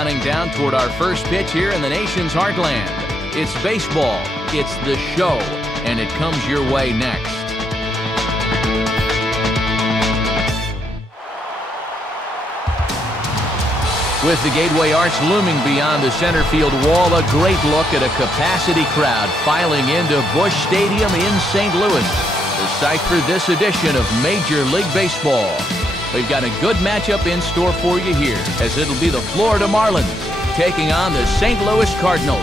counting down toward our first pitch here in the nation's heartland. It's baseball, it's the show, and it comes your way next. With the Gateway Arch looming beyond the center field wall, a great look at a capacity crowd filing into Busch Stadium in St. Louis, the site for this edition of Major League Baseball. We've got a good matchup in store for you here, as it'll be the Florida Marlins taking on the St. Louis Cardinals.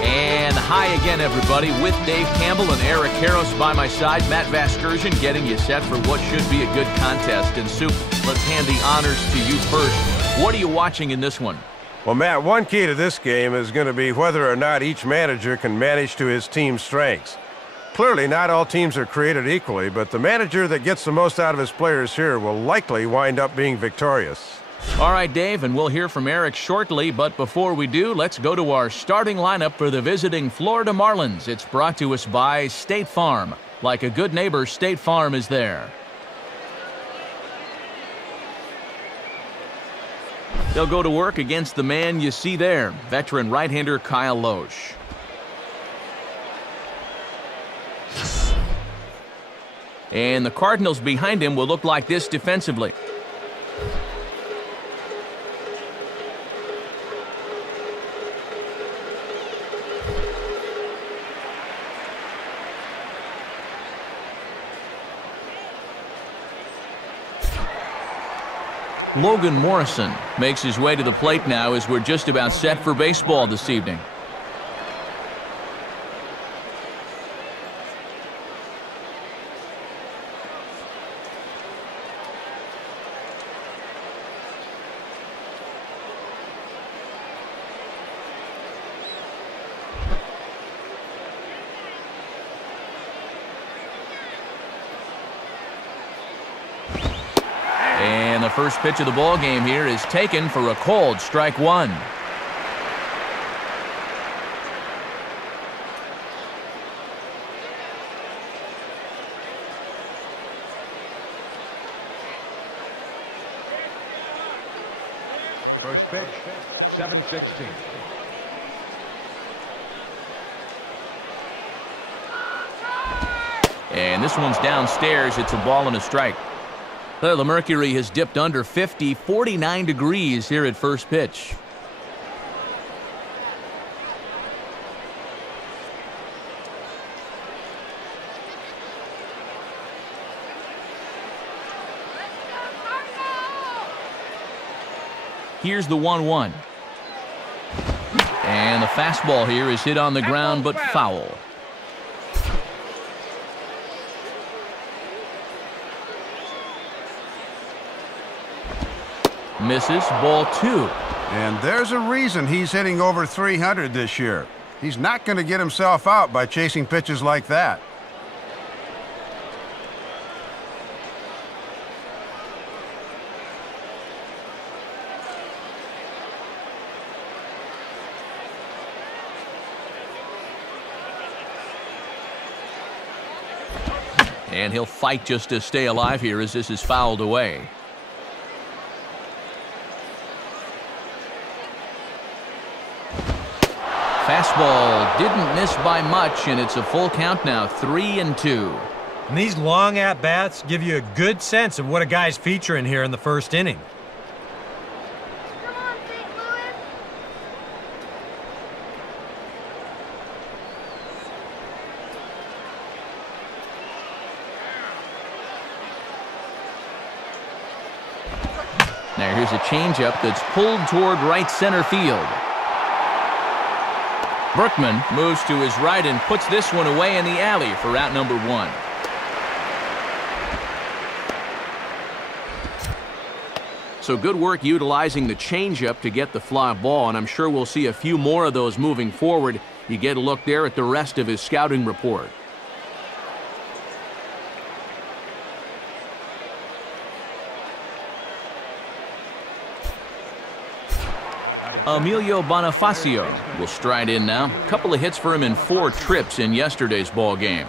And hi again, everybody, with Dave Campbell and Eric Harris by my side. Matt Vasgersian getting you set for what should be a good contest. And Soup, let's hand the honors to you first. What are you watching in this one? Well, Matt, one key to this game is going to be whether or not each manager can manage to his team's strengths. Clearly, not all teams are created equally, but the manager that gets the most out of his players here will likely wind up being victorious. All right, Dave, and we'll hear from Eric shortly, but before we do, let's go to our starting lineup for the visiting Florida Marlins. It's brought to us by State Farm. Like a good neighbor, State Farm is there. They'll go to work against the man you see there, veteran right-hander Kyle Loesch. And the Cardinals behind him will look like this defensively. Logan Morrison makes his way to the plate now as we're just about set for baseball this evening. And the first pitch of the ball game here is taken for a called strike one. First pitch, 7-16. And this one's downstairs. It's a ball and a strike. The mercury has dipped under 50, 49 degrees here at first pitch. Here's the 1-1. And the fastball here is hit on the ground, but foul. Misses, ball two. And there's a reason he's hitting over 300 this year. He's not going to get himself out by chasing pitches like that. And he'll fight just to stay alive here as this is fouled away. Fastball didn't miss by much, and it's a full count now, 3-2. And these long at-bats give you a good sense of what a guy's featuring here in the first inning. Come on, St. Louis. Now here's a changeup that's pulled toward right center field. Berkman moves to his right and puts this one away in the alley for out number one. So good work utilizing the changeup to get the fly ball, and I'm sure we'll see a few more of those moving forward. You get a look there at the rest of his scouting report. Emilio Bonifacio will stride in now. A couple of hits for him in 4 trips in yesterday's ball game.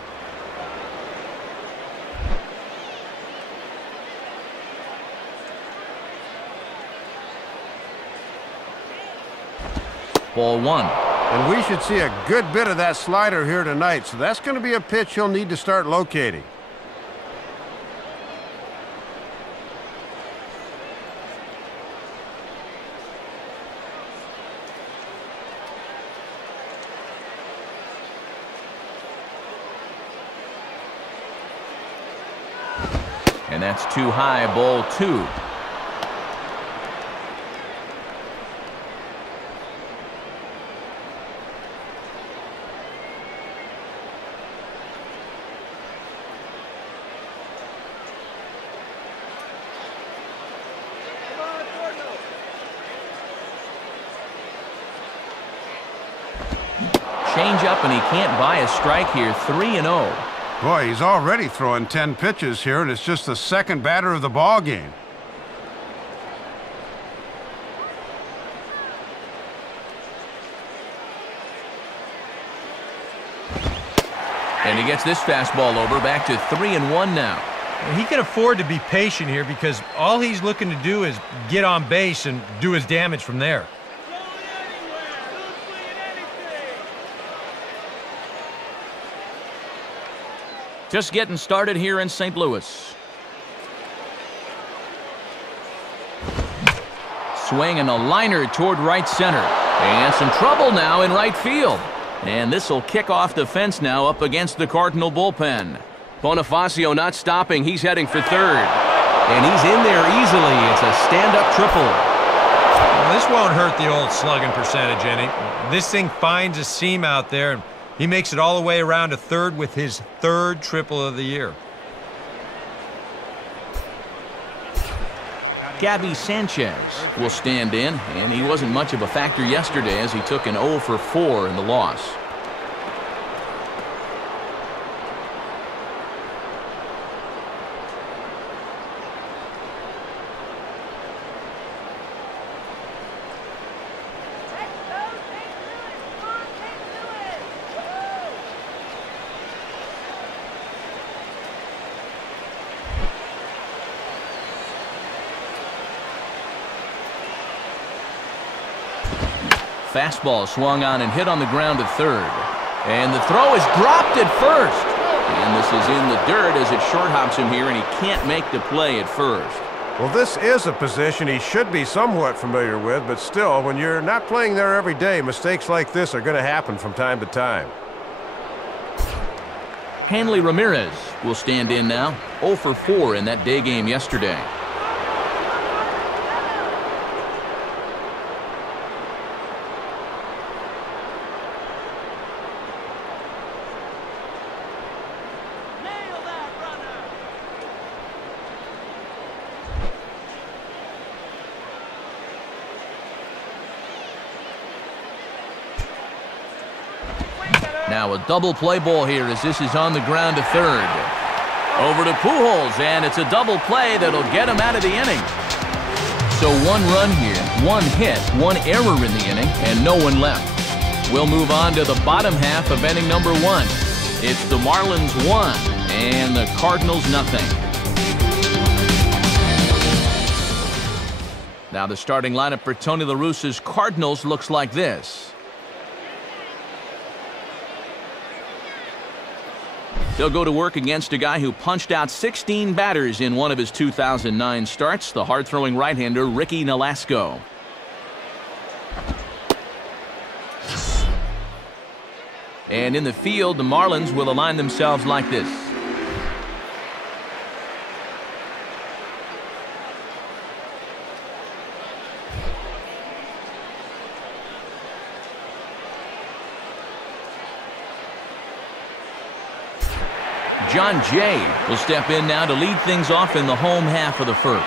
Ball one. And we should see a good bit of that slider here tonight, so that's going to be a pitch he'll need to start locating. And that's too high, ball two. Change up, and he can't buy a strike here. 3-0. Boy, he's already throwing 10 pitches here, and it's just the second batter of the ball game. And he gets this fastball over, back to 3-1 now. He can afford to be patient here because all he's looking to do is get on base and do his damage from there. Just getting started here in St. Louis. Swing and a liner toward right center. And some trouble now in right field. And this will kick off the fence now up against the Cardinal bullpen. Bonifacio not stopping. He's heading for third. And he's in there easily. It's a stand-up triple. Well, this won't hurt the old slugging percentage any. This thing finds a seam out there, and he makes it all the way around to third with his third triple of the year. Gabby Sanchez will stand in, and he wasn't much of a factor yesterday as he took an 0 for 4 in the loss. Fastball swung on and hit on the ground to third. And the throw is dropped at first. And this is in the dirt as it short hops him here, and he can't make the play at first. Well, this is a position he should be somewhat familiar with, but still, when you're not playing there every day, mistakes like this are going to happen from time to time. Hanley Ramirez will stand in now. 0 for 4 in that day game yesterday. Now a double play ball here as this is on the ground to third. Over to Pujols, and it's a double play that'll get him out of the inning. So one run here, one hit, one error in the inning, and no one left. We'll move on to the bottom half of inning number 1. It's the Marlins 1 and the Cardinals nothing. Now the starting lineup for Tony La Russa's Cardinals looks like this. He'll go to work against a guy who punched out 16 batters in one of his 2009 starts, the hard-throwing right-hander Ricky Nolasco. And in the field, the Marlins will align themselves like this. John Jay will step in now to lead things off in the home half of the first.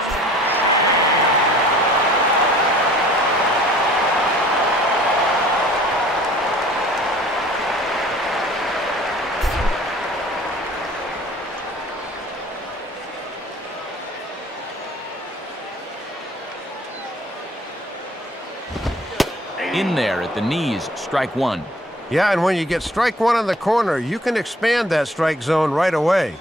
In there at the knees, strike one. Yeah, and when you get strike one on the corner, you can expand that strike zone right away.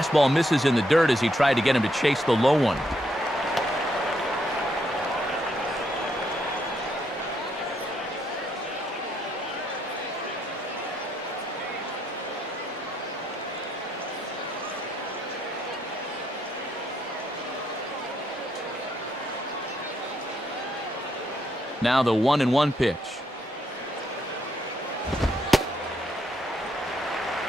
fastball misses in the dirt as he tried to get him to chase the low one. Now the 1-1 pitch.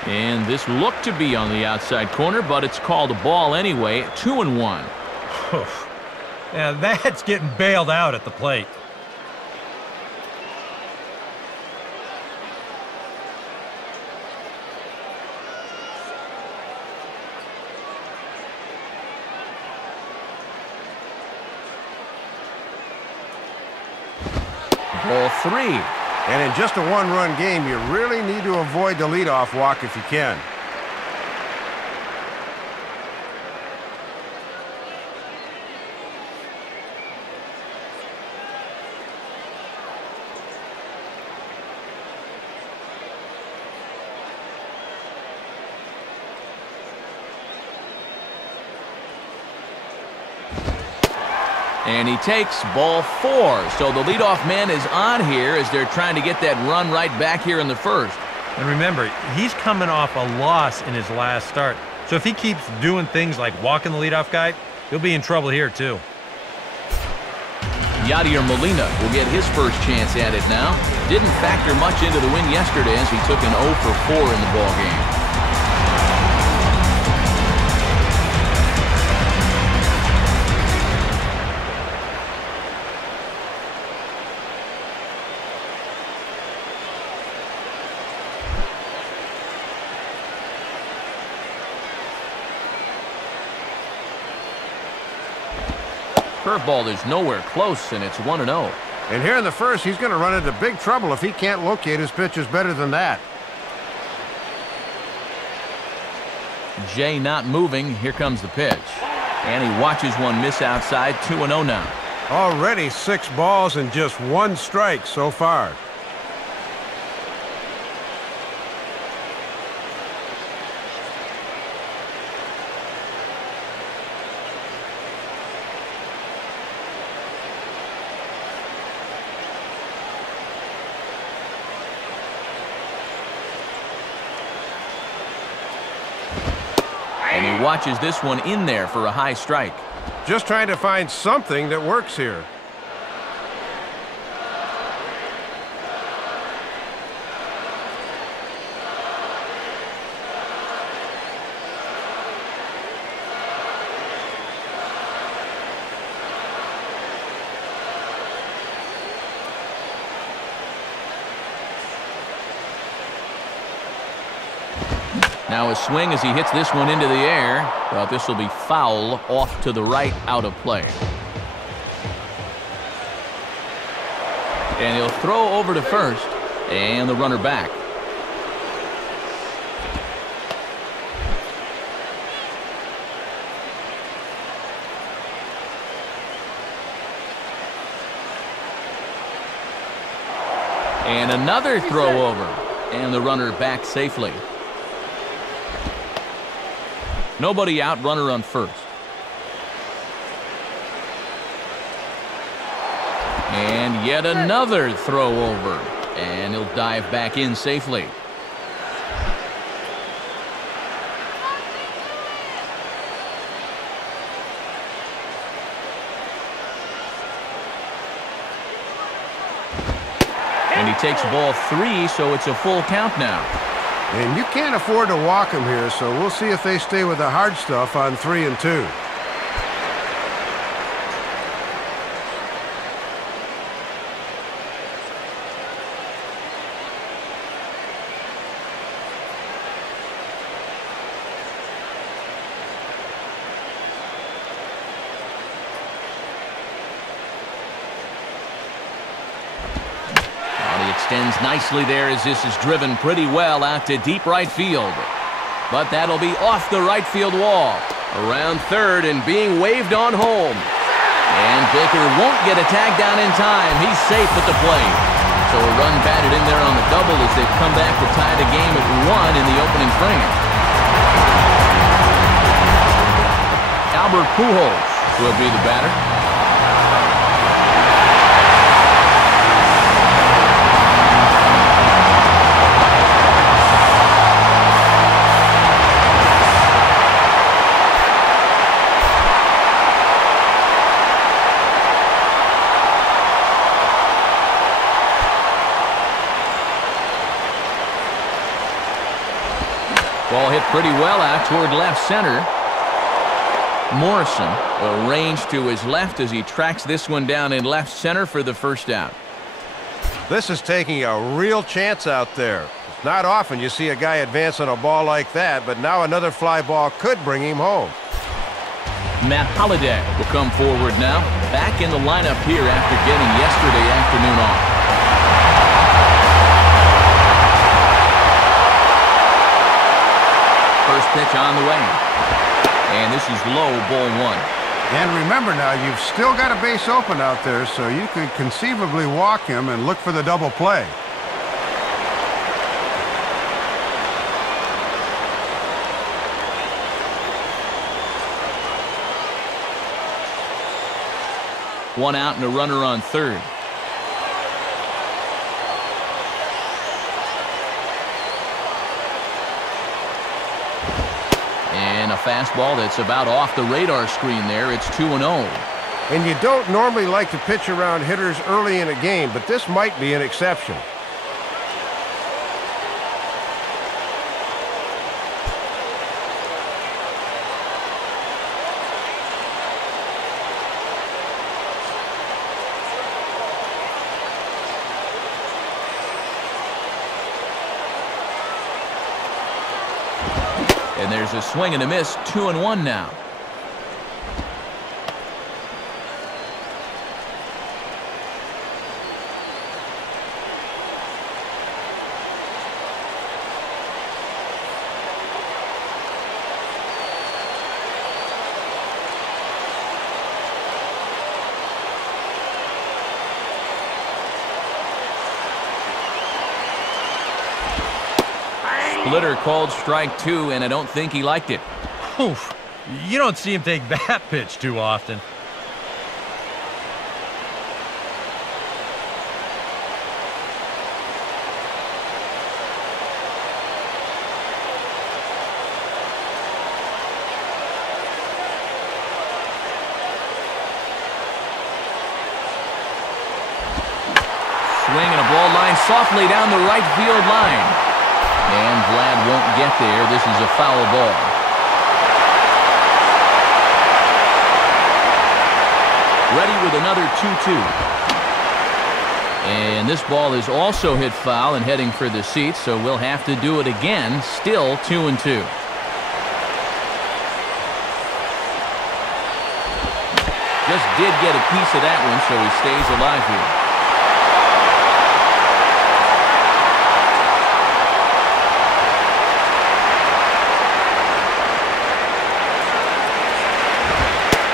And this looked to be on the outside corner, but it's called a ball anyway. 2-1. Yeah, that's getting bailed out at the plate. Ball 3. And in just a one-run game, you really need to avoid the leadoff walk if you can. And he takes ball 4. So the leadoff man is on here as they're trying to get that run right back here in the first. And remember, he's coming off a loss in his last start. So if he keeps doing things like walking the leadoff guy, he'll be in trouble here too. Yadier Molina will get his first chance at it now. Didn't factor much into the win yesterday as he took an 0 for 4 in the ballgame. Curveball is nowhere close, and it's 1-0. And here in the first, he's going to run into big trouble if he can't locate his pitches better than that. Jay not moving. Here comes the pitch. And he watches one miss outside. 2-0 now. Already 6 balls and just 1 strike so far. And he watches this one in there for a high strike. Just trying to find something that works here. Now a swing as he hits this one into the air, but this will be foul off to the right, out of play. And he'll throw over to first, and the runner back. And another throw over, and the runner back safely. Nobody out, runner on first. And yet another throw over. And he'll dive back in safely. And he takes ball 3, so it's a full count now. And you can't afford to walk him here, so we'll see if they stay with the hard stuff on 3 and 2. Extends nicely there as this is driven pretty well out to deep right field. But that'll be off the right field wall. Around third and being waved on home. And Baker won't get a tag down in time. He's safe at the plate. So a run batted in there on the double as they've come back to tie the game at 1 in the opening frame. Albert Pujols will be the batter. Ball hit pretty well out toward left center. Morrison arranged to his left as he tracks this one down in left center for the first out. This is taking a real chance out there. It's not often you see a guy advance on a ball like that, but now another fly ball could bring him home. Matt Holliday will come forward now, back in the lineup here after getting yesterday afternoon off. First pitch on the way. And this is low, ball one. And remember now, you've still got a base open out there, so you could conceivably walk him and look for the double play. One out and a runner on third. And a fastball that's about off the radar screen there. It's 2-0. And you don't normally like to pitch around hitters early in a game, but this might be an exception. And there's a swing and a miss, 2-1 now. Splitter called strike two, and I don't think he liked it. Oof. You don't see him take that pitch too often. Swing and a ball line softly down the right field line. And Vlad won't get there. This is a foul ball. Ready with another 2-2. And this ball is also hit foul and heading for the seats, so we'll have to do it again. Still 2-2. Just did get a piece of that one, so he stays alive here.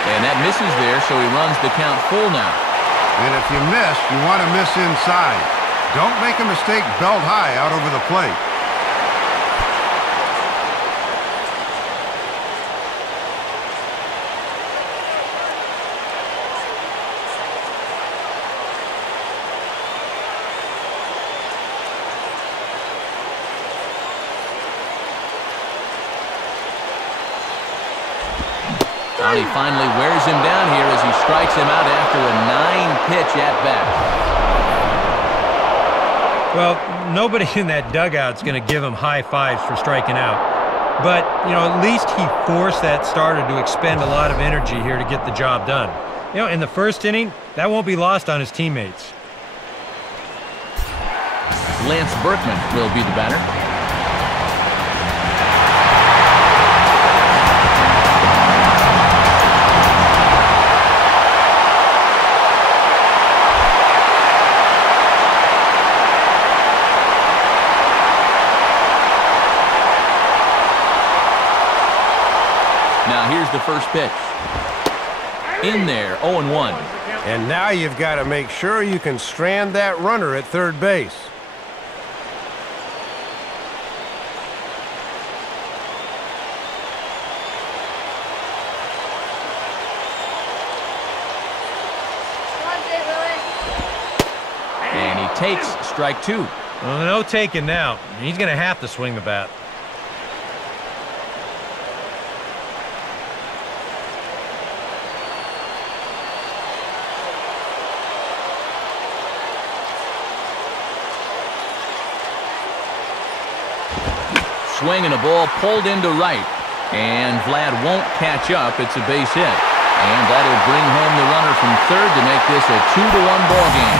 And that misses there, so he runs the count full now. And if you miss, you want to miss inside. Don't make a mistake belt high out over the plate. He finally wears him down here as he strikes him out after a 9-pitch at-bat. Well, nobody in that dugout's going to give him high fives for striking out. But, you know, at least he forced that starter to expend a lot of energy here to get the job done. You know, in the first inning, that won't be lost on his teammates. Lance Berkman will be the batter. Now here's the first pitch. In there, 0-1. And now you've got to make sure you can strand that runner at third base. takes strike 2. Well, no taking now. He's going to have to swing the bat. Swing and a ball pulled into right. And Vlad won't catch up. It's a base hit. And that'll bring home the runner from third to make this a 2-1 ball game.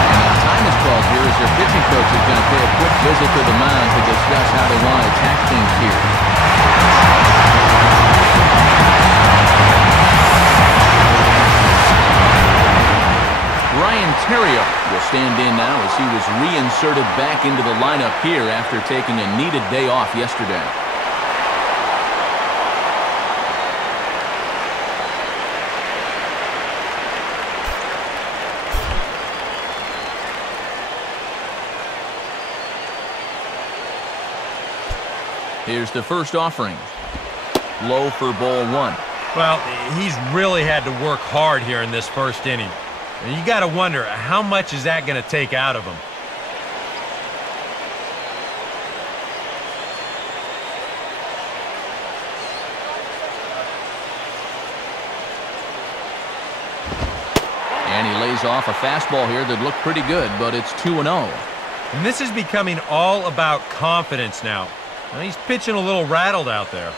And now time is called here as their pitching coach is going to pay a quick visit to the mound to discuss how they want to attack things here. Ryan Terrio will stand in now as he was reinserted back into the lineup here after taking a needed day off yesterday. Here's the first offering. Low for ball 1. Well, he's really had to work hard here in this first inning. And you got to wonder, how much is that going to take out of him? And he lays off a fastball here that looked pretty good, but it's 2-0. And this is becoming all about confidence now. Now he's pitching a little rattled out there.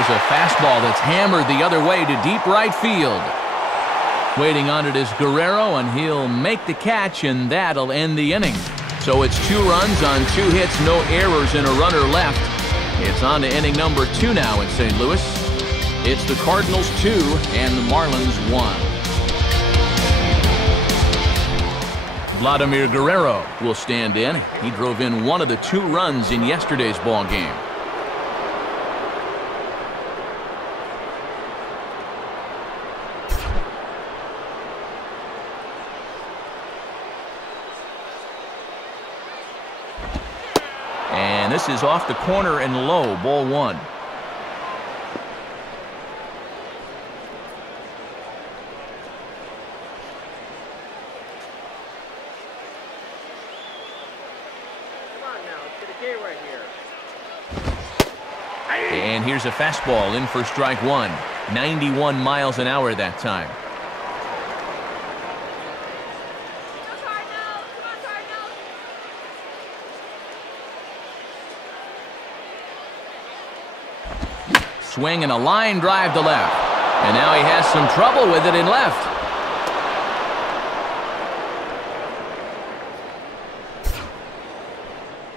A fastball that's hammered the other way to deep right field. Waiting on it is Guerrero, and he'll make the catch, and that'll end the inning. So it's 2 runs on 2 hits, no errors, and a runner left. It's on to inning number 2 now in St. Louis. It's the Cardinals 2 and the Marlins 1. Vladimir Guerrero will stand in. He drove in one of the 2 runs in yesterday's ball game. And this is off the corner and low, ball 1. And here's a fastball in for strike 1. 91 miles an hour that time. Swing and a line drive to left. And now he has some trouble with it in left.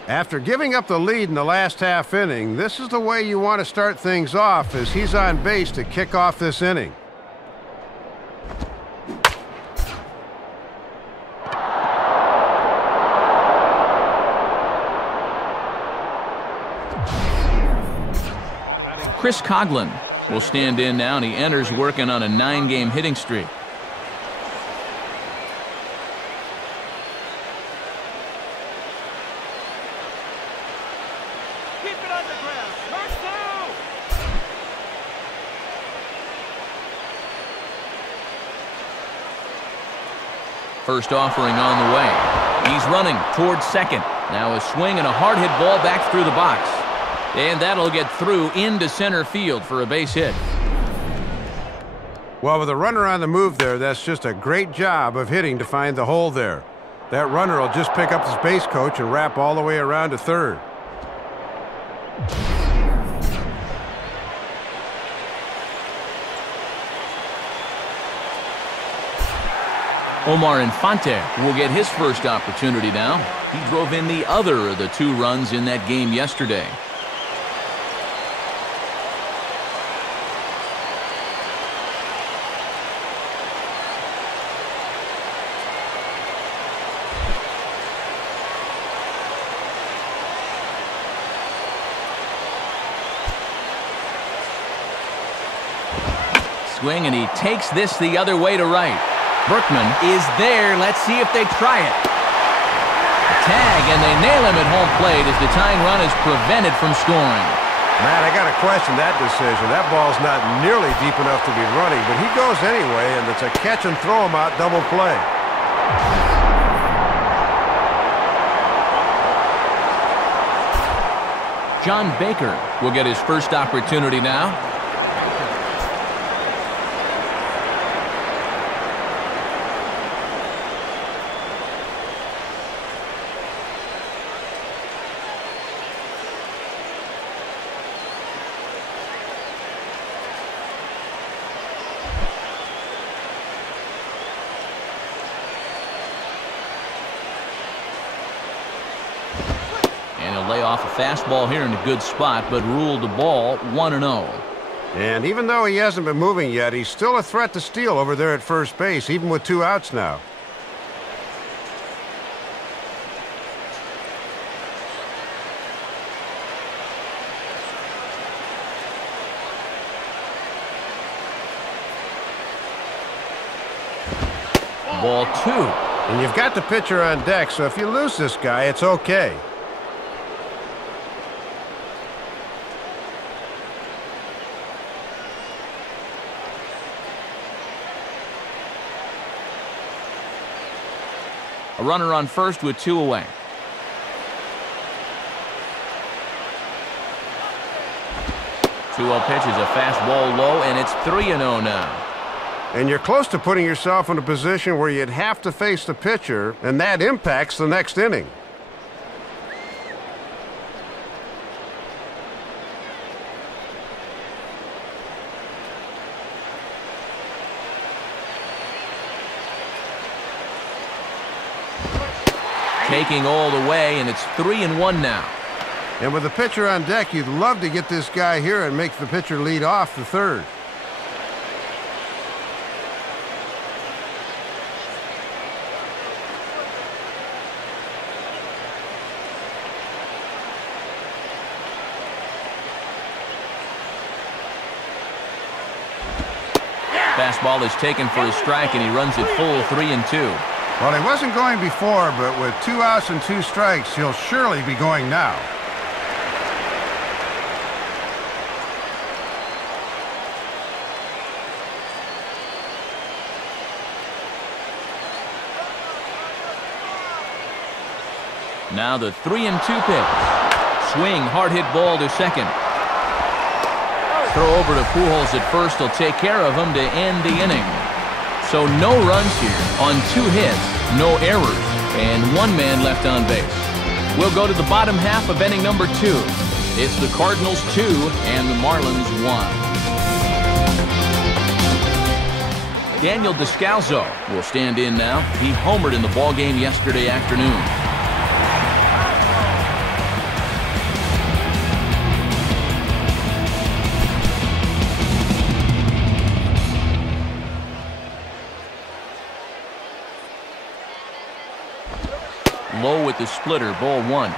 After giving up the lead in the last half inning, this is the way you want to start things off as he's on base to kick off this inning. Chris Coughlin will stand in now, and he enters working on a 9-game hitting streak. Keep it on the ground. First down. First offering on the way. He's running towards second. Now a swing and a hard hit ball back through the box. And that'll get through into center field for a base hit. Well, with a runner on the move there, that's just a great job of hitting to find the hole there. That runner will just pick up his base coach and wrap all the way around to third. Omar Infante will get his first opportunity now. He drove in the other of the 2 runs in that game yesterday. Swing, and he takes this the other way to right. Berkman is there. Let's see if they try it. tag, and they nail him at home plate as the tying run is prevented from scoring. Man, I got to question that decision. That ball's not nearly deep enough to be running, but he goes anyway, and it's a catch and throw him out double play. John Baker will get his first opportunity now. Lay off a fastball here in a good spot, but ruled the ball 1-0. And even though he hasn't been moving yet, he's still a threat to steal over there at first base, even with 2 outs now. Ball 2. And you've got the pitcher on deck, so if you lose this guy, it's okay. A runner on first with 2 away. Two-0 pitch is a fastball low, and it's 3-0 now. And you're close to putting yourself in a position where you'd have to face the pitcher, and that impacts the next inning. Taking all the way, and it's 3-1 now. And with the pitcher on deck, you'd love to get this guy here and make the pitcher lead off the third. Fastball is taken for a strike, and he runs it full 3-2. Well, he wasn't going before, but with 2 outs and 2 strikes, he'll surely be going now. Now the 3-2 pitch. Swing, hard hit ball to second. Throw over to Pujols at first. He'll take care of him to end the inning. So no runs here on 2 hits, no errors, and 1 man left on base. We'll go to the bottom half of inning number 2. It's the Cardinals 2 and the Marlins 1. Daniel Descalzo will stand in now. He homered in the ballgame yesterday afternoon. Low with the splitter, ball 1.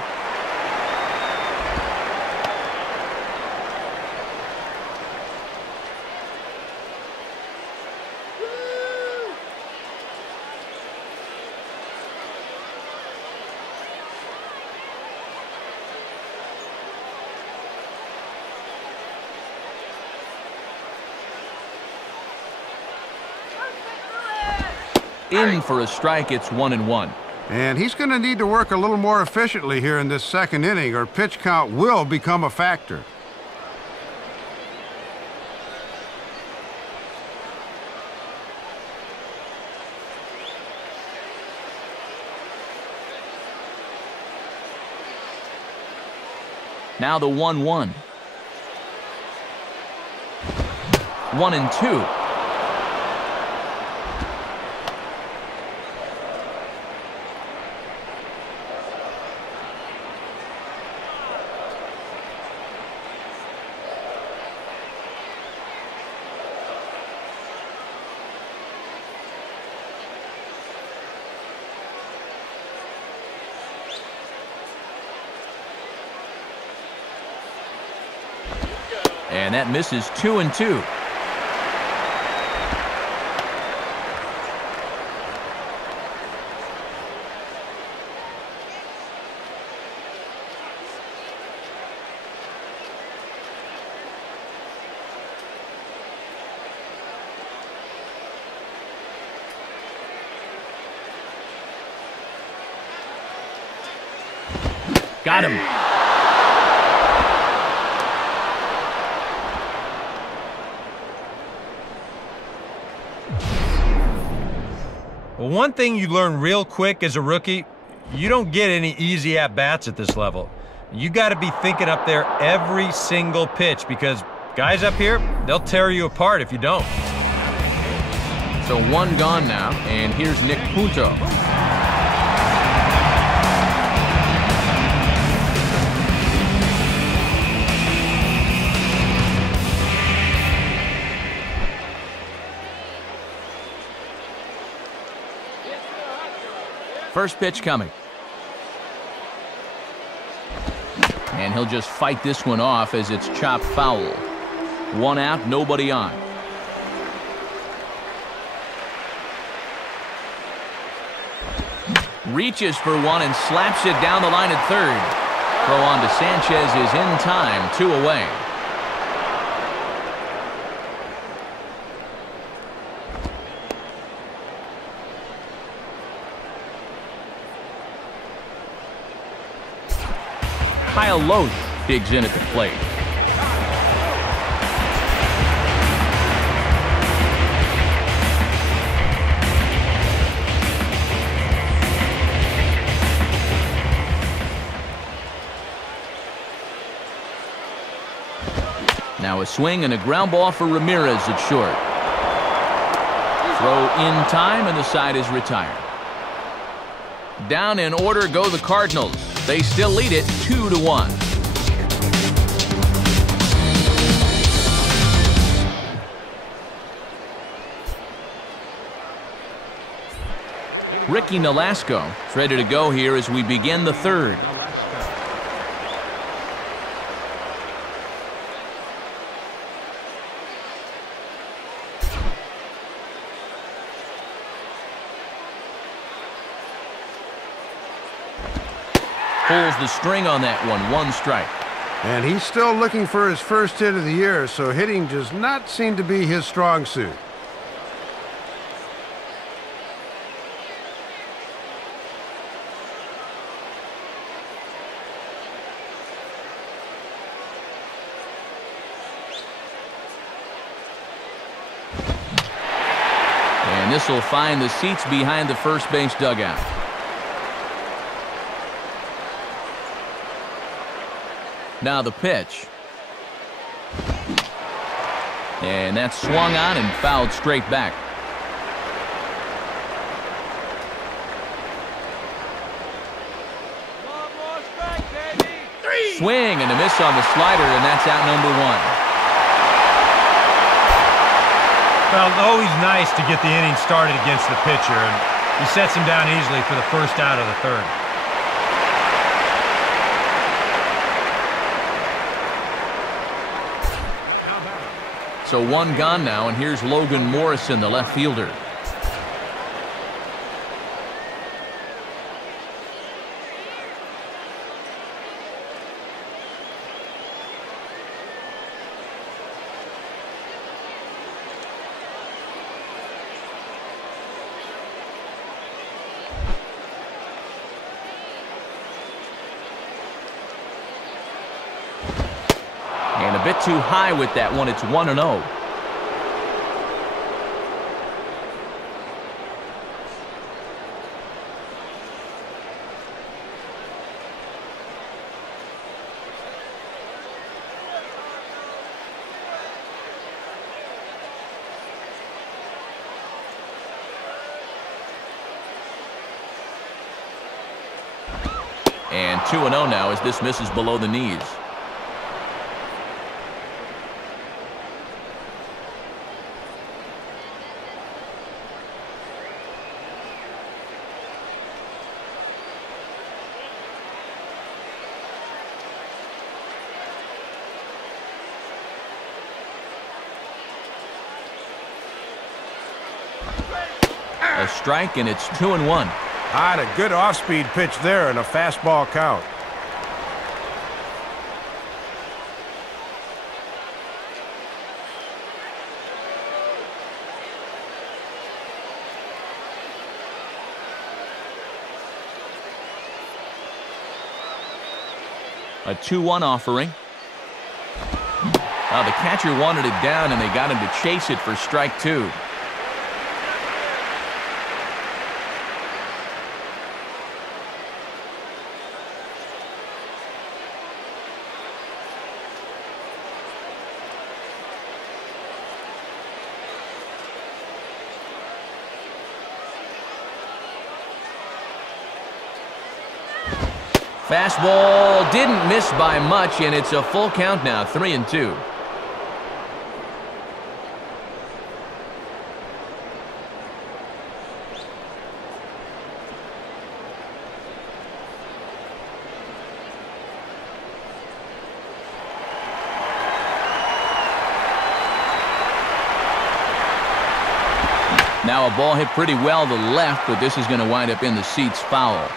In for a strike, it's 1-1. And he's going to need to work a little more efficiently here in this second inning, or pitch count will become a factor. Now the 1-1. 1-2. And that misses 2-2. Got him. Well, one thing you learn real quick as a rookie, you don't get any easy at-bats at this level. You got to be thinking up there every single pitch because guys up here, they'll tear you apart if you don't. So one gone now, and here's Nick Punto. First pitch coming. And he'll just fight this one off as it's chopped foul. One out, nobody on. Reaches for one and slaps it down the line at third. Throw on to Sanchez is in time, 2 away. Kyle Loesch digs in at the plate. Now a swing and a ground ball for Ramirez at short. Throw in time and the side is retired. Down in order go the Cardinals. They still lead it 2-1. Ricky Nolasco is ready to go here as we begin the third. Pulls the string on that one, 1 strike. And he's still looking for his first hit of the year, so hitting does not seem to be his strong suit. And this will find the seats behind the first base dugout. Now the pitch. And that's swung on and fouled straight back. One more strike, baby. Swing and a miss on the slider, and that's out number 1. Well, always nice to get the inning started against the pitcher, and he sets him down easily for the first out of the third. So 1 gone now, and here's Logan Morrison, the left fielder. And a bit too high with that one. It's 1-0. And 2-0 now as this misses below the knees. A strike, and it's 2-1. Had a good off-speed pitch there and a fastball count. A 2-1 offering. The catcher wanted it down, and they got him to chase it for strike 2. Fastball didn't miss by much, and it's a full count now, 3-2. Now a ball hit pretty well to left, but this is going to wind up in the seats foul.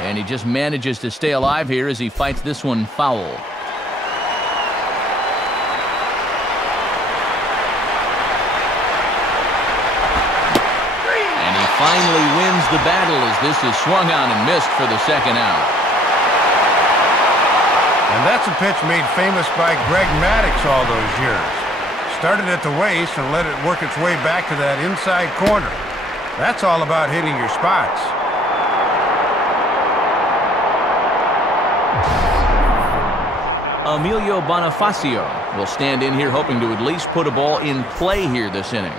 And he just manages to stay alive here as he fights this one foul. And he finally wins the battle as this is swung on and missed for the second out. And that's a pitch made famous by Greg Maddux all those years. Started at the waist and let it work its way back to that inside corner. That's all about hitting your spots. Emilio Bonifacio will stand in here hoping to at least put a ball in play here this inning.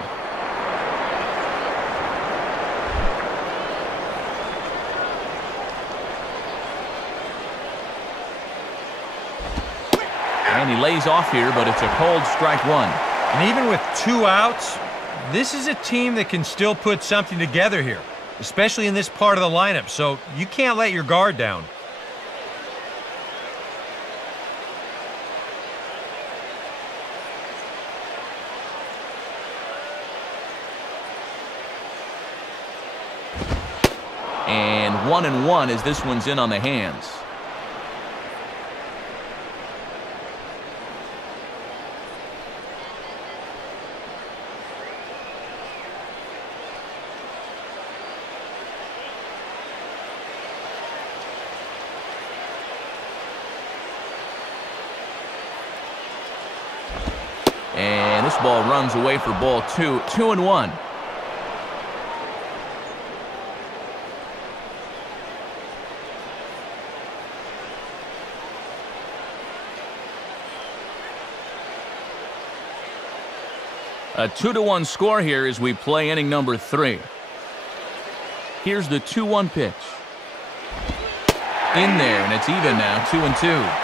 And he lays off here, but it's a cold strike 1. And even with 2 outs, this is a team that can still put something together here, especially in this part of the lineup, so you can't let your guard down. And 1-1 as this one's in on the hands. And this ball runs away for ball 2. 2-1. A 2-1 score here as we play inning number 3. Here's the 2-1 pitch. In there, and it's even now, 2-2.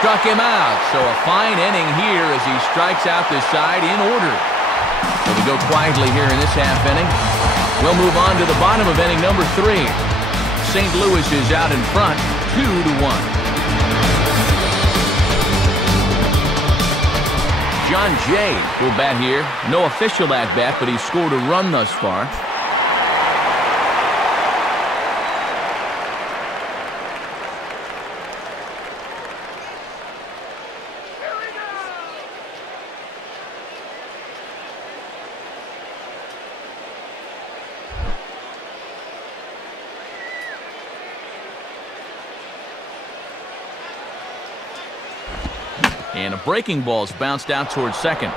Struck him out, so a fine inning here as he strikes out this side in order. So we go quietly here in this half inning. We'll move on to the bottom of inning number 3. St. Louis is out in front, 2-1. John Jay will bat here. No official at bat, but he's scored a run thus far. And a breaking ball's bounced out towards second.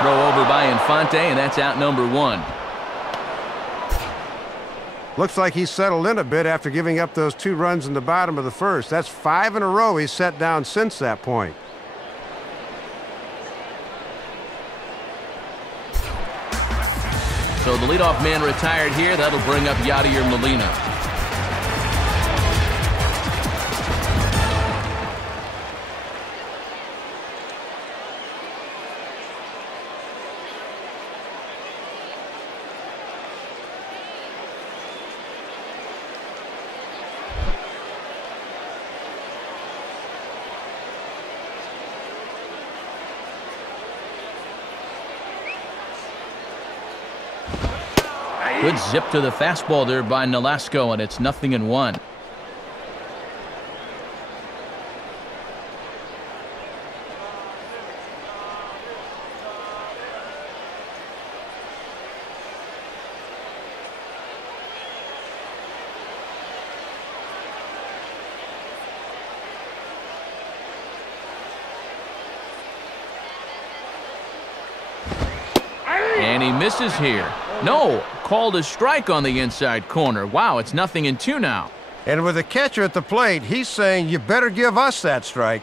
Throw over by Infante, and that's out number 1. Looks like he's settled in a bit after giving up those 2 runs in the bottom of the first. That's 5 in a row he's set down since that point. So the leadoff man retired here. That'll bring up Yadier Molina. Good zip to the fastball there by Nolasco, and it's 0-1. And he misses here. No, called a strike on the inside corner. Wow, it's 0-2 now. And with the catcher at the plate, he's saying, you better give us that strike.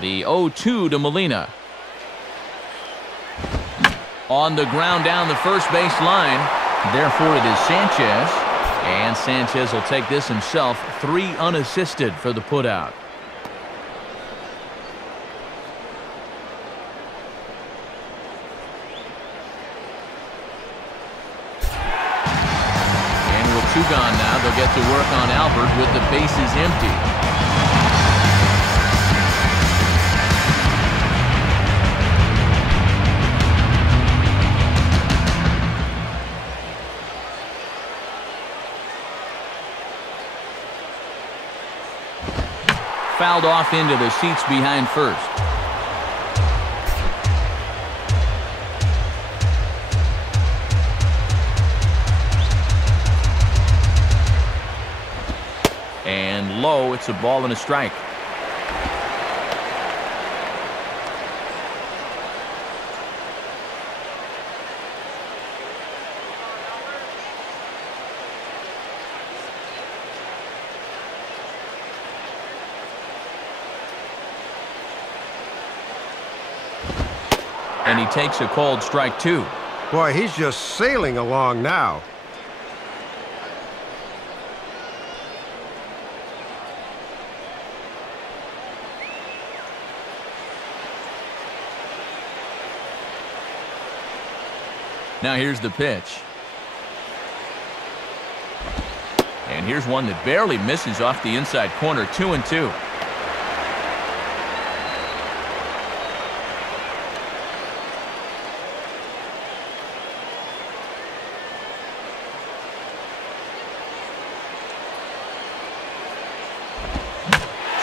The 0-2 to Molina. On the ground down the first base line. Therefore, it is Sanchez. And Sanchez will take this himself. 3 unassisted for the putout. And with 2 gone now, they'll get to work on Albert with the bases empty. Fouled off into the seats behind first. And low, it's a ball and a strike. And he takes a called strike 2. Boy, he's just sailing along now. Now here's the pitch. And here's one that barely misses off the inside corner. 2-2.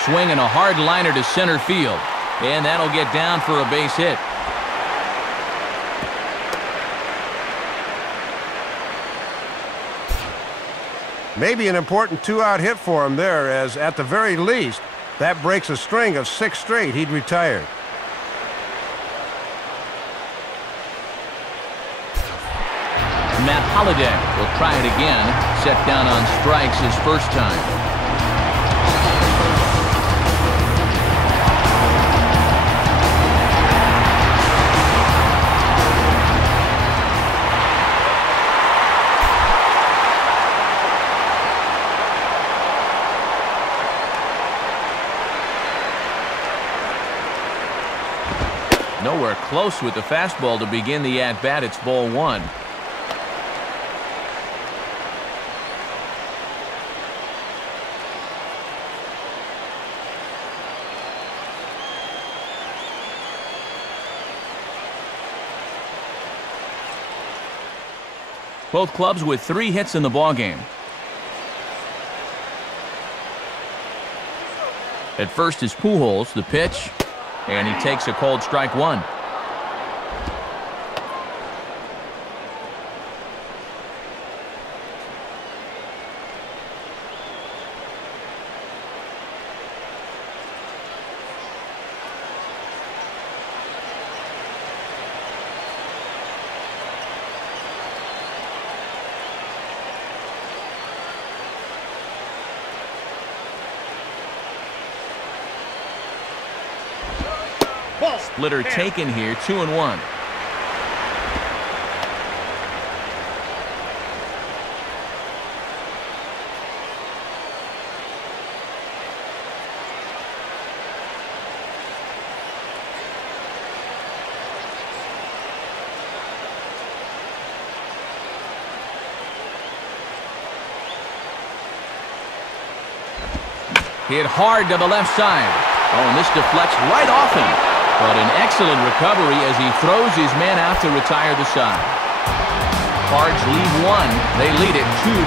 Swinging a hard liner to center field. And that'll get down for a base hit. Maybe an important 2-out hit for him there, as at the very least, that breaks a string of 6 straight he'd retired. Matt Holliday will try it again. Set down on strikes his first time. Nowhere close with the fastball to begin the at-bat. It's ball 1. Both clubs with 3 hits in the ballgame. At first is Pujols, the pitch. And he takes a called strike 1. Splitter taken here, 2-1. Hit hard to the left side. Oh, and this deflects right off him. But an excellent recovery as he throws his man out to retire the side. Cards lead one. They lead it 2-1.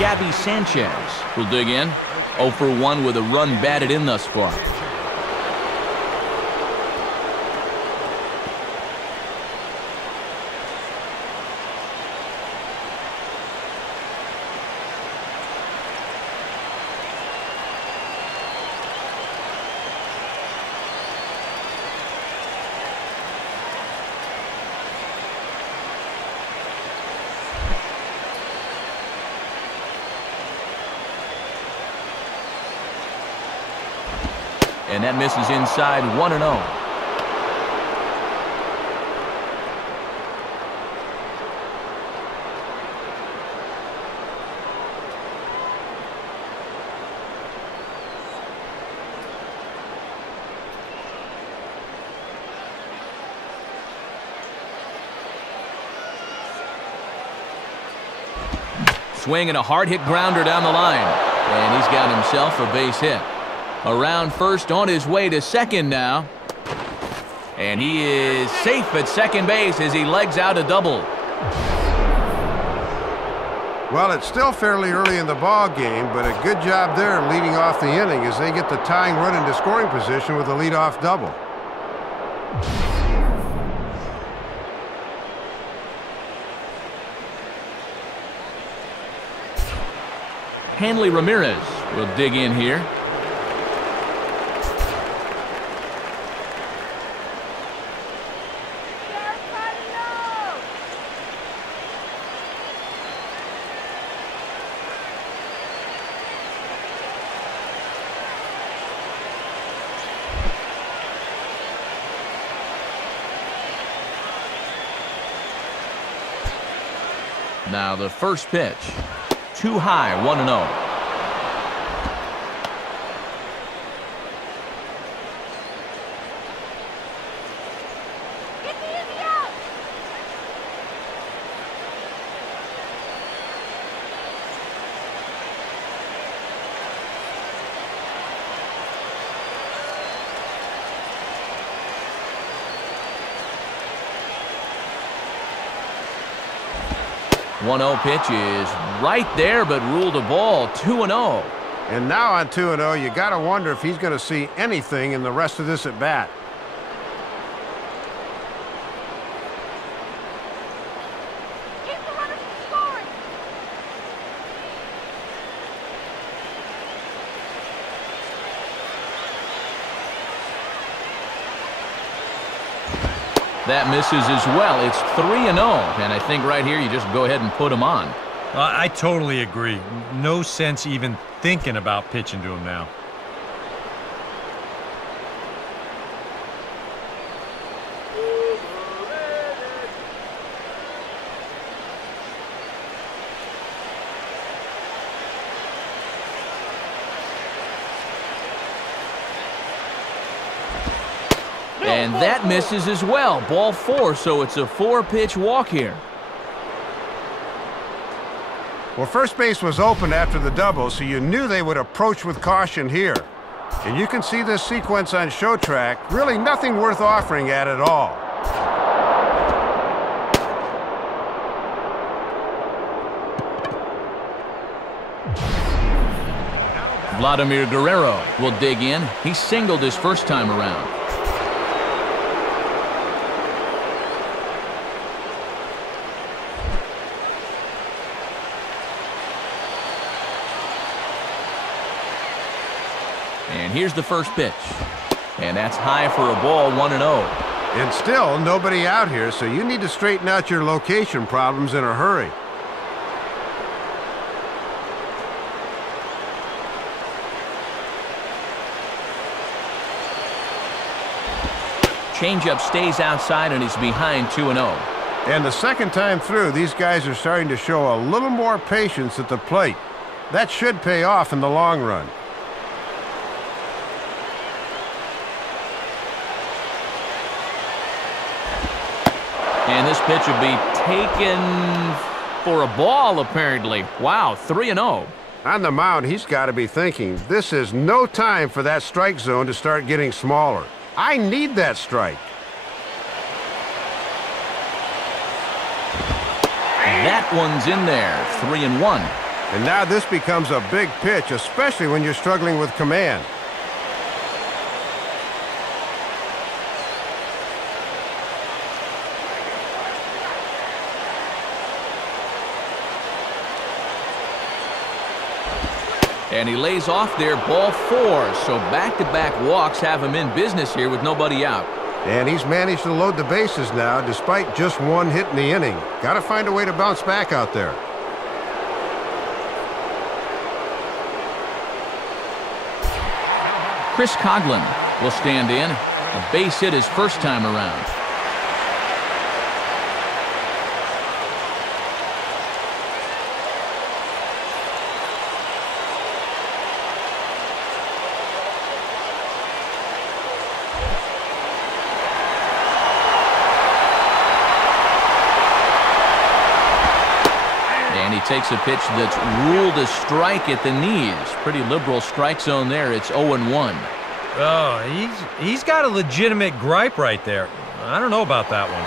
Gabby Sanchez will dig in. 0 for 1 with a run batted in thus far. And that misses inside 1-0. Swing and a hard hit grounder down the line. And he's got himself a base hit. Around first, on his way to second now. And he is safe at second base as he legs out a double. Well, it's still fairly early in the ball game, but a good job there leading off the inning as they get the tying run into scoring position with a leadoff double. Hanley Ramirez will dig in here. Now the first pitch. Too high, 1-0. One-0 pitch is right there, but ruled a ball. 2-0. And now on 2-0, you got to wonder if he's going to see anything in the rest of this at bat. Keep the runners from scoring. That misses as well. It's 3-0, and I think right here you just go ahead and put him on. I totally agree. No sense even thinking about pitching to him now. And that misses as well. Ball 4, so it's a 4-pitch walk here. Well, first base was open after the double, so you knew they would approach with caution here. And you can see this sequence on show track. Really nothing worth offering at all. Vladimir Guerrero will dig in. He singled his first time around. And here's the first pitch. And that's high for a ball, 1-0. And still nobody out here, so you need to straighten out your location problems in a hurry. Changeup stays outside and is behind 2-0. And the second time through, these guys are starting to show a little more patience at the plate. That should pay off in the long run. And this pitch will be taken for a ball, apparently. Wow, 3-0. On the mound, he's got to be thinking, this is no time for that strike zone to start getting smaller. I need that strike. That one's in there, 3-1. And now this becomes a big pitch, especially when you're struggling with command. And he lays off there, ball 4. So back-to-back walks have him in business here with nobody out. And he's managed to load the bases now, despite just one hit in the inning. Got to find a way to bounce back out there. Chris Coughlin will stand in. A base hit his first time around. Takes a pitch that's ruled a strike at the knees. Pretty liberal strike zone there. It's 0-1. Oh, he's got a legitimate gripe right there. I don't know about that one.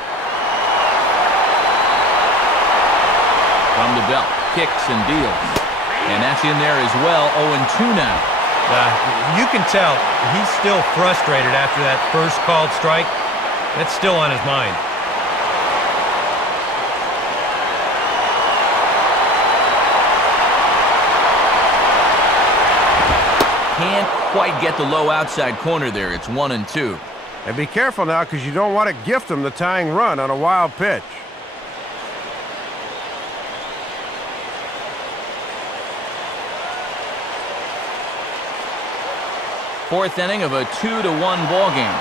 From the belt, kicks and deals. And that's in there as well. 0-2 now. You can tell he's still frustrated after that first called strike. That's still on his mind. Can't quite get the low outside corner there. It's 1-2. And be careful now, because you don't want to gift him the tying run on a wild pitch. Fourth inning of a 2-1 ball game.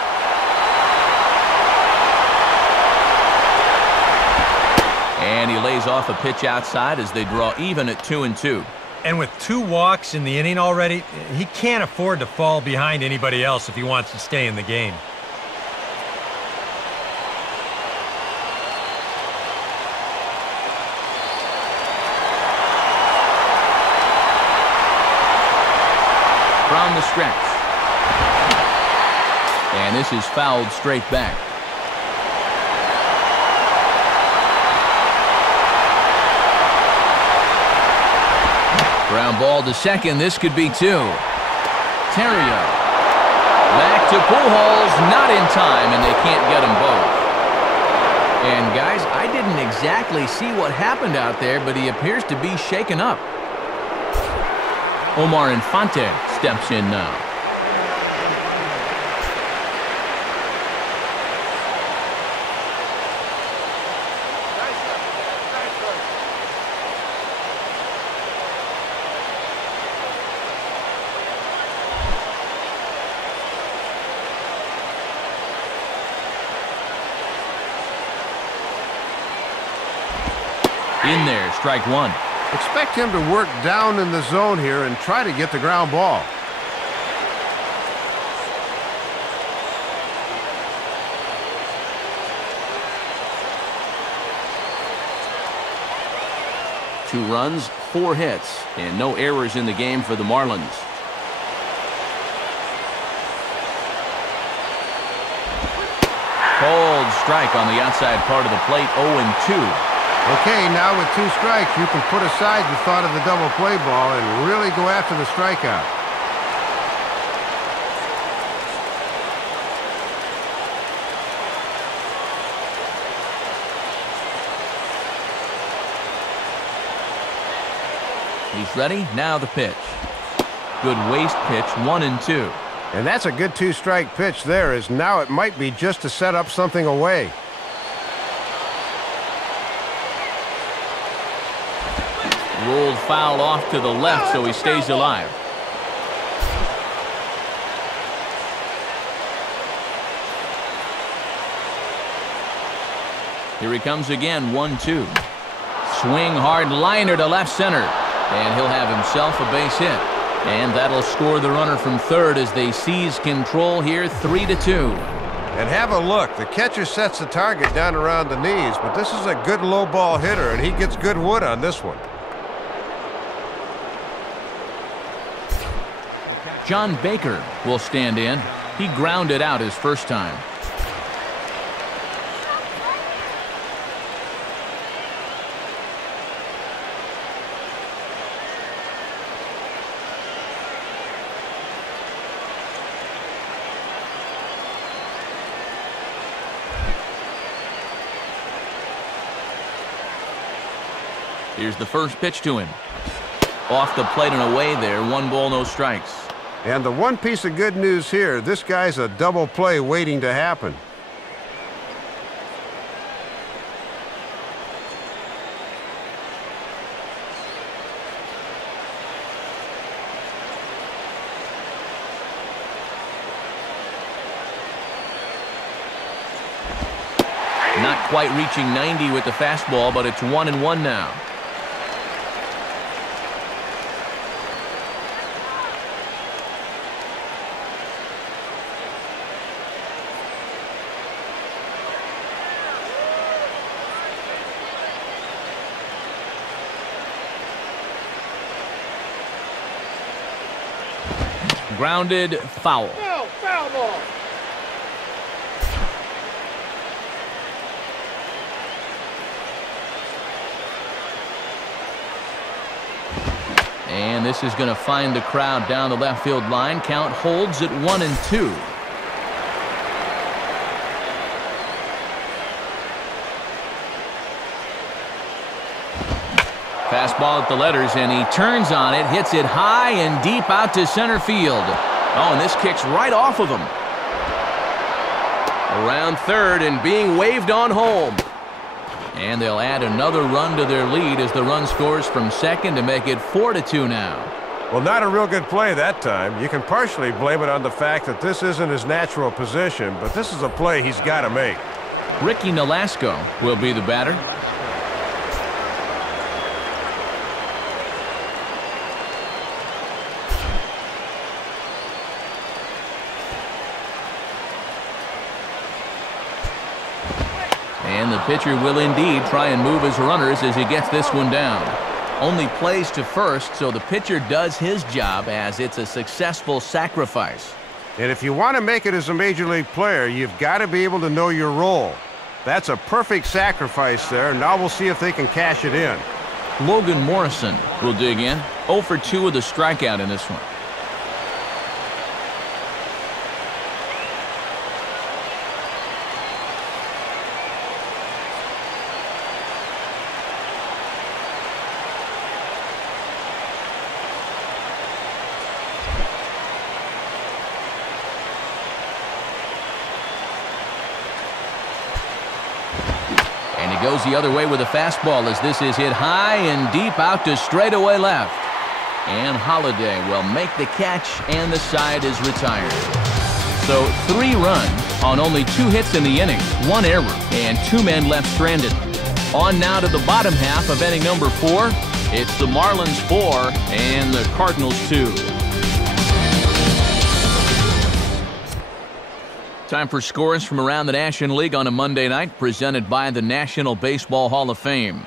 And he lays off a pitch outside as they draw even at 2-2. And with 2 walks in the inning already, he can't afford to fall behind anybody else if he wants to stay in the game. From the stretch. And this is fouled straight back. Ground ball to second. This could be 2. Terrio. Back to Pujols. Not in time, and they can't get them both. And, guys, I didn't exactly see what happened out there, but he appears to be shaken up. Omar Infante steps in now. In there, strike 1. Expect him to work down in the zone here and try to get the ground ball. Two runs, 4 hits, and no errors in the game for the Marlins. Cold strike on the outside part of the plate, 0-2. Okay, now with 2 strikes, you can put aside the thought of the double play ball and really go after the strikeout. He's ready. Now the pitch. Good waist pitch, 1-2. And that's a good 2-strike pitch there, as now it might be just to set up something away. Rolled foul off to the left, so he stays alive. Here he comes again, 1-2. Swing hard liner to left center. And he'll have himself a base hit. And that'll score the runner from third as they seize control here, 3-2. And have a look. The catcher sets the target down around the knees, but this is a good low ball hitter, and he gets good wood on this one. John Baker will stand in. He grounded out his first time. Here's the first pitch to him. Off the plate and away there. 1 ball, no strikes. And the one piece of good news here, this guy's a double play waiting to happen. Not quite reaching 90 with the fastball, but it's 1-1 now. Grounded, foul. Foul ball. And this is going to find the crowd down the left field line. Count holds at 1-2. Fastball at the letters, and he turns on it, hits it high and deep out to center field. Oh, and this kicks right off of him. Around third and being waved on home. And they'll add another run to their lead as the run scores from second to make it 4-2 now. Well, not a real good play that time. You can partially blame it on the fact that this isn't his natural position, but this is a play he's got to make. Ricky Nolasco will be the batter. And the pitcher will indeed try and move his runners as he gets this one down. Only plays to first, so the pitcher does his job as it's a successful sacrifice. And if you want to make it as a major league player, you've got to be able to know your role. That's a perfect sacrifice there. Now we'll see if they can cash it in. Logan Morrison will dig in. 0 for 2 with a strikeout in this one. Goes the other way with a fastball as this is hit high and deep out to straightaway left. And Holiday will make the catch, and the side is retired. So 3 runs on only 2 hits in the inning, 1 error, and 2 men left stranded. On now to the bottom half of inning number 4. It's the Marlins 4 and the Cardinals 2. Time for scores from around the National League on a Monday night, presented by the National Baseball Hall of Fame.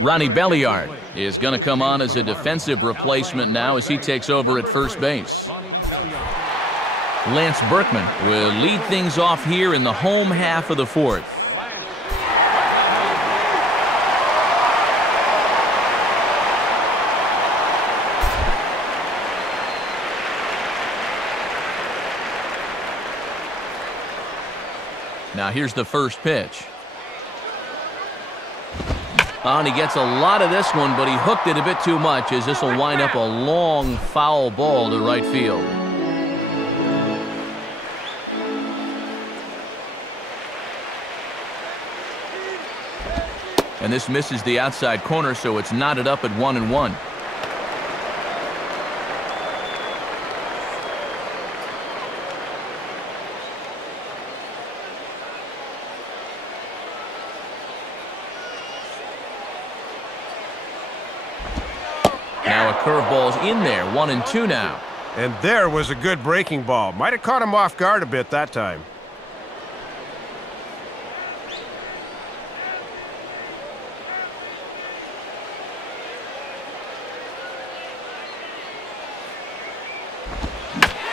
Ronnie Belliard is going to come on as a defensive replacement now as he takes over at first base. Lance Berkman will lead things off here in the home half of the 4th. Now here's the first pitch. And he gets a lot of this one, but he hooked it a bit too much as this will wind up a long foul ball to right field. And this misses the outside corner, so it's knotted up at 1-1. Now a curveball's in there, 1-2 now. And there was a good breaking ball. Might have caught him off guard a bit that time.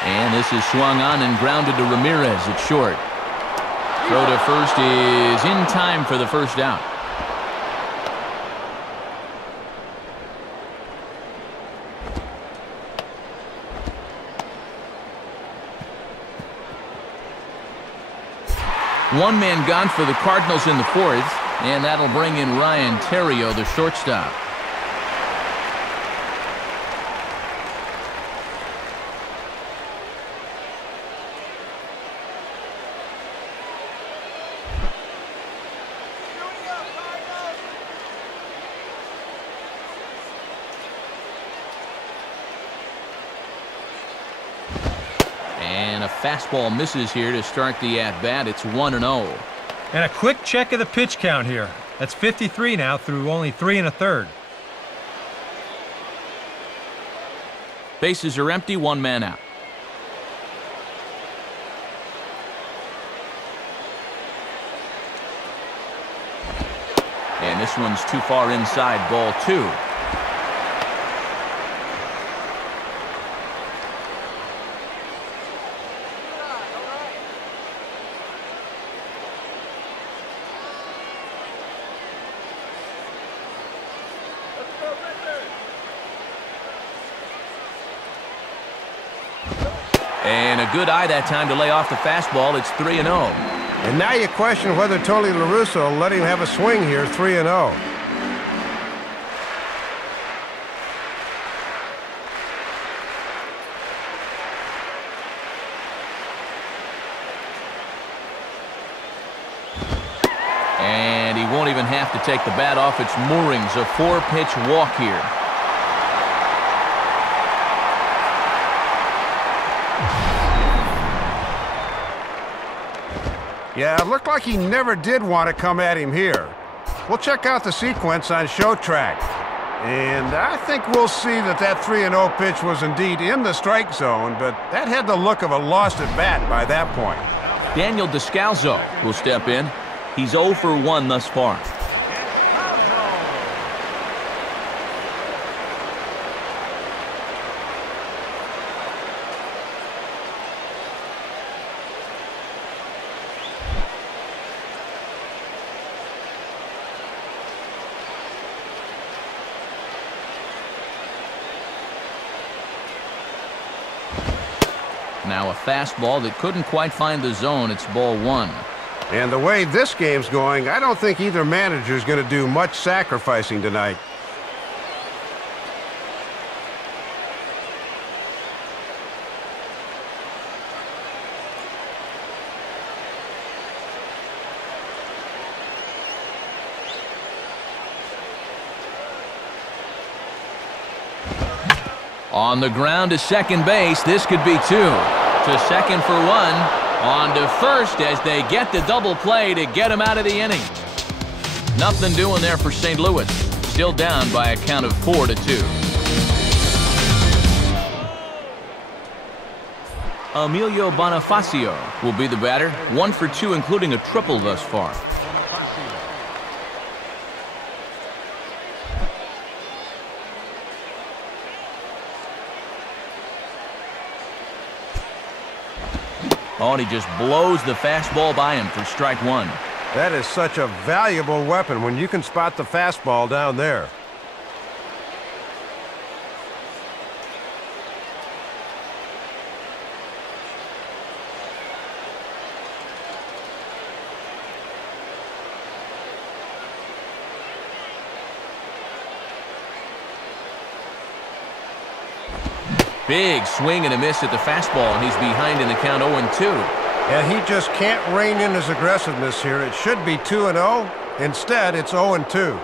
And this is swung on and grounded to Ramirez at short. Throw to first is in time for the first out. One man gone for the Cardinals in the fourth, and that'll bring in Ryan Terrio, the shortstop. And a fastball misses here to start the at-bat. It's 1-0. And a quick check of the pitch count here. That's 53 now through only 3 1/3. Bases are empty, one man out. And this one's too far inside, ball 2. And a good eye that time to lay off the fastball. It's 3-0. And now you question whether Tony La Russa will let him have a swing here, 3-0. And he won't even have to take the bat off its moorings. A 4-pitch walk here. Yeah, it looked like he never did want to come at him here. We'll check out the sequence on Show Track. And I think we'll see that 3-0 pitch was indeed in the strike zone, but that had the look of a lost at bat by that point. Daniel Descalzo will step in. He's 0 for 1 thus far. Now a fastball that couldn't quite find the zone. It's ball 1. And the way this game's going, I don't think either manager's going to do much sacrificing tonight. On the ground to second base. This could be 2. To second for 1. On to first as they get the double play to get him out of the inning. Nothing doing there for St. Louis. Still down by a count of 4-2. Emilio Bonifacio will be the batter. 1 for 2, including a triple thus far. Oh, and he just blows the fastball by him for strike 1. That is such a valuable weapon when you can spot the fastball down there. Big swing and a miss at the fastball, and he's behind in the count 0-2. And he just can't rein in his aggressiveness here. It should be 2-0, Instead, it's 0-2.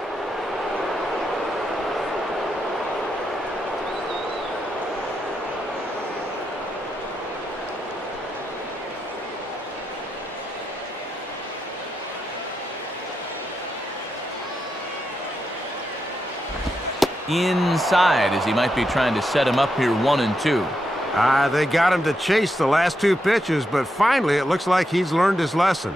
Inside, as he might be trying to set him up here 1-2. They got him to chase the last 2 pitches, but finally it looks like he's learned his lesson.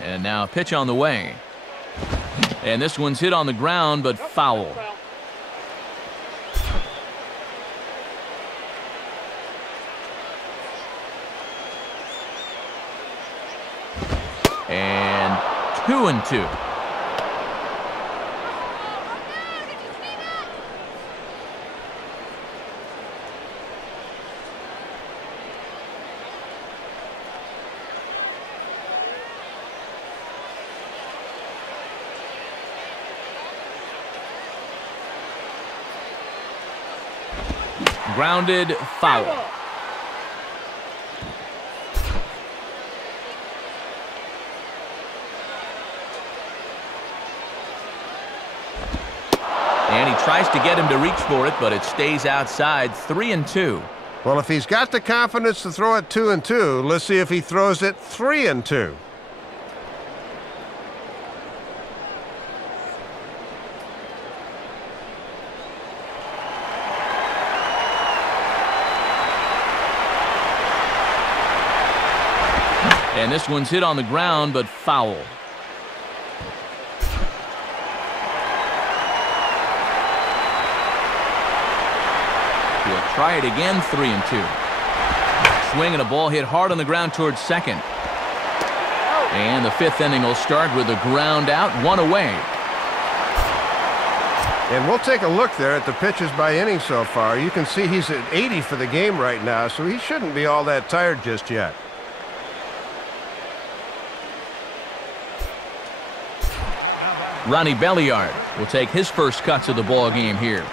And now a pitch on the way. And this one's hit on the ground, but foul. And 2-2. Grounded, foul. And he tries to get him to reach for it, but it stays outside. 3-2. Well, if he's got the confidence to throw it 2-2, let's see if he throws it 3-2. And this one's hit on the ground, but foul. He'll try it again, 3-2. Swing and a ball hit hard on the ground towards second. And the 5th inning will start with a ground out, 1 away. And we'll take a look there at the pitches by inning so far. You can see he's at 80 for the game right now, so he shouldn't be all that tired just yet. Ronnie Belliard will take his first cuts of the ball game here.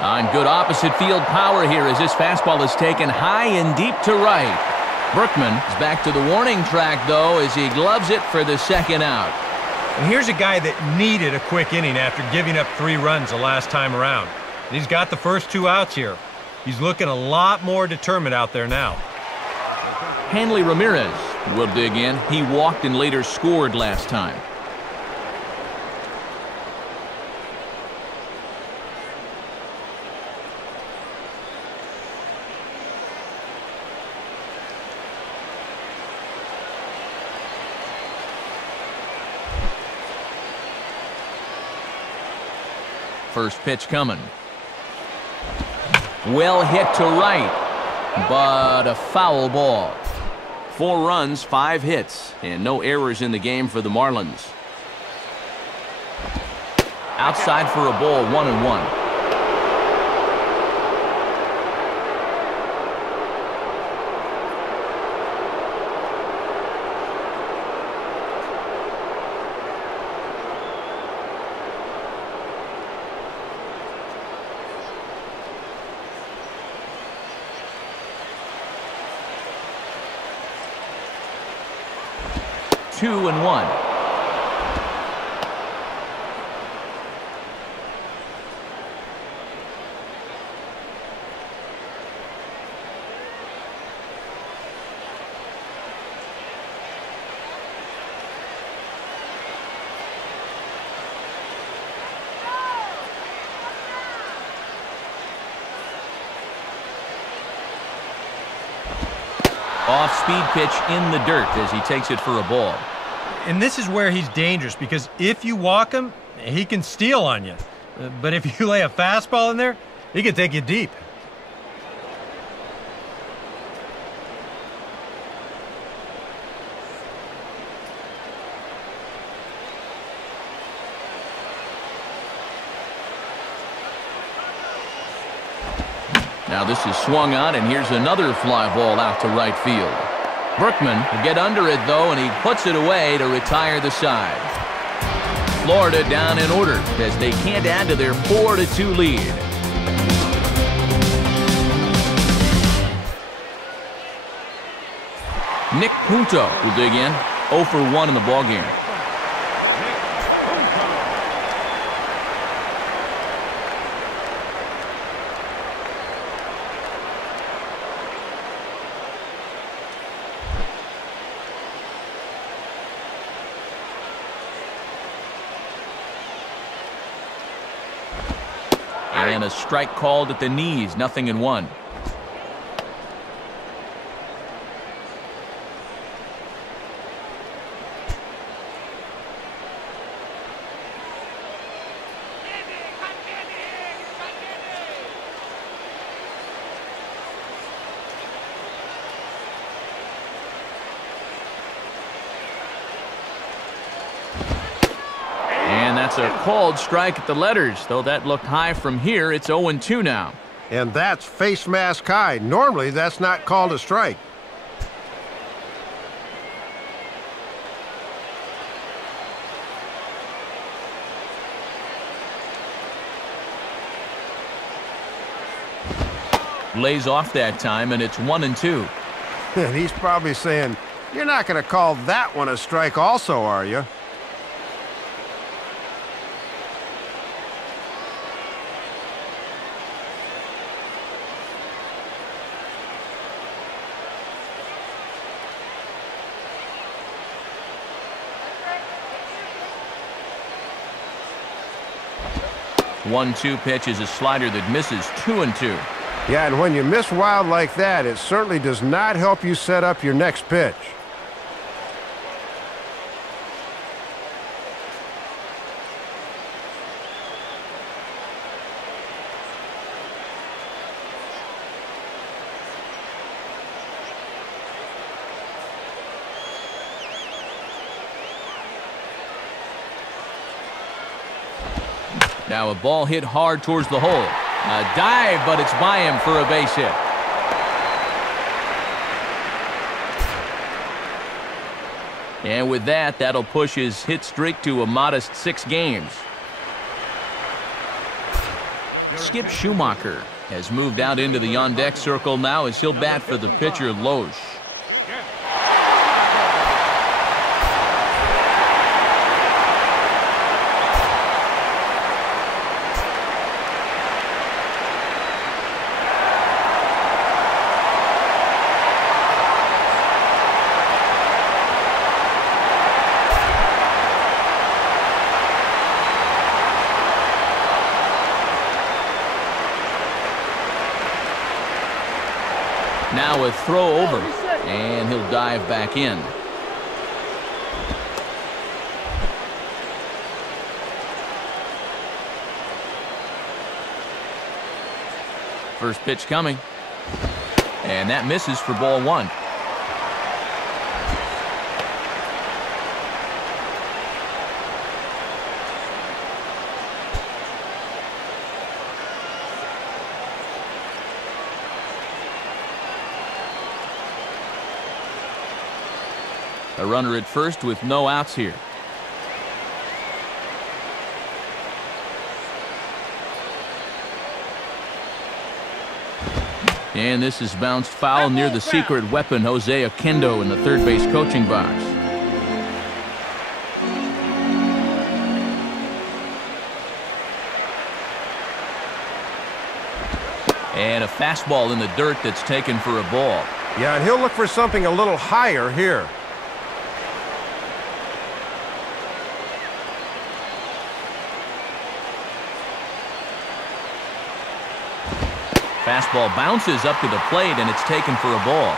On good opposite field power here as this fastball is taken high and deep to right. Berkman is back to the warning track, though, as he gloves it for the 2nd out. And here's a guy that needed a quick inning after giving up 3 runs the last time around. And he's got the first 2 outs here. He's looking a lot more determined out there now. Hanley Ramirez will dig in. He walked and later scored last time. First pitch coming. Well hit to right, but a foul ball. 4 runs, 5 hits, and no errors in the game for the Marlins. Outside for a ball, 1-1. Two and 1. Off-speed pitch in the dirt as he takes it for a ball. And this is where he's dangerous, because if you walk him, he can steal on you. But if you lay a fastball in there, he can take you deep. Now this is swung on, and here's another fly ball out to right field. Berkman will get under it, though, and he puts it away to retire the side. Florida down in order as they can't add to their 4-2 lead. Nick Punto will dig in, 0 for 1 in the ballgame. And a strike called at the knees, 0-1. That's a called strike at the letters, though that looked high from here. It's 0-2 now. And that's face mask high. Normally, that's not called a strike. Lays off that time, and it's 1-2. And he's probably saying, you're not going to call that one a strike also, are you? One-two pitch is a slider that misses 2-2. Yeah, and when you miss wild like that, it certainly does not help you set up your next pitch. Now a ball hit hard towards the hole. A dive, but it's by him for a base hit. And with that, that'll push his hit streak to a modest 6 games. Skip Schumacher has moved out into the on-deck circle now as he'll bat for the pitcher, Loesch. Now a throw over, and he'll dive back in. First pitch coming, and that misses for ball 1. A runner at first with no outs here. And this is bounced foul near the secret weapon, Jose Oquendo, in the third base coaching box. And a fastball in the dirt that's taken for a ball. Yeah, and he'll look for something a little higher here. Fastball bounces up to the plate, and it's taken for a ball.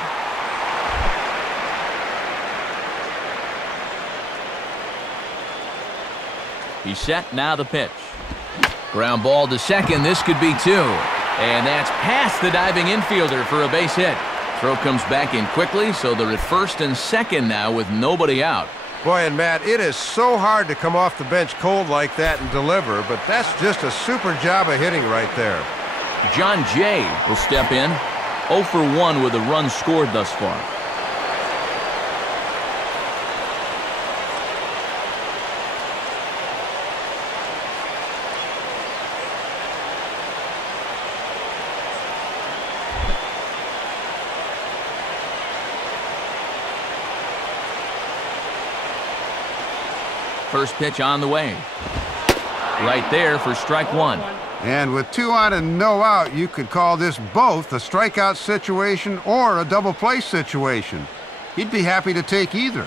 He's set, now the pitch. Ground ball to second, this could be 2. And that's past the diving infielder for a base hit. Throw comes back in quickly, so they're at first and second now with nobody out. Boy, and Matt, it is so hard to come off the bench cold like that and deliver, but that's just a super job of hitting right there. John Jay will step in. 0 for 1 with a run scored thus far. First pitch on the way. Right there for strike one. And with 2 on and no out, you could call this both a strikeout situation or a double play situation. He'd be happy to take either.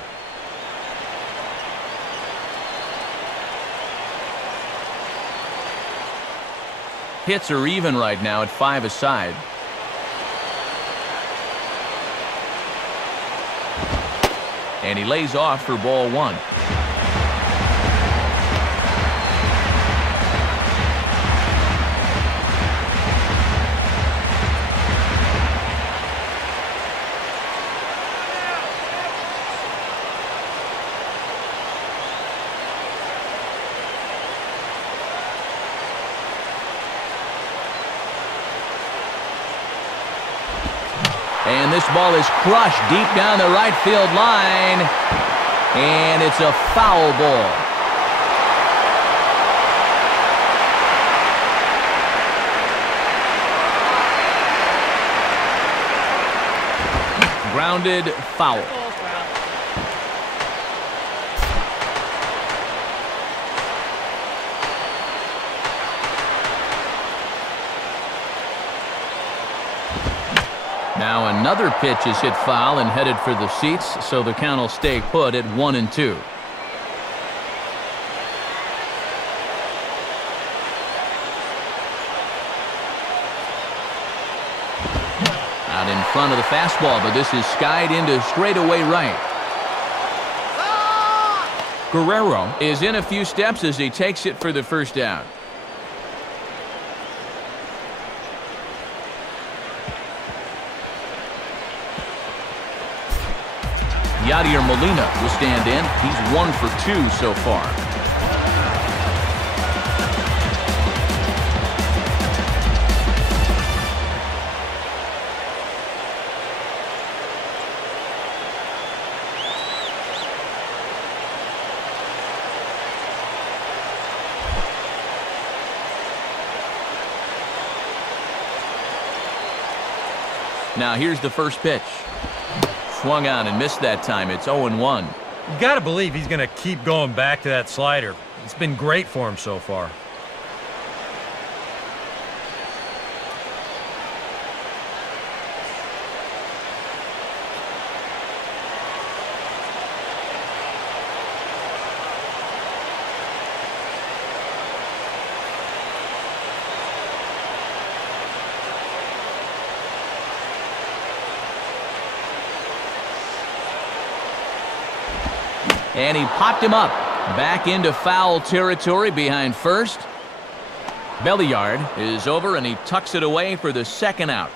Hits are even right now at 5 aside. And he lays off for ball 1. And this ball is crushed deep down the right field line. And it's a foul ball. Grounded foul. Now another pitch is hit foul and headed for the seats, so the count will stay put at 1-2. Out in front of the fastball, but this is skied into straightaway right. Guerrero is in a few steps as he takes it for the first down. Yadier Molina will stand in. He's 1 for 2 so far. Now here's the first pitch. Swung on and missed that time. It's 0-1. You got to believe he's going to keep going back to that slider. It's been great for him so far. And he popped him up. Back into foul territory behind first. Belliard is over and he tucks it away for the second out.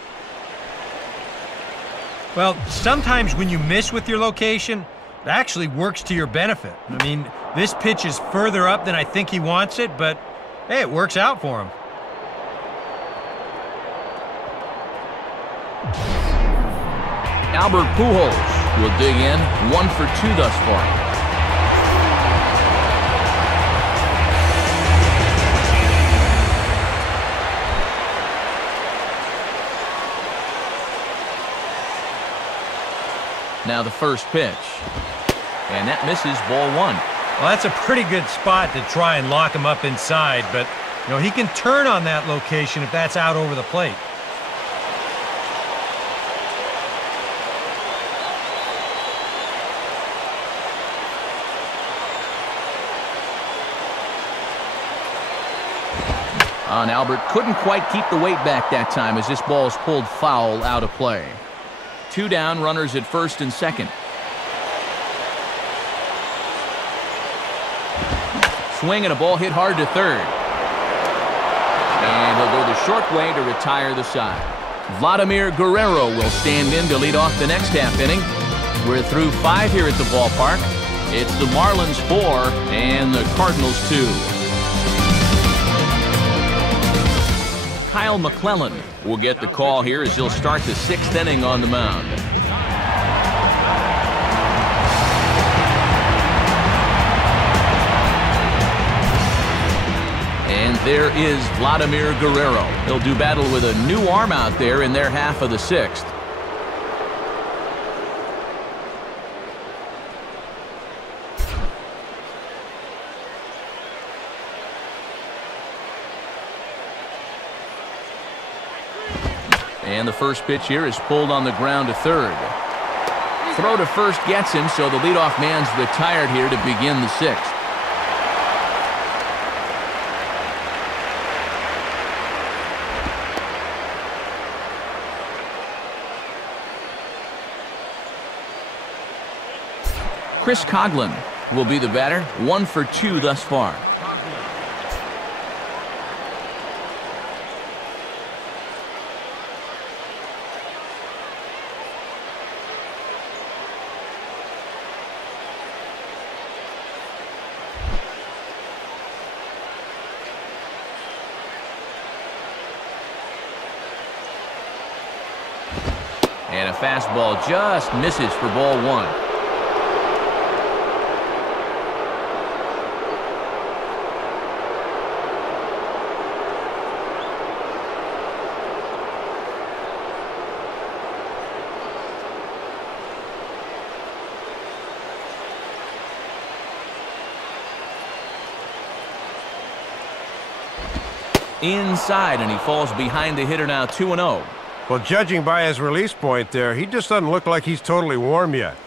Well, sometimes when you miss with your location, it actually works to your benefit. I mean, this pitch is further up than I think he wants it, but hey, it works out for him. Albert Pujols will dig in. 1 for 2 thus far. Now the first pitch. And that misses ball 1. Well, that's a pretty good spot to try and lock him up inside, but you know, he can turn on that location if that's out over the plate. And Albert couldn't quite keep the weight back that time as this ball is pulled foul out of play. 2 down, runners at first and second. Swing and a ball hit hard to third. And he'll go the short way to retire the side. Vladimir Guerrero will stand in to lead off the next half inning. We're through 5 here at the ballpark. It's the Marlins 4 and the Cardinals 2. Kyle McClellan will get the call here as he'll start the 6th inning on the mound. And there is Vladimir Guerrero. He'll do battle with a new arm out there in their half of the 6th. And the first pitch here is pulled on the ground to third. Throw to first gets him, so the leadoff man's retired here to begin the 6th. Chris Coughlin will be the batter, 1 for 2 thus far. And a fastball just misses for ball 1. Inside, and he falls behind the hitter now, 2-0. Well, judging by his release point there, he just doesn't look like he's totally warm yet.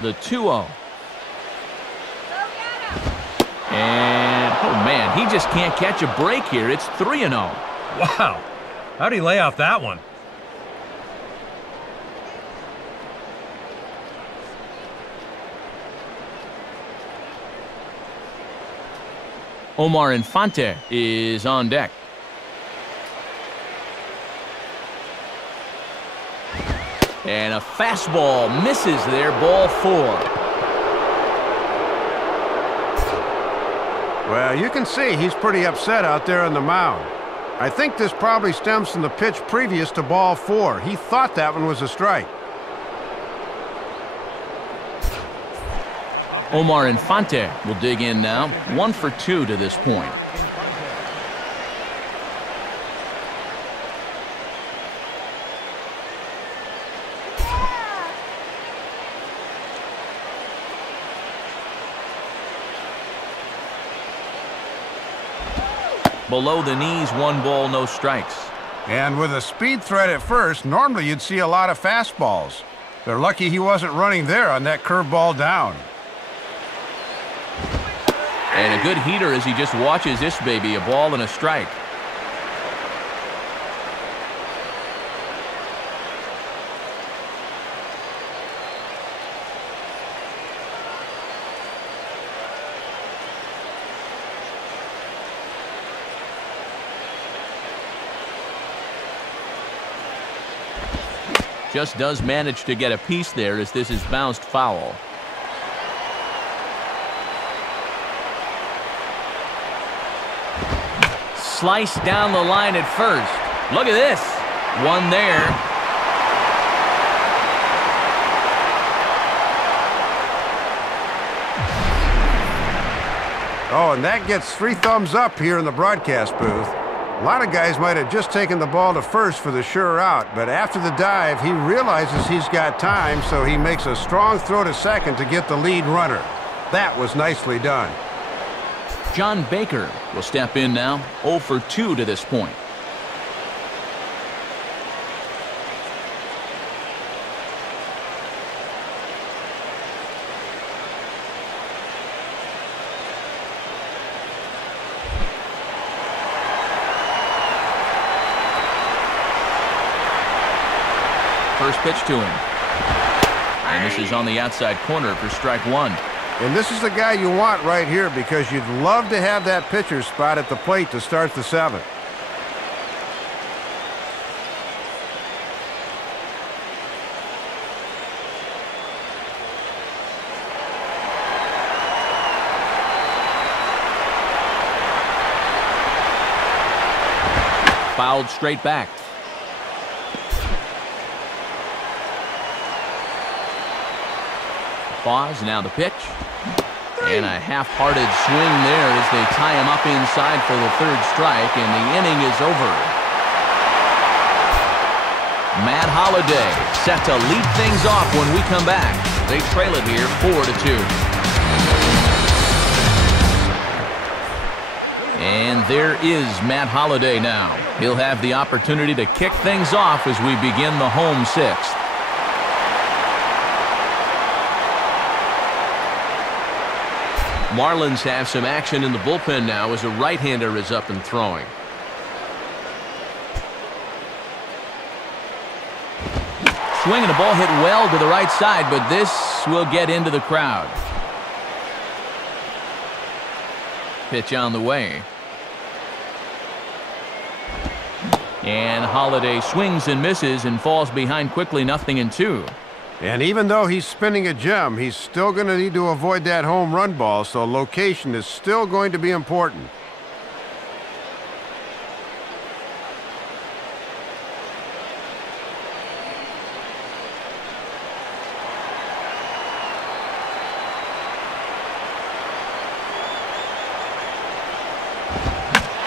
The 2-0. And, oh man, he just can't catch a break here. It's 3-0. Wow. How'd he lay off that one? Omar Infante is on deck. And a fastball misses there, ball 4. Well, you can see he's pretty upset out there on the mound. I think this probably stems from the pitch previous to ball 4. He thought that one was a strike. Omar Infante will dig in now, 1 for 2 to this point. Below the knees, 1 ball, no strikes. And with a speed threat at first, normally you'd see a lot of fastballs. They're lucky he wasn't running there on that curveball down. And a good heater as he just watches this baby, a ball and a strike. Just does manage to get a piece there as this is bounced foul. Sliced down the line at first. Look at this. 1 there. Oh, and that gets 3 thumbs up here in the broadcast booth. A lot of guys might have just taken the ball to first for the sure out, but after the dive, he realizes he's got time, so he makes a strong throw to second to get the lead runner. That was nicely done. John Baker will step in now, 0 for 2 to this point. First pitch to him. And this is on the outside corner for strike 1. And this is the guy you want right here because you'd love to have that pitcher spot at the plate to start the 7th. fouled straight back. Pause, now the pitch. And a half-hearted swing there as they tie him up inside for the third strike, and the inning is over. Matt Holliday set to lead things off when we come back. They trail it here 4-2. And there is Matt Holliday now. He'll have the opportunity to kick things off as we begin the home sixth. Marlins have some action in the bullpen now as a right-hander is up and throwing. Swing and a ball hit well to the right side, but this will get into the crowd. Pitch on the way. And Holliday swings and misses and falls behind quickly, 0-2. And even though he's spinning a gem, he's still going to need to avoid that home run ball, so location is still going to be important.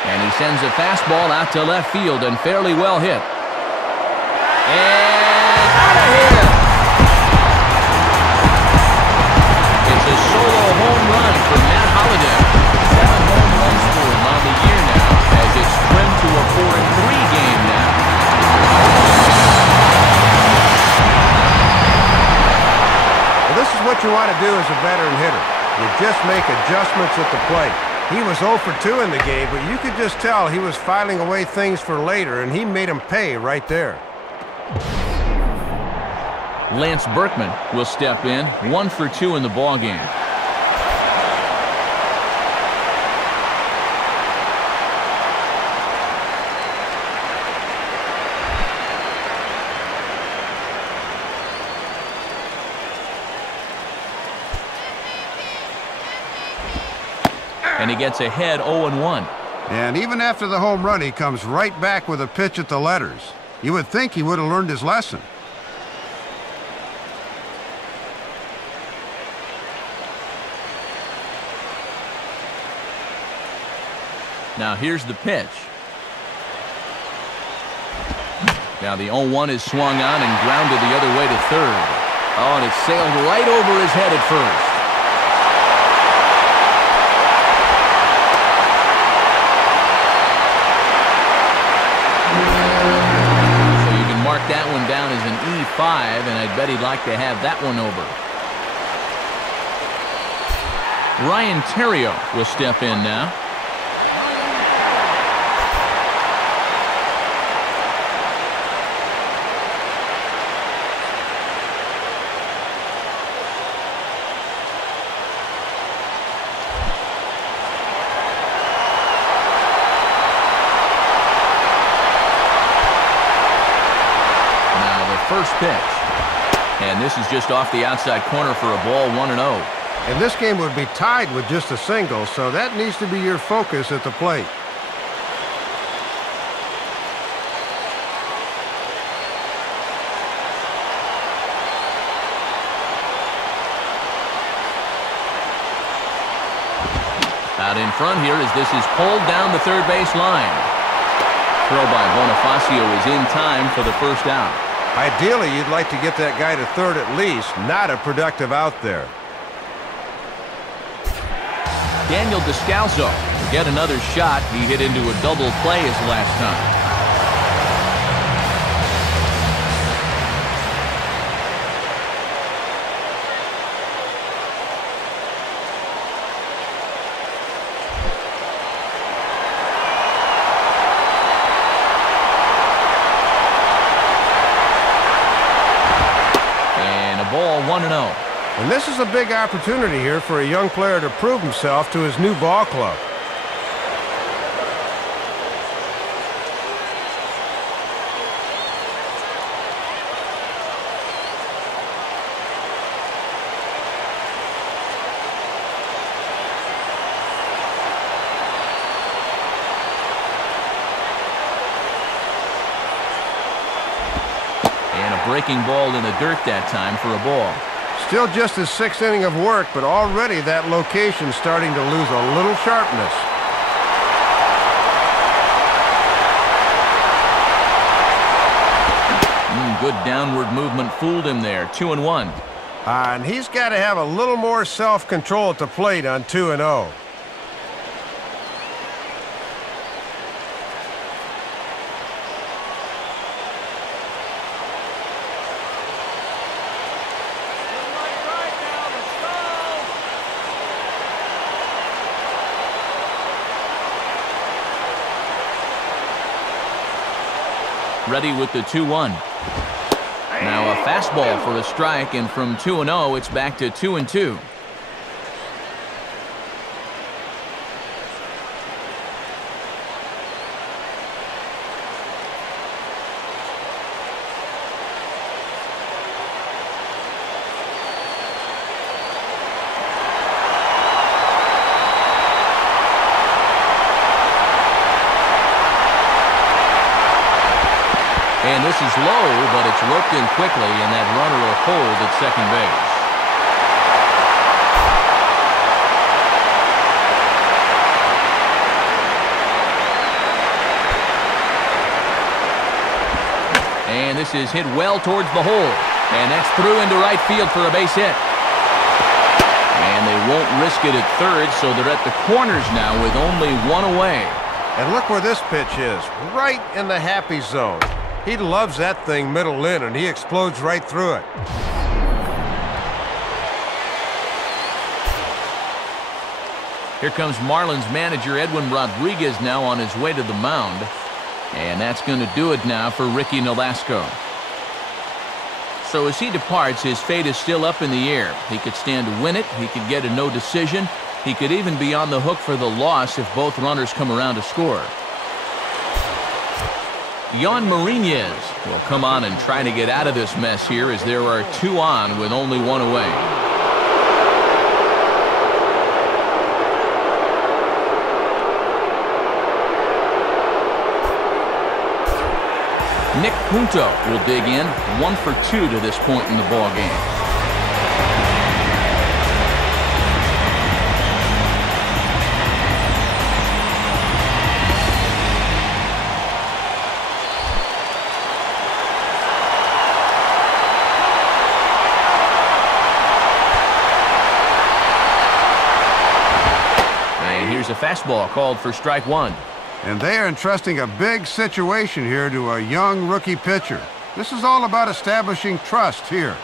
And he sends a fastball out to left field and fairly well hit. And out of here! A solo home run for Matt Holliday. 7 home runs for him on the year now, as it's trimmed to a 4-3 game now. Well, this is what you want to do as a veteran hitter. You just make adjustments at the plate. He was 0 for 2 in the game, but you could just tell he was filing away things for later, and he made them pay right there. Lance Berkman will step in, 1 for 2 in the ballgame. And he gets ahead 0-1. And even after the home run, he comes right back with a pitch at the letters. You would think he would have learned his lesson. Now here's the pitch. Now the 0-1 is swung on and grounded the other way to third. Oh, and it sailed right over his head at first. So you can mark that one down as an E5, and I bet he'd like to have that one over. Ryan Theriot will step in now. First pitch. And this is just off the outside corner for a ball, 1-0. And this game would be tied with just a single, so that needs to be your focus at the plate. Out in front here as this is pulled down the third base line. Throw by Bonifacio is in time for the first out. Ideally, you'd like to get that guy to third at least, not a productive out there. Daniel Descalso will get another shot. He hit into a double play his last time. Ball 1-0. And this is a big opportunity here for a young player to prove himself to his new ball club. breaking ball in the dirt that time for a ball. Still just his 6th inning of work, but already that location's starting to lose a little sharpness. Good downward movement fooled him there. 2-1. And he's got to have a little more self-control at the plate on 2-0. Ready with the 2-1. Now a fastball for a strike, and from 2-0, it's back to 2-2. And this is low, but it's roped in quickly, and that runner will hold at second base. And this is hit well towards the hole. And that's through into right field for a base hit. And they won't risk it at third, so they're at the corners now with only one away. And look where this pitch is, right in the happy zone. He loves that thing middle in, and he explodes right through it. Here comes Marlins manager Edwin Rodriguez now on his way to the mound. And that's going to do it now for Ricky Nolasco. So as he departs, his fate is still up in the air. He could stand to win it. He could get a no decision. He could even be on the hook for the loss if both runners come around to score. Jan Marinez will come on and try to get out of this mess here as there are two on with only one away. Nick Punto will dig in, 1 for 2 to this point in the ball game. A fastball called for strike one. And they are entrusting a big situation here to a young rookie pitcher. This is all about establishing trust here.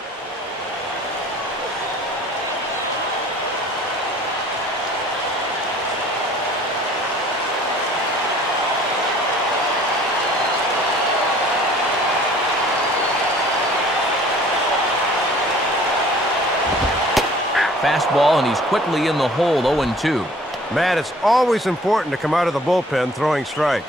Fastball, and he's quickly in the hole, 0-2. Matt, it's always important to come out of the bullpen throwing strikes.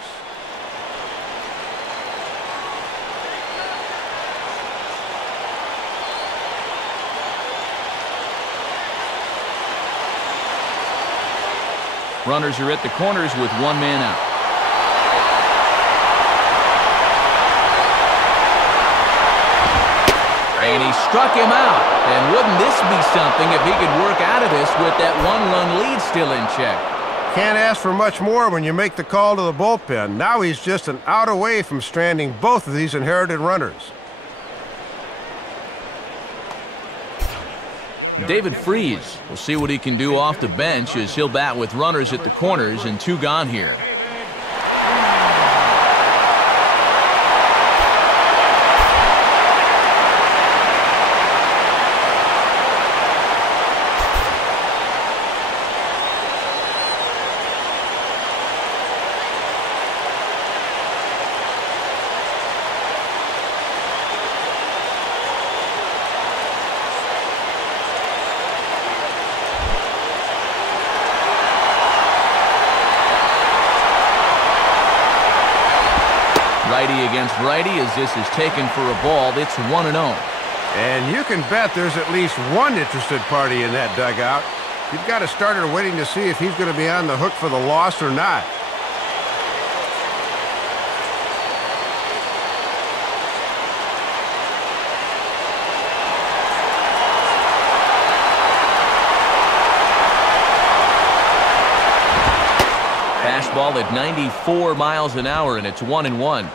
Runners are at the corners with one man out. And he struck him out. And wouldn't this be something if he could work out of this with that one-run lead still in check? Can't ask for much more when you make the call to the bullpen. Now he's just an out away from stranding both of these inherited runners. David Freese will see what he can do off the bench as he'll bat with runners at the corners and two gone here. Righty against righty as this is taken for a ball. It's 1-0. And you can bet there's at least one interested party in that dugout. You've got a starter waiting to see if he's going to be on the hook for the loss or not. fastball at 94 miles an hour, and it's 1-1.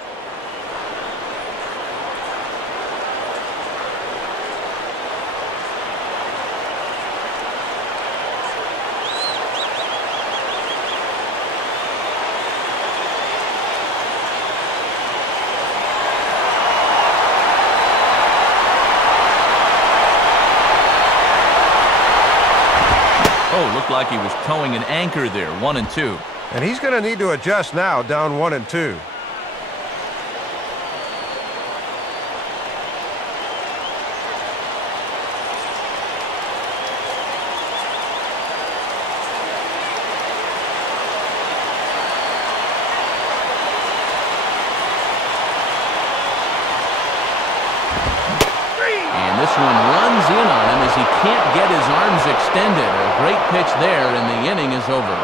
Looked like he was towing an anchor there, 1-2. And he's going to need to adjust now, down 1-2. This one runs in on him as he can't get his arms extended. A great pitch there, and the inning is over.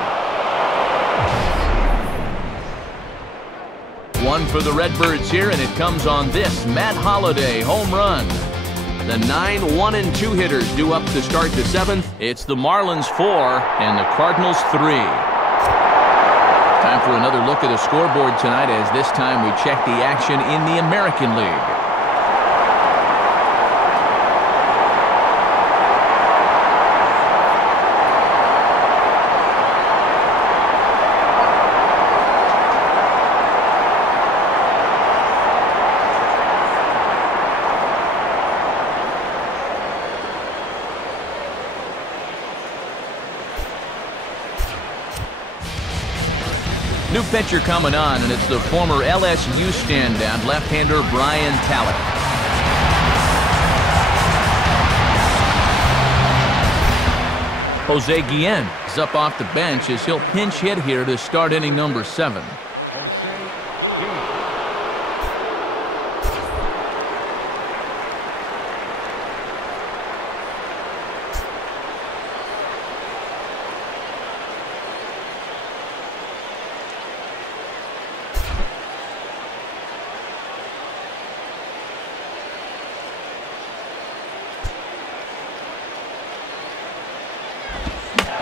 One for the Redbirds here, and it comes on this Matt Holliday home run. The 9 1-2 hitters due up to start the 7th. It's the Marlins 4 and the Cardinals 3. Time for another look at the scoreboard tonight, as this time we check the action in the American League. New pitcher coming on, and it's the former LSU standout, left-hander Brian Talent. Jose Guillen is up off the bench as he'll pinch hit here to start inning number 7.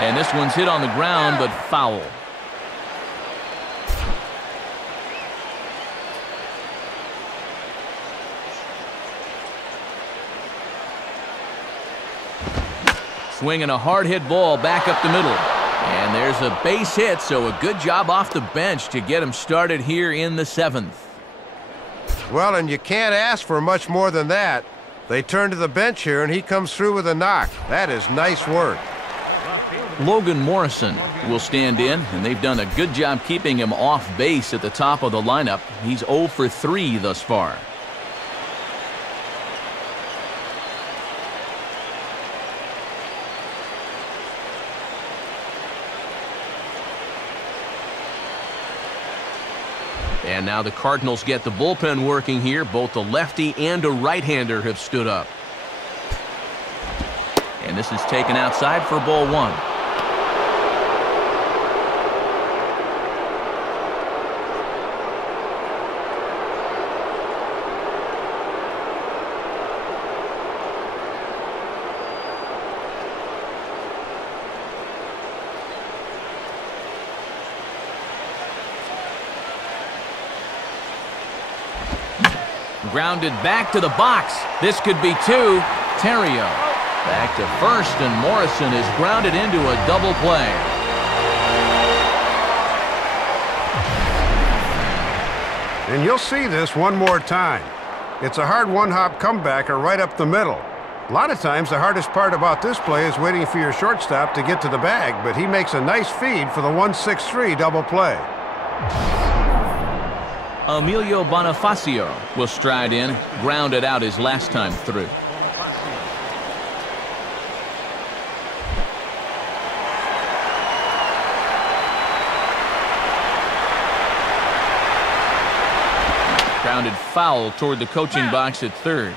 And this one's hit on the ground, but foul. Swinging a hard hit ball back up the middle. And there's a base hit, so a good job off the bench to get him started here in the 7th. Well, and you can't ask for much more than that. They turn to the bench here, and he comes through with a knock. That is nice work. Logan Morrison will stand in, and they've done a good job keeping him off base at the top of the lineup. He's 0 for 3 thus far. And now the Cardinals get the bullpen working here. Both a lefty and a right-hander have stood up. And this is taken outside for ball 1. Grounded back to the box. This could be 2. Terrio back to first, and Morrison is grounded into a double play. And you'll see this one more time. It's a hard one-hop comebacker right up the middle. A lot of times the hardest part about this play is waiting for your shortstop to get to the bag, but he makes a nice feed for the 1-6-3 double play. Emilio Bonifacio will stride in, grounded out his last time through. Grounded foul toward the coaching box at third.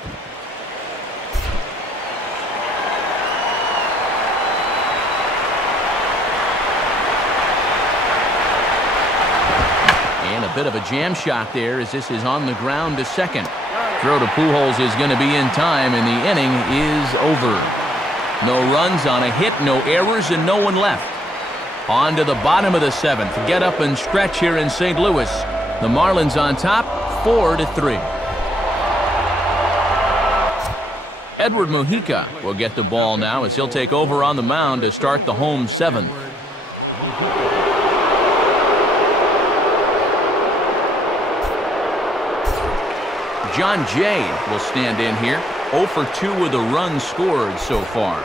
A bit of a jam shot there as this is on the ground to second. Throw to Pujols is going to be in time, and the inning is over. No runs on a hit, no errors, and no one left. On to the bottom of the 7th. Get up and stretch here in St. Louis. The Marlins on top, 4-3. Edward Mujica will get the ball now as he'll take over on the mound to start the home 7th. John Jay will stand in here. 0 for 2 with a run scored so far.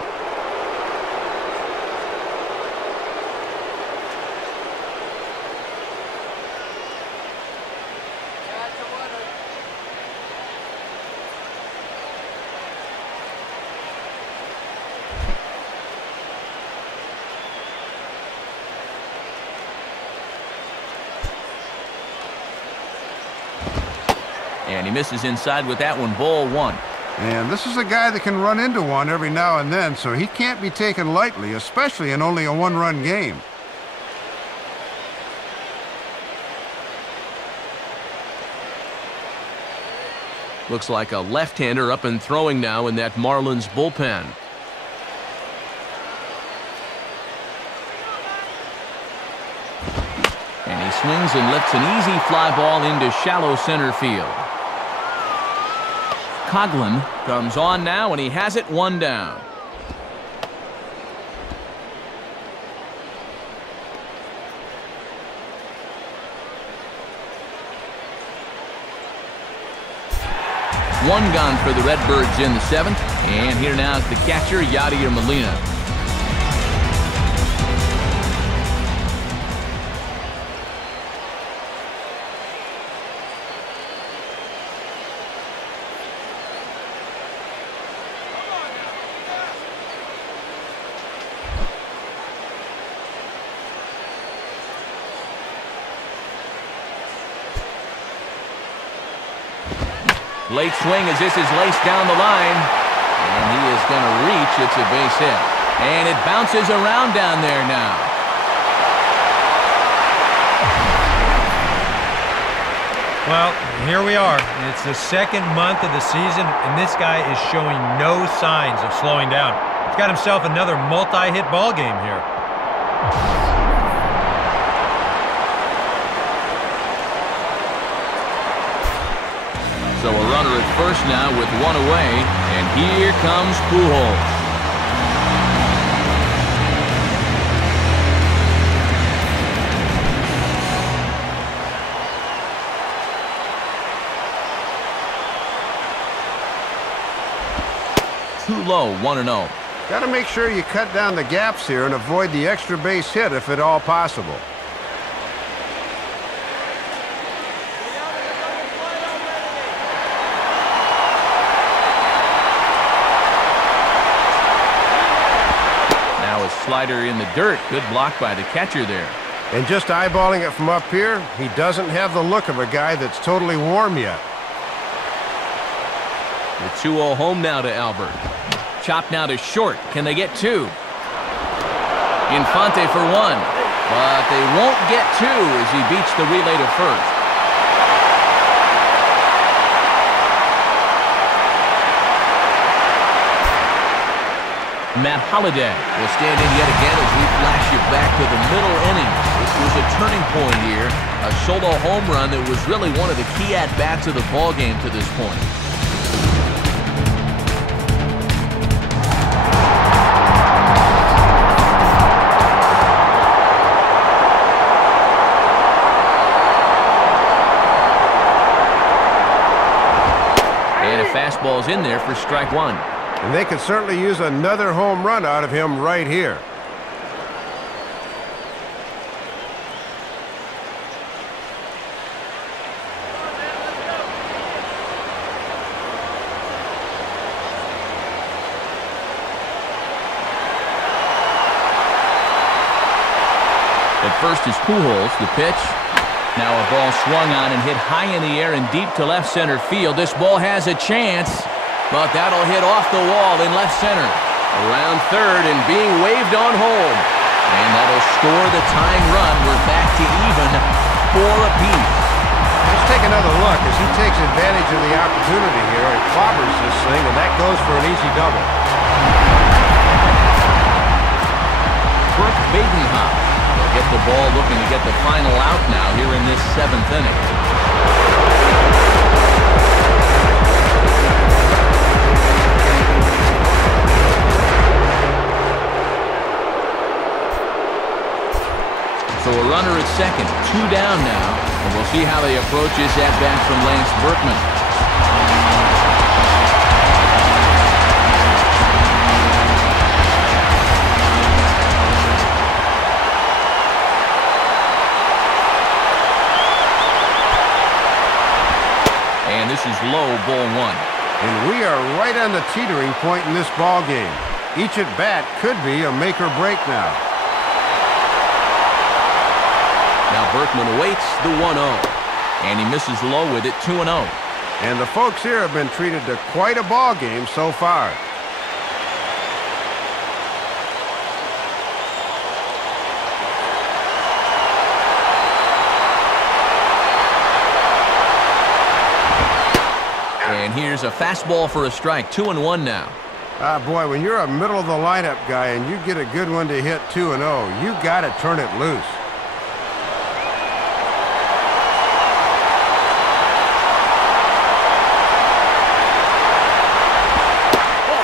And he misses inside with that one, ball 1. And this is a guy that can run into one every now and then, so he can't be taken lightly, especially in only a one-run game. Looks like a left-hander up and throwing now in that Marlins bullpen. And he swings and lifts an easy fly ball into shallow center field. Coughlin comes on now, and he has it 1 down. One gone for the Redbirds in the 7th. And here now is the catcher, Yadier Molina. Late swing as this is laced down the line. And he is going to reach. It's a base hit. And it bounces around down there now. Well, here we are. It's the 2nd month of the season, and this guy is showing no signs of slowing down. He's got himself another multi-hit ball game here. So a runner at first now with 1 away, and here comes Pujols. Too low, 1-0. Got to make sure you cut down the gaps here and avoid the extra base hit if at all possible. Slider in the dirt. Good block by the catcher there. And just eyeballing it from up here, he doesn't have the look of a guy that's totally warm yet. The 2-0 home now to Albert. Chop now to short. Can they get 2? Infante for 1. But they won't get 2 as he beats the relay to first. Matt Holliday will stand in yet again as we flash you back to the middle innings. This was a turning point here, a solo home run that was really one of the key at-bats of the ballgame to this point. And a fastball's in there for strike 1. And they could certainly use another home run out of him right here. At first is Pujols, the pitch. Now a ball swung on and hit high in the air and deep to left center field. This ball has a chance. But that'll hit off the wall in left center. Around third and being waved on home. And that'll score the tying run. We're back to even, 4 apiece. Let's take another look as he takes advantage of the opportunity here and clobbers this thing, and that goes for an easy double. Brooke Badenhop They'll get the ball looking to get the final out now here in this 7th inning. So a runner at second, 2 down now, and we'll see how they approach this at-bat from Lance Berkman. And this is low, ball 1. And we are right on the teetering point in this ball game. Each at-bat could be a make or break now. Now Berkman awaits the 1-0, and he misses low with it, 2-0. And the folks here have been treated to quite a ball game so far. And here's a fastball for a strike, 2-1 now. Ah, boy, when you're a middle-of-the-lineup guy and you get a good one to hit 2-0, you got to turn it loose.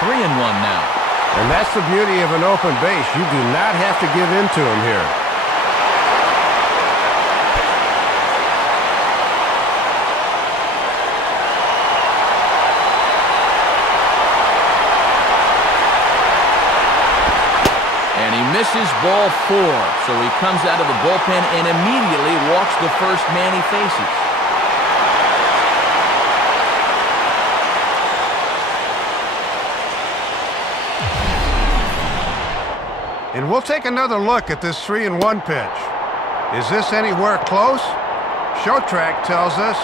3-1 now. And that's the beauty of an open base. You do not have to give in to him here. And he misses ball 4. So he comes out of the bullpen and immediately walks the first man he faces. And we'll take another look at this 3-1 pitch. Is this anywhere close? Show track tells us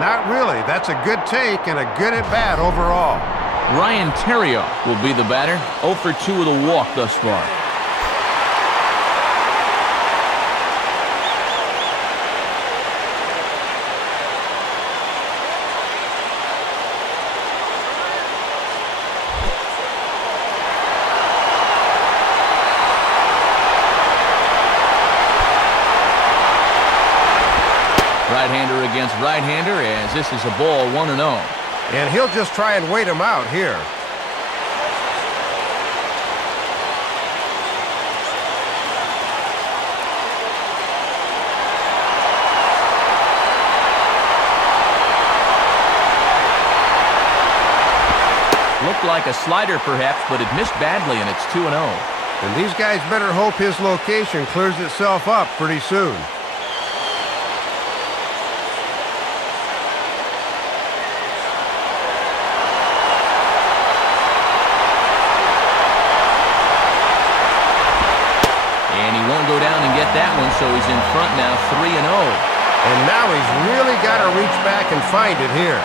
not really. That's a good take and a good at-bat overall. Ryan Theriot will be the batter, 0 for 2 with a walk thus far. Right-hander against right-hander, as this is a ball, 1-0. And he'll just try and wait him out here. Looked like a slider perhaps, but it missed badly, and it's 2-0. And these guys better hope his location clears itself up pretty soon. Go down and get that one, so he's in front now, 3-0. And now he's really got to reach back and find it here.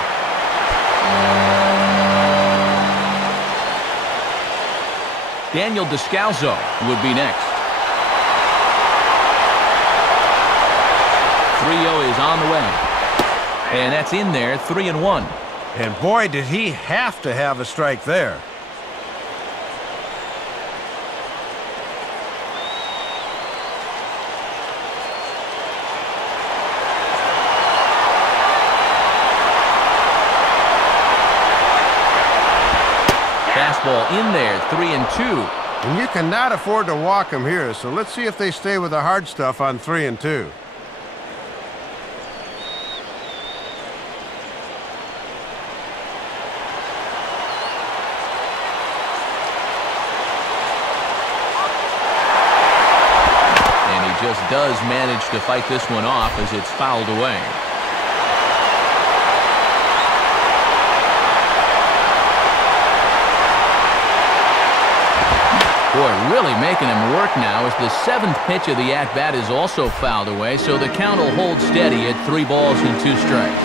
Daniel Descalzo would be next. 3-0 is on the way. And that's in there, 3-1. And boy, did he have to have a strike there. Fastball in there, 3-2. And you cannot afford to walk him here, so let's see if they stay with the hard stuff on 3-2. And he just does manage to fight this one off as it's fouled away. Boy, really making him work now as the 7th pitch of the at-bat is also fouled away, so the count will hold steady at 3 balls and 2 strikes.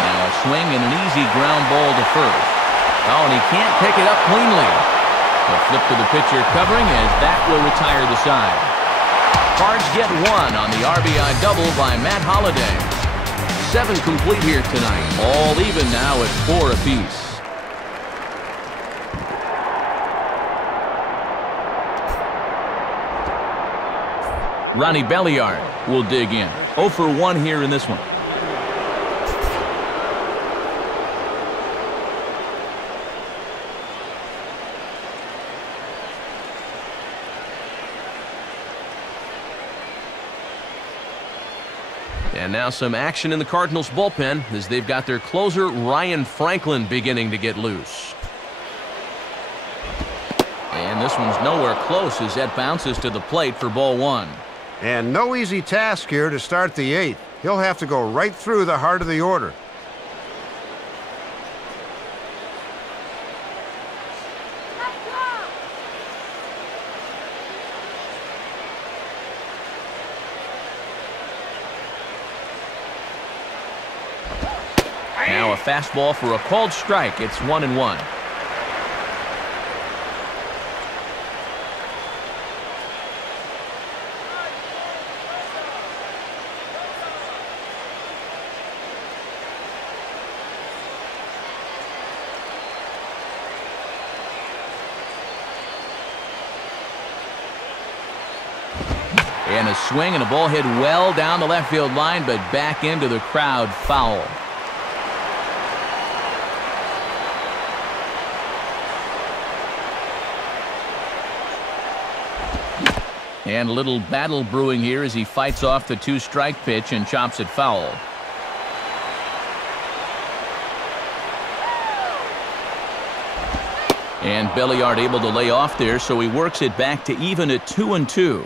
Now a swing and an easy ground ball to first. Oh, and he can't pick it up cleanly. A flip to the pitcher covering as that will retire the side. Cards get 1 on the RBI double by Matt Holliday. 7 complete here tonight. All even now at 4 apiece. Ronnie Belliard will dig in. 0 for 1 here in this one. And now some action in the Cardinals bullpen as they've got their closer Ryan Franklin beginning to get loose. And this one's nowhere close as that bounces to the plate for ball 1. And no easy task here to start the 8th. He'll have to go right through the heart of the order. Now a fastball for a called strike. It's 1-1. And a swing and a ball hit well down the left field line, but back into the crowd, foul. And a little battle brewing here as he fights off the 2-strike pitch and chops it foul. And Belliard able to lay off there, so he works it back to even at 2-2.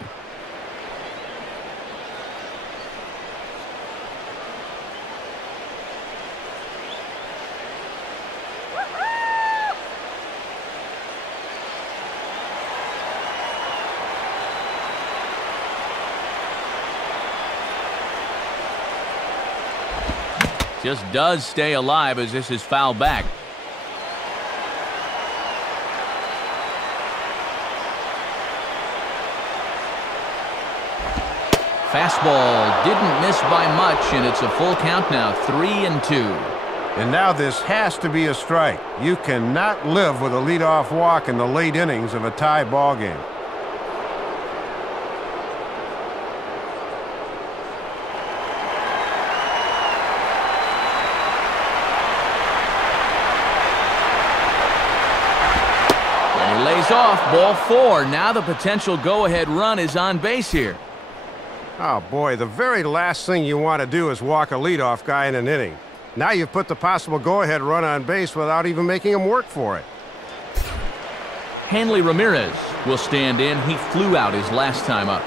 Just does stay alive as this is fouled back. Fastball didn't miss by much, and it's a full count now, 3-2. And now this has to be a strike. You cannot live with a leadoff walk in the late innings of a tie ball game. Off, ball 4. Now the potential go-ahead run is on base here. Oh, boy, the very last thing you want to do is walk a leadoff guy in an inning. Now you've put the possible go-ahead run on base without even making him work for it. Hanley Ramirez will stand in. He flew out his last time up.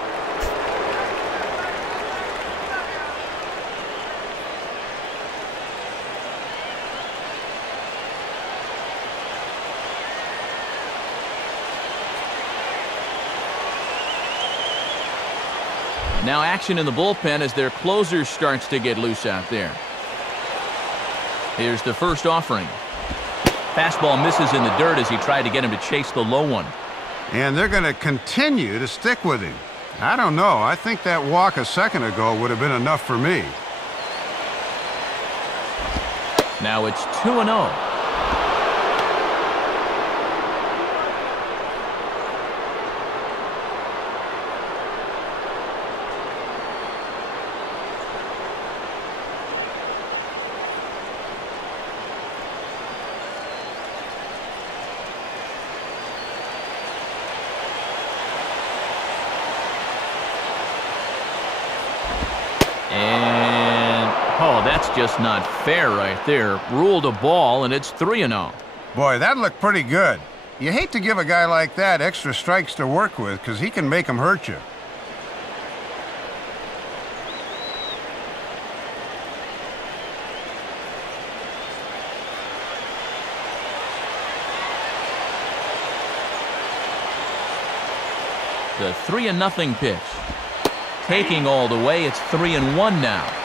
Now action in the bullpen as their closer starts to get loose out there. Here's the first offering. Fastball misses in the dirt as he tried to get him to chase the low one. And they're going to continue to stick with him. I don't know. I think that walk a second ago would have been enough for me. Now it's 2-0. That's just not fair right there. Ruled a ball, and it's 3-0. Boy, that looked pretty good. You hate to give a guy like that extra strikes to work with because he can make them hurt you. The 3-0 pitch. Taking all the way, it's 3-1 now.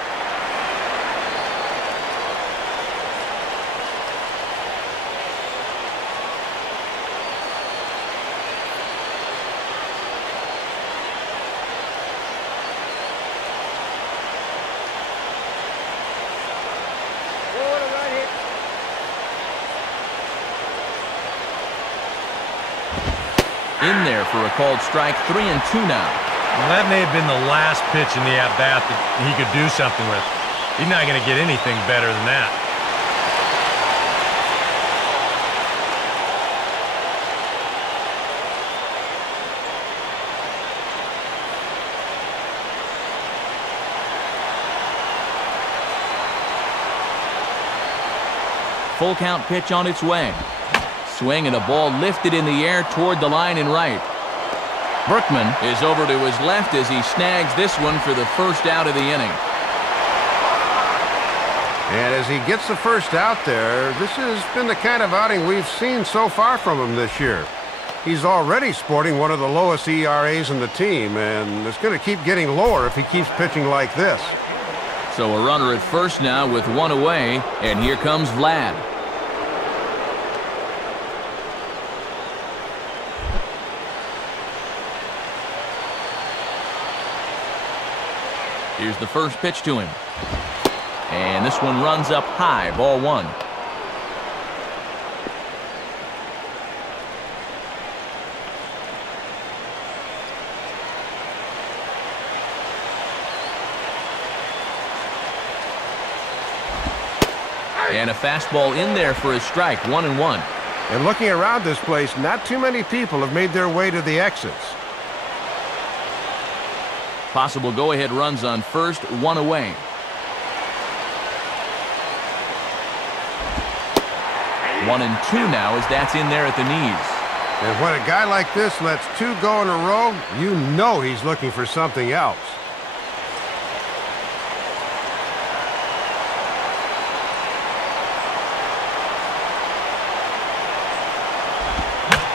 In there for a called strike, 3-2 now. Well, that may have been the last pitch in the at-bat that he could do something with. He's not going to get anything better than that. Full count pitch on its way. Swing and a ball lifted in the air toward the line and right. Berkman is over to his left as he snags this one for the first out of the inning. And as he gets the first out there, this has been the kind of outing we've seen so far from him this year. He's already sporting one of the lowest ERAs in the team, and it's going to keep getting lower if he keeps pitching like this. So a runner at first now with one away, and here comes Vlad. Here's the first pitch to him. And this one runs up high, ball one. And a fastball in there for a strike, 1-1. And looking around this place, not too many people have made their way to the exits. Possible go-ahead runs on first, one away. One and two now as that's in there at the knees. And when a guy like this lets two go in a row, you know he's looking for something else.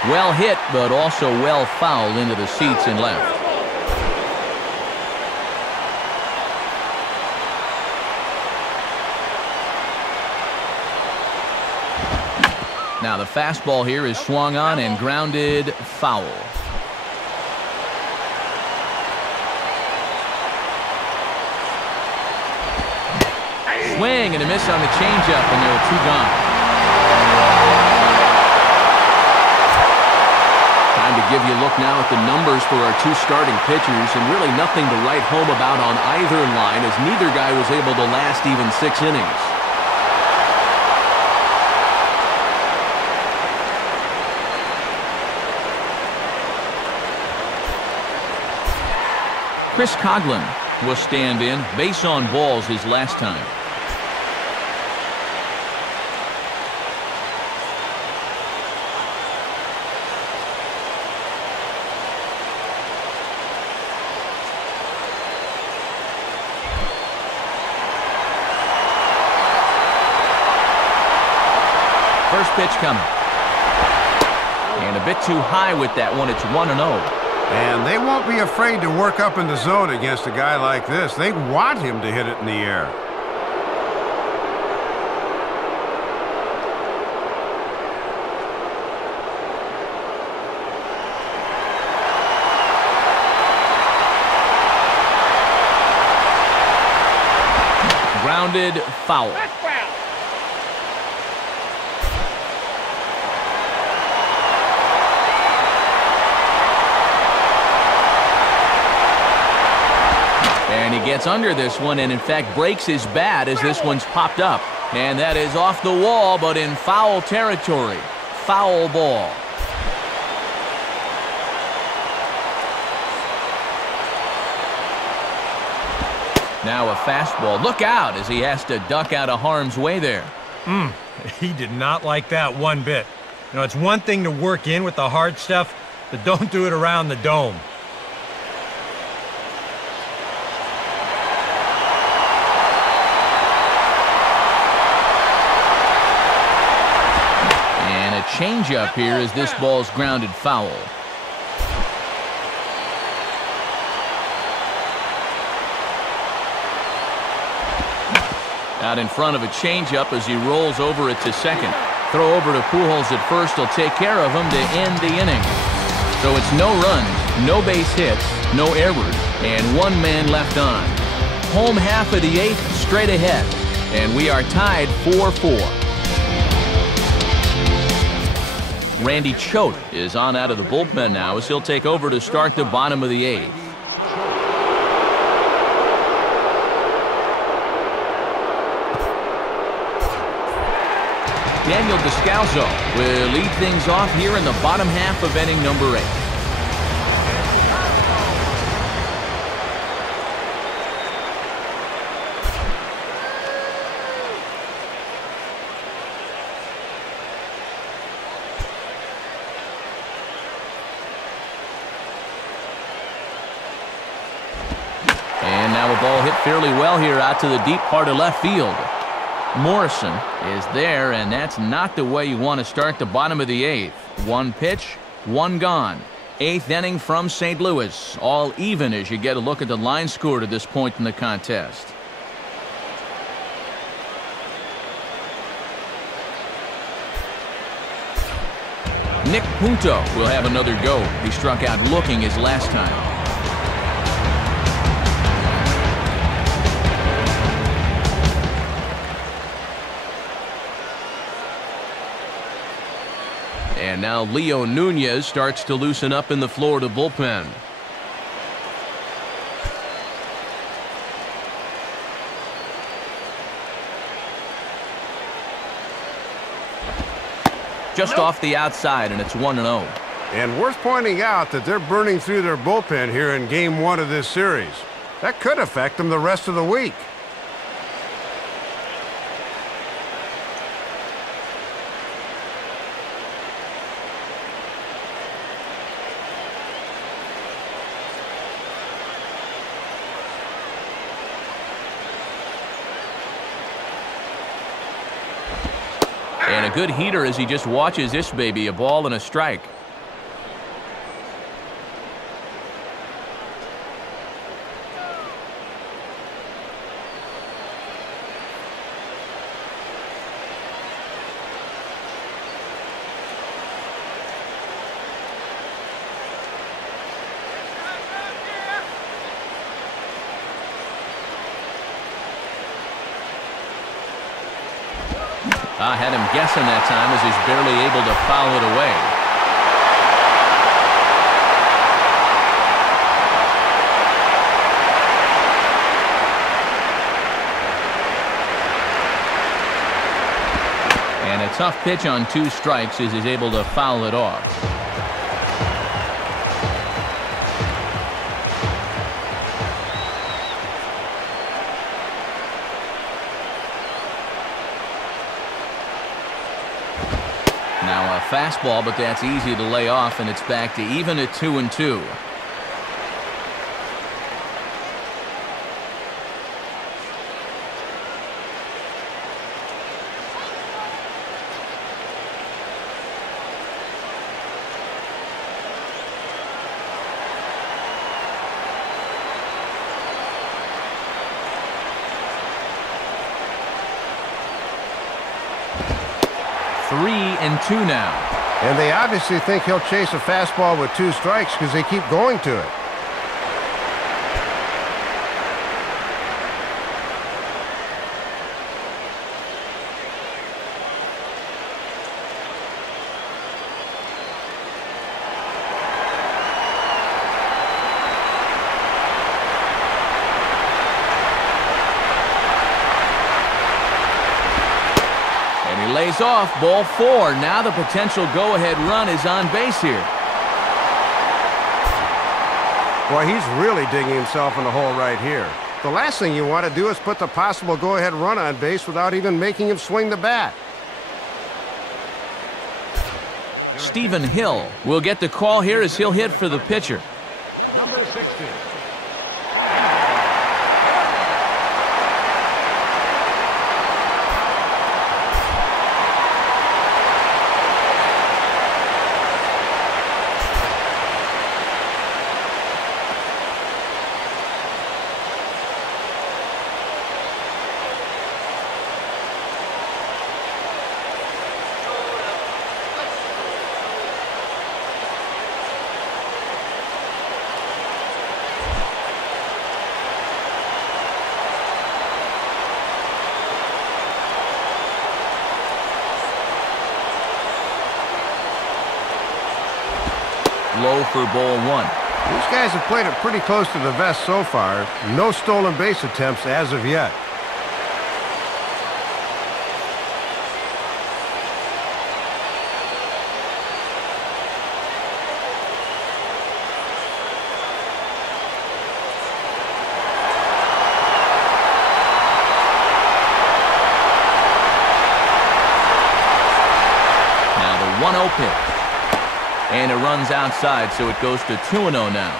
Well hit, but also well fouled into the seats and left. Now the fastball here is swung on and grounded foul. Swing and a miss on the changeup, and there are two gone. Time to give you a look now at the numbers for our two starting pitchers, and really nothing to write home about on either line, as neither guy was able to last even 6 innings. Chris Coughlin will stand in. Base on balls his last time. First pitch coming. And a bit too high with that one. It's 1-0. And they won't be afraid to work up in the zone against a guy like this. They want him to hit it in the air. Grounded foul. And he gets under this one and in fact breaks his bat as this one's popped up. And that is off the wall but in foul territory. Foul ball. Now a fastball. Look out as he has to duck out of harm's way there. He did not like that one bit. You know, it's one thing to work in with the hard stuff, but don't do it around the dome. Change-up here as this ball's grounded foul. Out in front of a change-up as he rolls over it to second. Throw over to Pujols at first. He'll take care of him to end the inning. So it's no runs, no base hits, no errors, and one man left on. Home half of the 8th, straight ahead. And we are tied 4-4. Randy Choate is on out of the bullpen now as he'll take over to start the bottom of the 8th. Daniel Descalzo will lead things off here in the bottom half of inning number 8. And now a ball hit fairly well here out to the deep part of left field. Morrison is there, and that's not the way you want to start the bottom of the 8th. 1 pitch, 1 gone. 8th inning from St. Louis. All even as you get a look at the line score to this point in the contest. Nick Punto will have another go. He struck out looking his last time. And now Leo Nunez starts to loosen up in the Florida bullpen. Just off the outside, and it's 1-0. And worth pointing out that they're burning through their bullpen here in Game 1 of this series. That could affect them the rest of the week. And a good heater as he just watches this baby, a ball and a strike. I had him guessing that time as he's barely able to foul it away. And a tough pitch on 2 strikes as he's able to foul it off. Now a fastball, but that's easy to lay off, and it's back to even at 2-2. And 2 now. And they obviously think he'll chase a fastball with 2 strikes because they keep going to it. Lays off, ball 4. Now the potential go-ahead run is on base here. Boy, he's really digging himself in the hole right here. The last thing you want to do is put the possible go-ahead run on base without even making him swing the bat. Stephen Hill will get the call here as he'll hit for the pitcher. Number 60. Low for ball 1. These guys have played it pretty close to the vest so far. No stolen base attempts as of yet. 1-0 pitch. And it runs outside, so it goes to 2-0 now.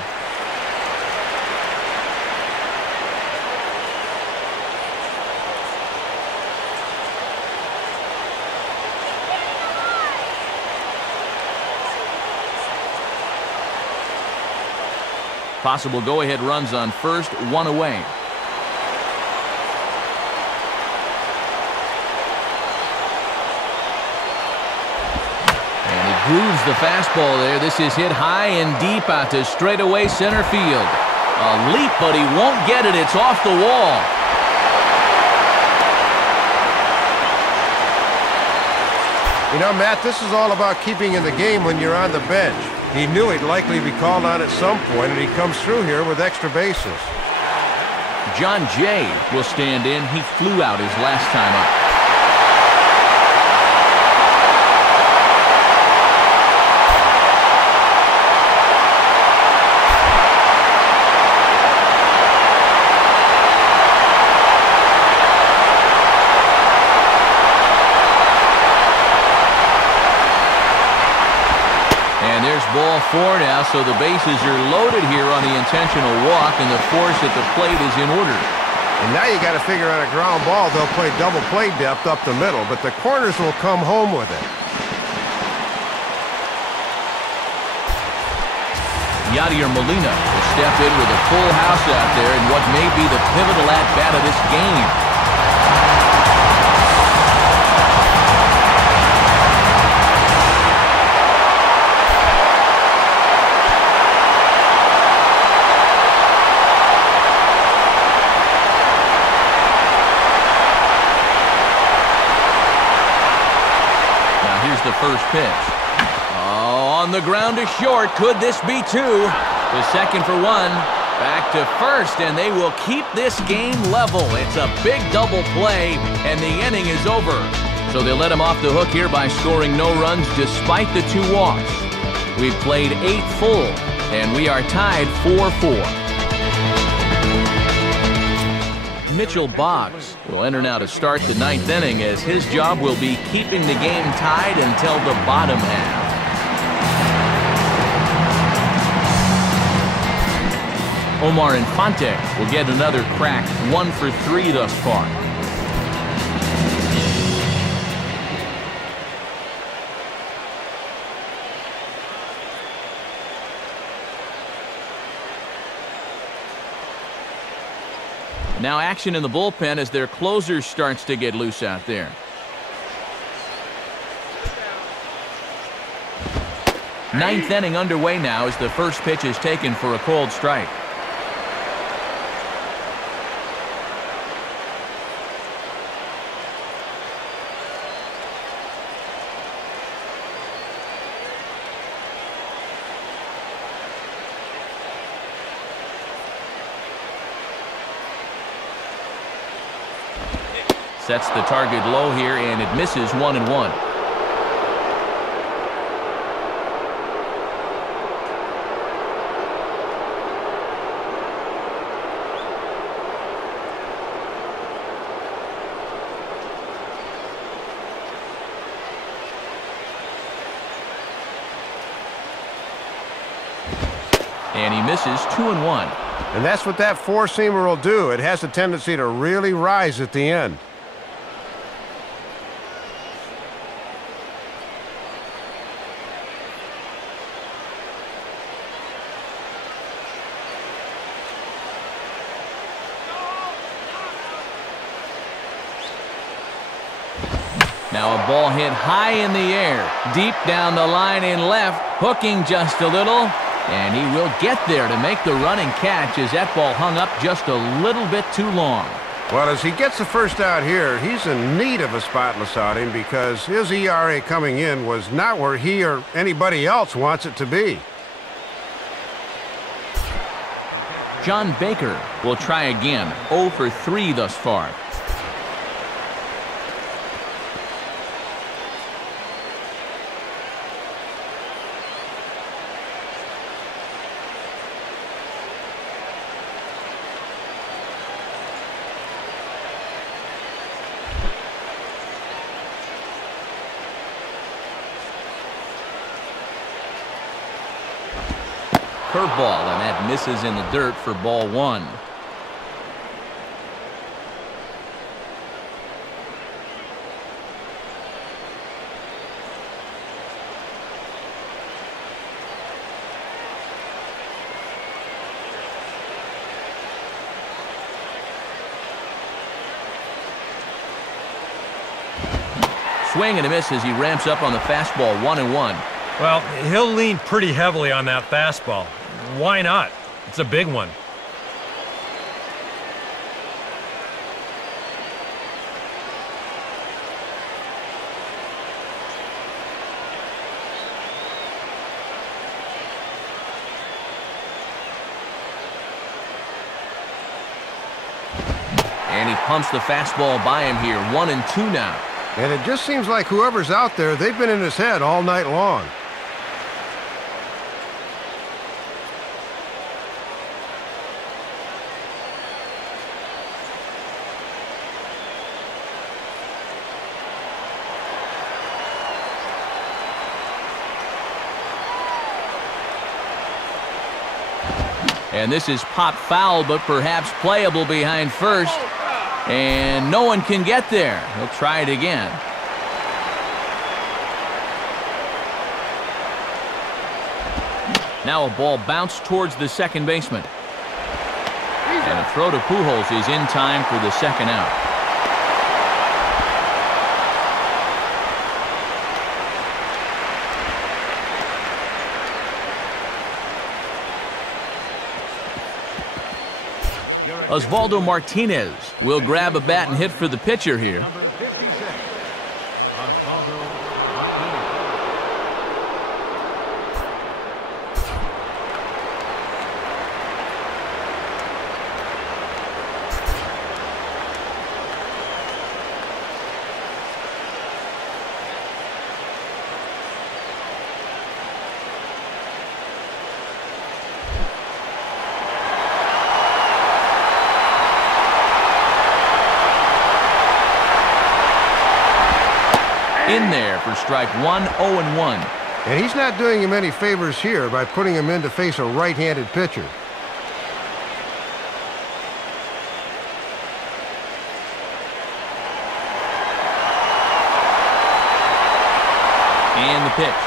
Possible go-ahead runs on first, 1 away. Grooves the fastball there. This is hit high and deep out to straightaway center field. A leap, but he won't get it. It's off the wall. You know, Matt, this is all about keeping in the game when you're on the bench. He knew he'd likely be called on at some point, and he comes through here with extra bases. John Jay will stand in. He flew out his last time up. Ball 4 now, so the bases are loaded here on the intentional walk, and the force at the plate is in order. And now you got to figure on a ground ball, they'll play double play depth up the middle, but the corners will come home with it. Yadier Molina will step in with a full house out there in what may be the pivotal at-bat of this game. The first pitch. Oh, on the ground to short. Could this be 2? The second for 1. Back to first, and they will keep this game level. It's a big double play, and the inning is over. So they let him off the hook here by scoring no runs despite the 2 walks. We've played 8 full, and we are tied 4-4. Mitchell Boggs will enter now to start the 9th inning, as his job will be keeping the game tied until the bottom half. Omar Infante will get another crack, 1 for 3 thus far. Now action in the bullpen as their closer starts to get loose out there. Ninth inning underway now as the first pitch is taken for a called strike. Sets the target low here, and it misses 1-1. And he misses 2-1. And that's what that four-seamer will do. It has a tendency to really rise at the end. Now a ball hit high in the air, deep down the line in left, hooking just a little, and he will get there to make the running catch as that ball hung up just a little bit too long. Well, as he gets the first out here, he's in need of a spotless outing because his ERA coming in was not where he or anybody else wants it to be. John Baker will try again, 0 for 3 thus far. curveball, and that misses in the dirt for ball one. Swing and a miss as he ramps up on the fastball, 1-1. Well, he'll lean pretty heavily on that fastball. Why not? It's a big one. And he pumps the fastball by him here, 1-2 now. And it just seems like whoever's out there, they've been in his head all night long. And this is pop foul, but perhaps playable behind first. And no one can get there. He'll try it again. Now a ball bounced towards the second baseman. And a throw to Pujols is in time for the second out. Osvaldo Martinez will grab a bat and hit for the pitcher here. Number 56, Osvaldo Martinez. In there for strike one, 0-1. And he's not doing him any favors here by putting him in to face a right-handed pitcher. And the pitch.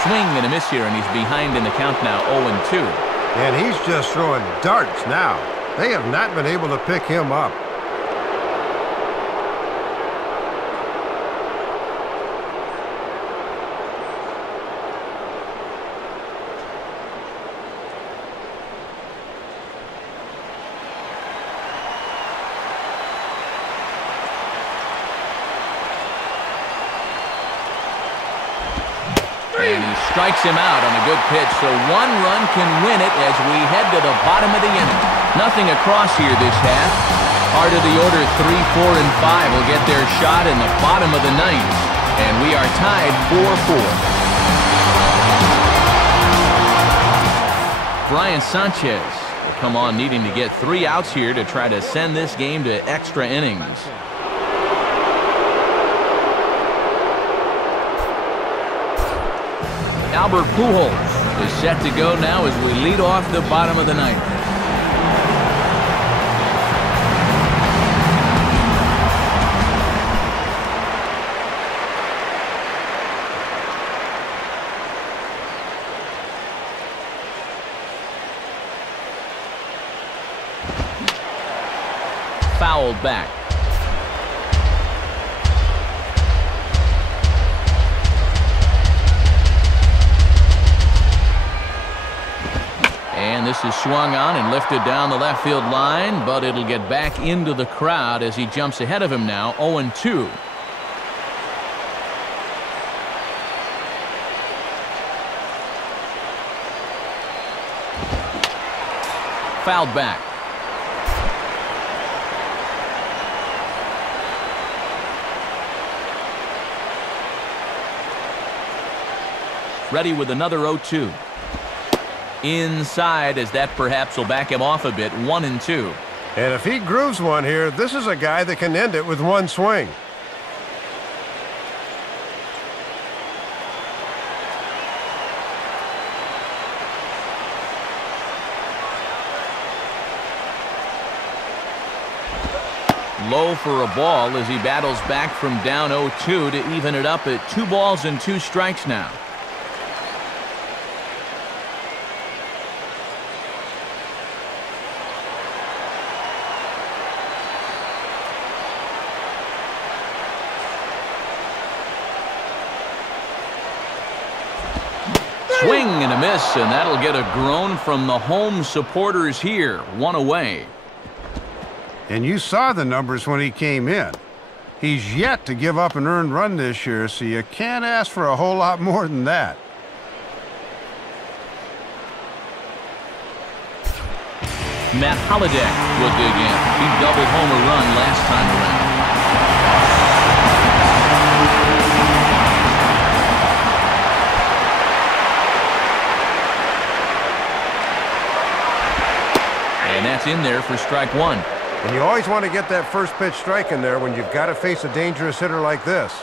Swing and a miss here, and he's behind in the count now, 0-2. And he's just throwing darts now. They have not been able to pick him up. And he strikes him out on a good pitch, so one run can win it as we head to the bottom of the inning. Nothing across here this half. Part of the order 3, 4, and 5 will get their shot in the bottom of the ninth. And we are tied 4-4. Brian Sanchez will come on needing to get 3 outs here to try to send this game to extra innings. Albert Pujols is set to go now as we lead off the bottom of the ninth. Fouled back. And this is swung on and lifted down the left field line, but it'll get back into the crowd as he jumps ahead of him now, 0-2. Fouled back. Ready with another 0-2. Inside, as that perhaps will back him off a bit, 1-2. And if he grooves one here, this is a guy that can end it with one swing. Low for a ball as he battles back from down 0-2 to even it up at 2 balls and 2 strikes now. Swing and a miss, and that'll get a groan from the home supporters here. 1 away. And you saw the numbers when he came in. He's yet to give up an earned run this year, so you can't ask for a whole lot more than that. Matt Holliday will dig in. He doubled home a run last time around. And that's in there for strike 1. And you always want to get that first pitch strike in there when you've got to face a dangerous hitter like this.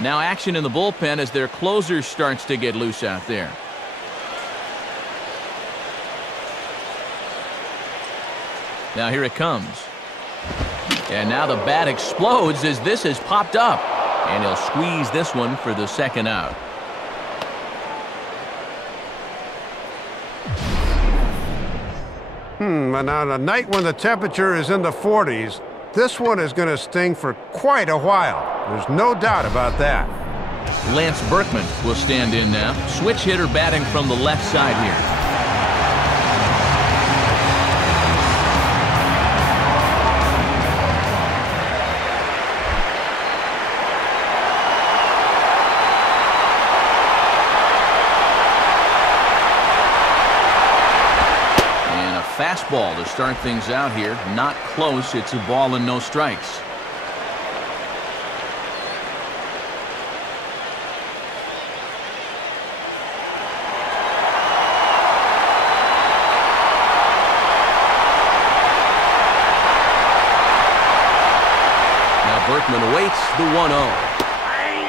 Now action in the bullpen as their closer starts to get loose out there. Now here it comes. And now the bat explodes as this has popped up. And he'll squeeze this one for the second out. And on a night when the temperature is in the 40s, this one is going to sting for quite a while. There's no doubt about that. Lance Berkman will stand in now. Switch hitter batting from the left side here. Fastball to start things out here. Not close. It's a ball and no strikes. Now Berkman awaits the 1-0.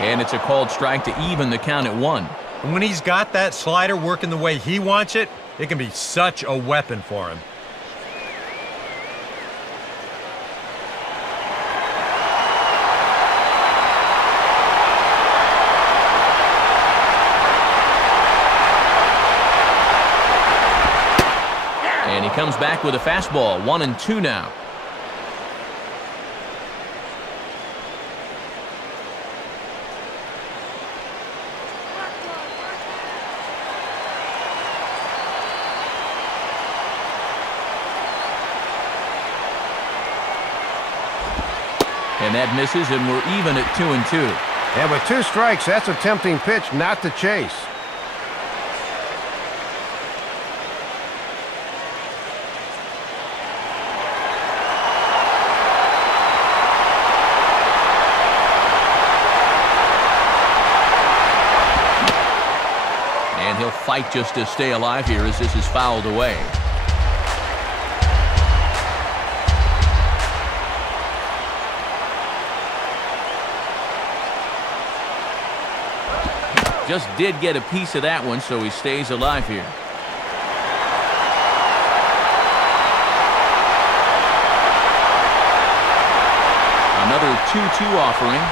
And it's a called strike to even the count at 1. And when he's got that slider working the way he wants it, it can be such a weapon for him. And he comes back with a fastball. 1-2 now. And that misses, and we're even at 2-2. And with 2 strikes, that's a tempting pitch not to chase. And he'll fight just to stay alive here as this is fouled away. Just did get a piece of that one, so he stays alive here. Another 2-2 offering.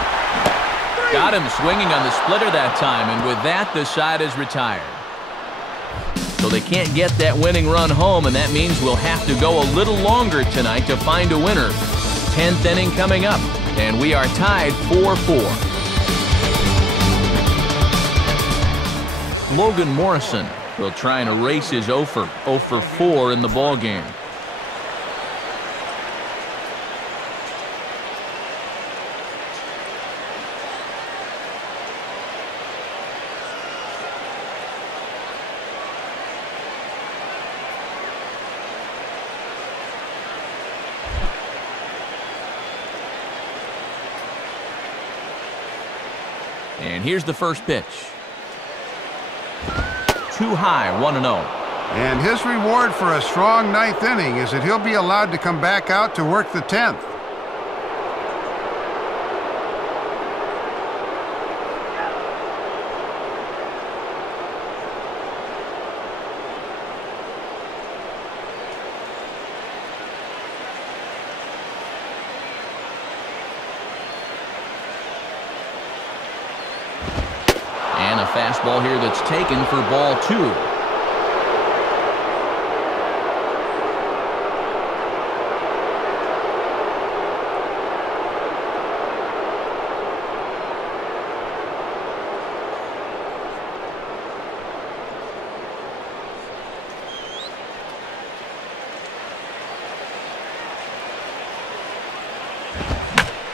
Got him swinging on the splitter that time, and with that, the side is retired. So they can't get that winning run home, and that means we'll have to go a little longer tonight to find a winner. 10th inning coming up, and we are tied 4-4. Logan Morrison will try and erase his 0 for 4 in the ball game. And here's the first pitch. Too high, 1-0. And his reward for a strong 9th inning is that he'll be allowed to come back out to work the 10th. fastball here that's taken for ball 2.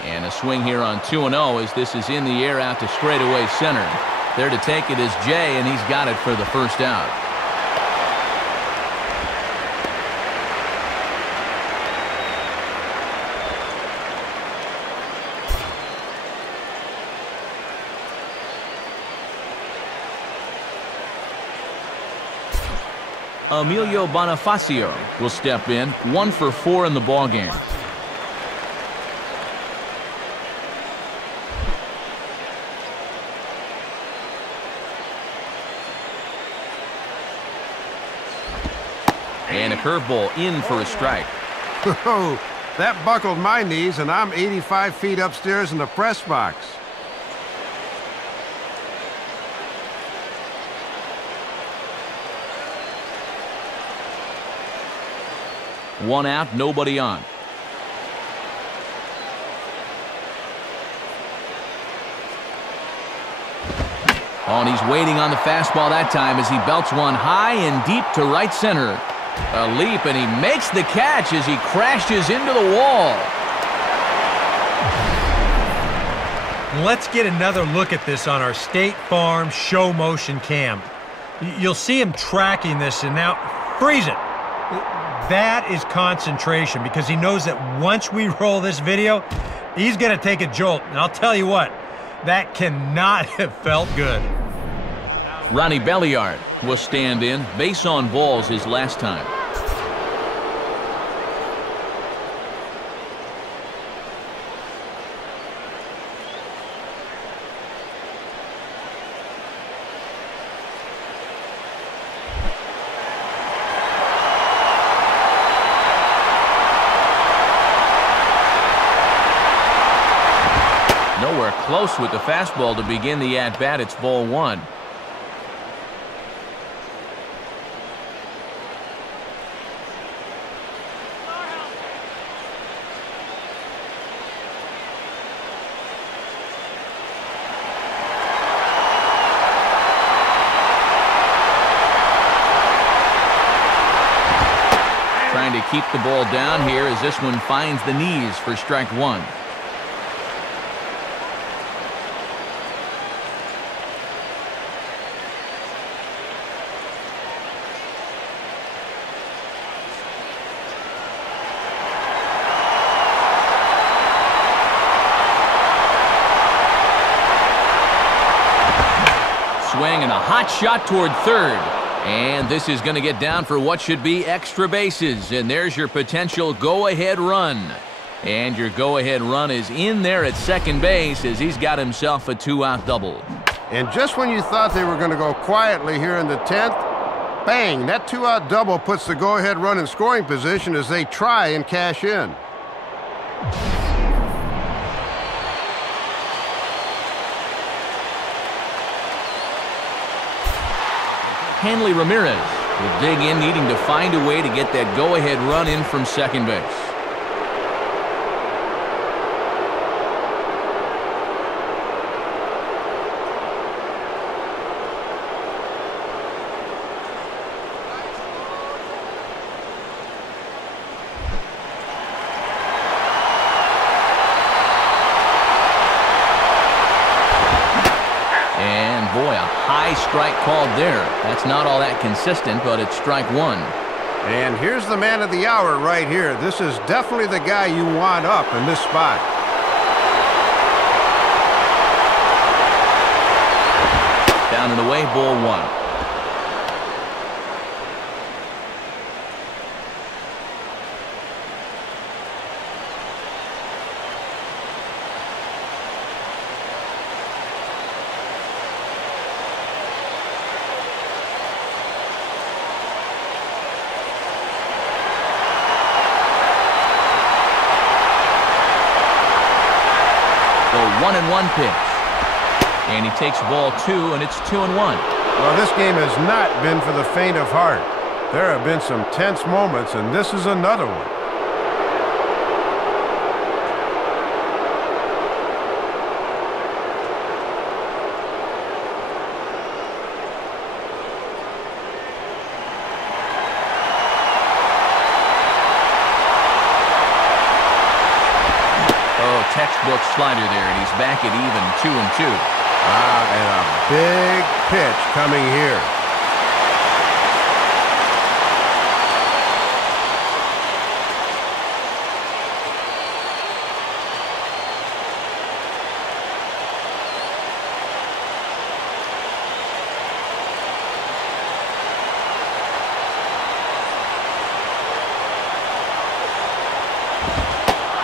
And a swing here on 2-0 as this is in the air out to straightaway center. There to take it is Jay, and he's got it for the first out. Emilio Bonifacio will step in, 1 for 4 in the ballgame. And a curveball in for a strike. Oh, that buckled my knees, and I'm 85 feet upstairs in the press box. One out, nobody on. Oh, and he's waiting on the fastball that time as he belts one high and deep to right center. A leap, and he makes the catch as he crashes into the wall. Let's get another look at this on our State Farm show motion cam. You'll see him tracking this, and now freeze it. That is concentration, because he knows that once we roll this video, he's going to take a jolt. And I'll tell you what, that cannot have felt good. Ronnie Belliard will stand in. Base on balls his last time. Nowhere close with the fastball to begin the at-bat. It's ball 1. Trying to keep the ball down here as this one finds the knees for strike 1. Swing and a hot shot toward third. And this is going to get down for what should be extra bases. And there's your potential go-ahead run. And your go-ahead run is in there at second base as he's got himself a 2-out double. And just when you thought they were going to go quietly here in the 10th, bang, that 2-out double puts the go-ahead run in scoring position as they try and cash in. Hanley Ramirez will dig in, needing to find a way to get that go-ahead run in from second base. Boy, a high strike called there. That's not all that consistent, but it's strike 1. And here's the man of the hour right here. This is definitely the guy you want up in this spot. Down and away, ball 1. The 1-1 pitch. And he takes ball 2, and it's 2-1. Well, this game has not been for the faint of heart. There have been some tense moments, and this is another one. Textbook slider there, and he's back at even 2-2. And a big pitch coming here.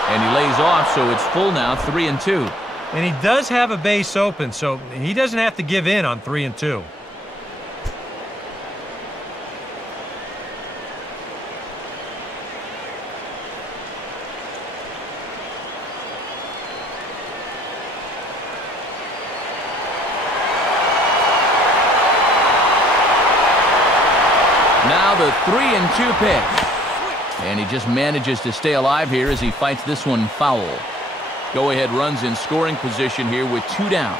And he lays off, so it's full now, 3-2. And he does have a base open, so he doesn't have to give in on 3-2. Now the 3-2 pitch. And he just manages to stay alive here as he fights this one foul. Go-ahead runs in scoring position here with 2 down.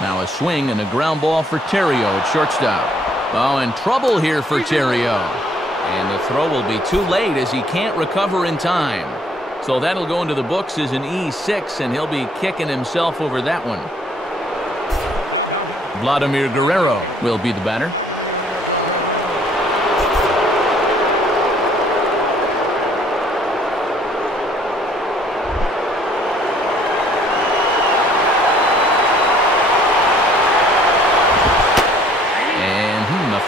Now a swing and a ground ball for Terrio at shortstop. Oh, and trouble here for Terrio. And the throw will be too late as he can't recover in time. So that'll go into the books as an E6, and he'll be kicking himself over that one. Vladimir Guerrero will be the batter.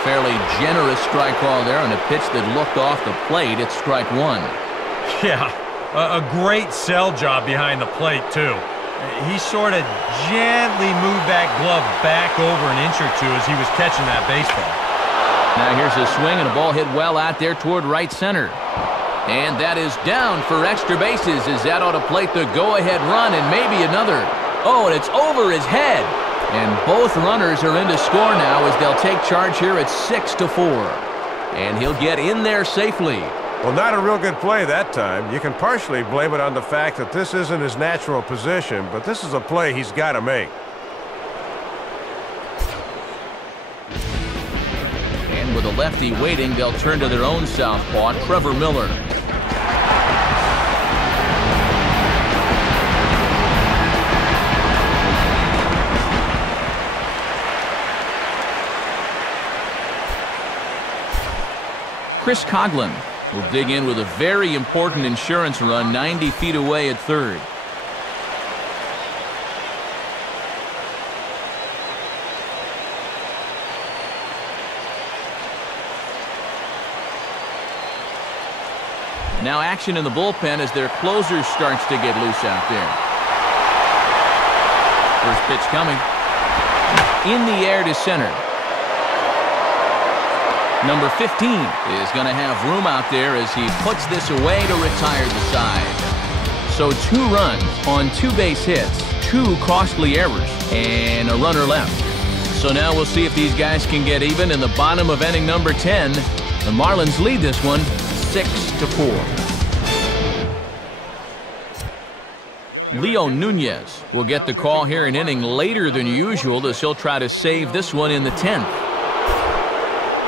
Fairly generous strike call there on a pitch that looked off the plate. It's strike 1. Yeah, a great sell job behind the plate, too. He sort of gently moved that glove back over an inch or two as he was catching that baseball. Now here's a swing and a ball hit well out there toward right center. And that is down for extra bases as that ought to plate the go-ahead run and maybe another. Oh, and it's over his head. And both runners are in to score now as they'll take charge here at 6-4. And he'll get in there safely. Well, not a real good play that time. You can partially blame it on the fact that this isn't his natural position, but this is a play he's got to make. And with a lefty waiting, they'll turn to their own southpaw, Trevor Miller. Chris Coughlin will dig in with a very important insurance run 90 feet away at third. Now action in the bullpen as their closer starts to get loose out there. First pitch coming. In the air to center. Number 15 is going to have room out there as he puts this away to retire the side. So 2 runs on 2 base hits, 2 costly errors, and a runner left. So now we'll see if these guys can get even in the bottom of inning number 10. The Marlins lead this one 6-4. Leo Nunez will get the call here an inning later than usual as he'll try to save this one in the 10th.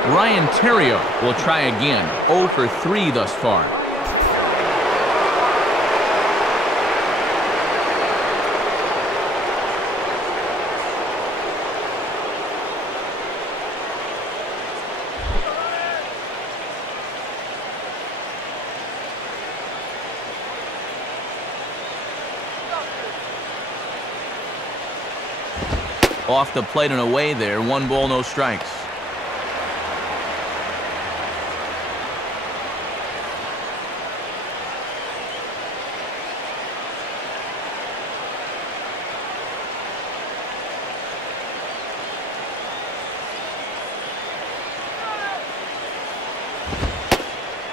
Ryan Terrio will try again, 0 for 3 thus far. Off the plate and away there, 1 ball, no strikes.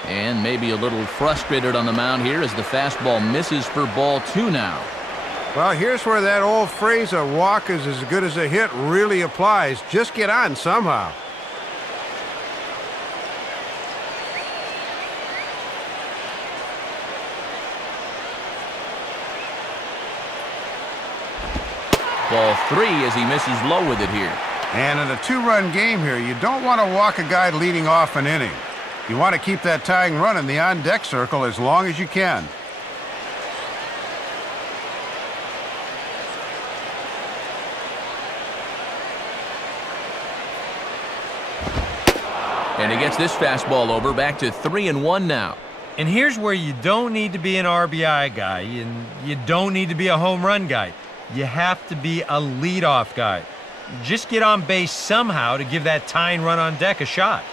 And maybe a little frustrated on the mound here as the fastball misses for ball 2 now. Well, here's where that old phrase, a walk is as good as a hit, really applies. Just get on somehow. Ball 3 as he misses low with it here. And in a two-run game here, you don't want to walk a guy leading off an inning. You want to keep that tying run in the on-deck circle as long as you can. And he gets this fastball over, back to 3-1 now. And here's where you don't need to be an RBI guy, and you don't need to be a home run guy. You have to be a leadoff guy. Just get on base somehow to give that tying run on deck a shot.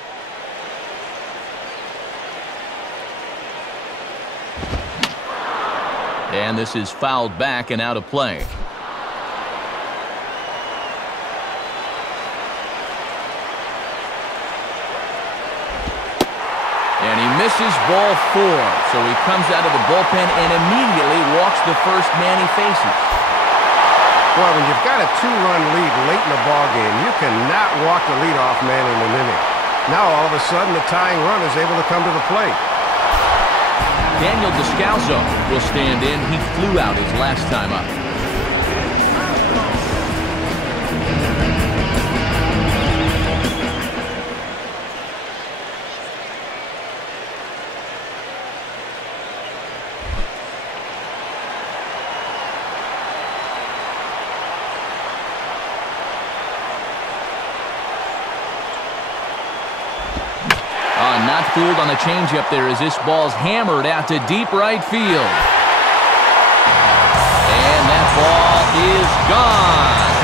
And this is fouled back and out of play. And he misses ball 4, so he comes out of the bullpen and immediately walks the first man he faces. Well, when you've got a two-run lead late in the ballgame, you cannot walk the leadoff man in an inning. Now, all of a sudden, the tying run is able to come to the plate. Daniel Descalso will stand in. He flew out his last time up. Not fooled on the changeup there as this ball's hammered out to deep right field. And that ball is gone.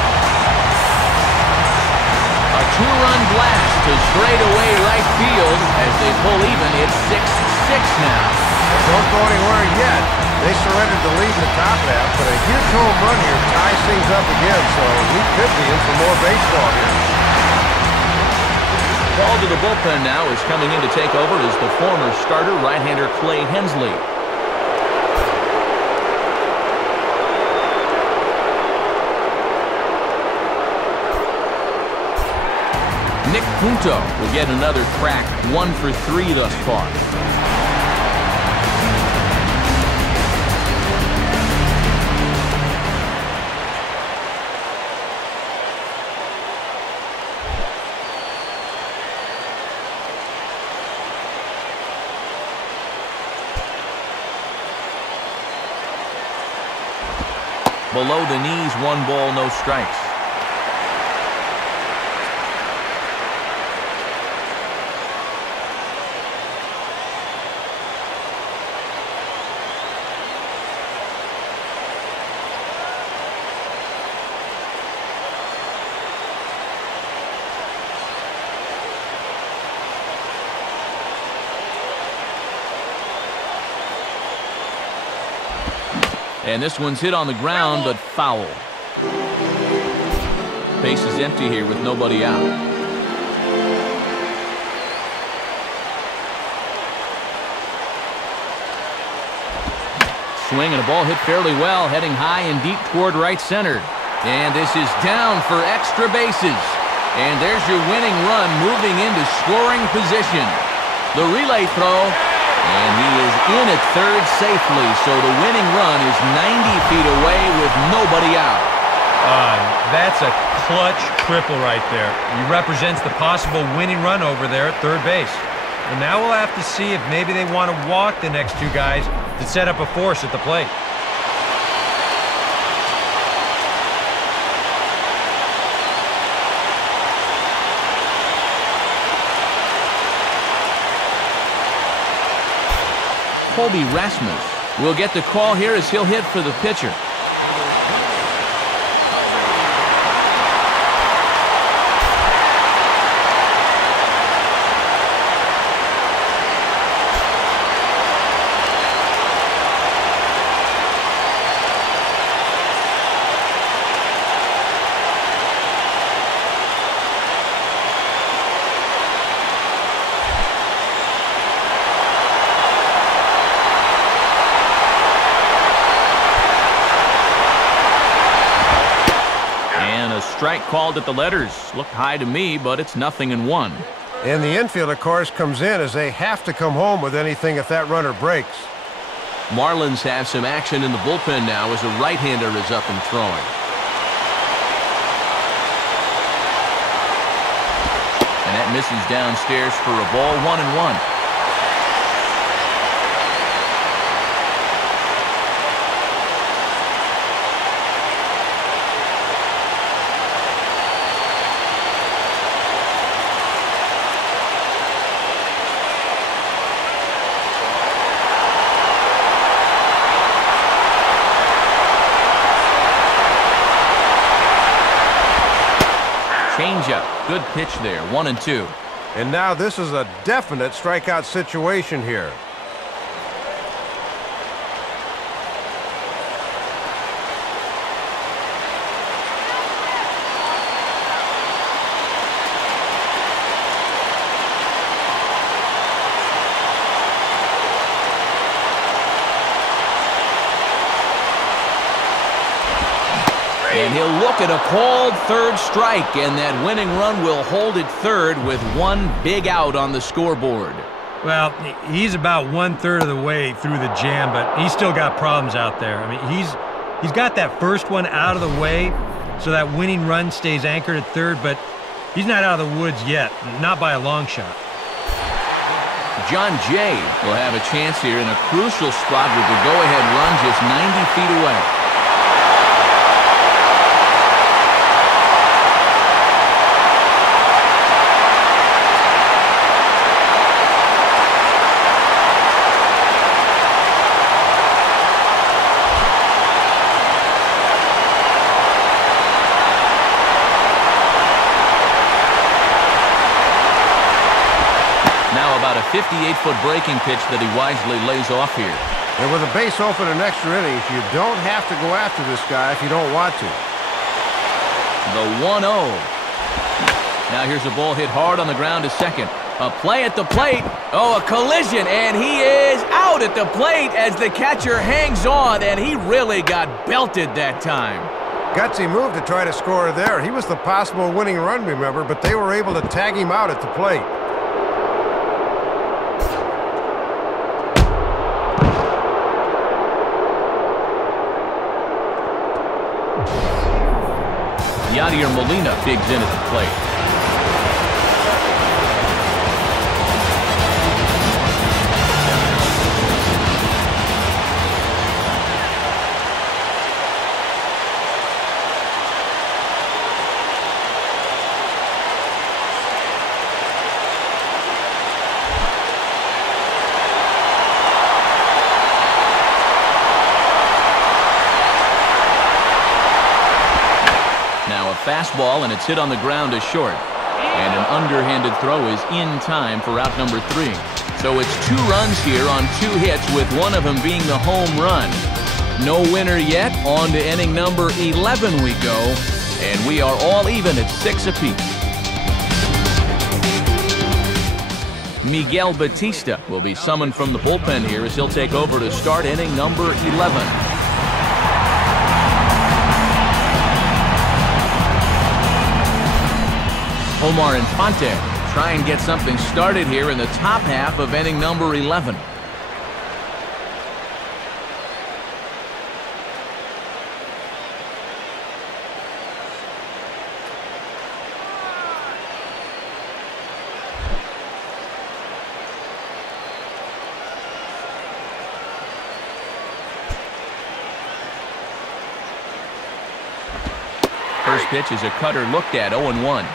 A two-run blast to straightaway right field as they pull even. It's 6-6 now. Don't go anywhere yet. They surrendered the lead in the top half, but a huge home run here ties things up again, so we could be in for more baseball here. Call to the bullpen now is coming in to take over is the former starter, right-hander Clay Hensley. Nick Punto will get another crack, 1 for 3 thus far. Below the knees, 1 ball, no strikes. And this one's hit on the ground, but foul. Base is empty here with nobody out. Swing and a ball hit fairly well, heading high and deep toward right center. And this is down for extra bases. And there's your winning run moving into scoring position. The relay throw. And he is in at third safely, so the winning run is 90 feet away with nobody out. That's a clutch triple right there. He represents the possible winning run over there at third base. And now we'll have to see if maybe they want to walk the next 2 guys to set up a force at the plate. Colby Rasmus will get the call here as he'll hit for the pitcher. strike called at the letters. Looked high to me, but it's 0-1. And the infield, of course, comes in as they have to come home with anything if that runner breaks. Marlins have some action in the bullpen now as a right-hander is up and throwing. And that misses downstairs for a ball, 1-1. Changeup. Good pitch there. 1-2. And now this is a definite strikeout situation here. And he'll look at a called third strike, and that winning run will hold it third with one big out on the scoreboard. Well, he's about 1/3 of the way through the jam, but he's still got problems out there. I mean, he's got that first one out of the way, so that winning run stays anchored at third, but he's not out of the woods yet, not by a long shot. John Jay will have a chance here in a crucial spot with the go-ahead run just 90 feet away. About a 58-foot breaking pitch that he wisely lays off here. And with a base open in extra innings, you don't have to go after this guy if you don't want to. The 1-0. Now here's a ball hit hard on the ground to second. A play at the plate. Oh, a collision, and he is out at the plate as the catcher hangs on, and he really got belted that time. Gutsy move to try to score there. He was the possible winning run, remember, but they were able to tag him out at the plate. Yadier Molina digs in at the plate. Fastball, and it's hit on the ground to short. And an underhanded throw is in time for out number 3. So it's 2 runs here on 2 hits, with one of them being the home run. No winner yet. On to inning number 11 we go. And we are all even at 6 apiece. Miguel Batista will be summoned from the bullpen here as he'll take over to start inning number 11. Omar Infante try and get something started here in the top half of inning number 11. First pitch is a cutter looked at, 0-1.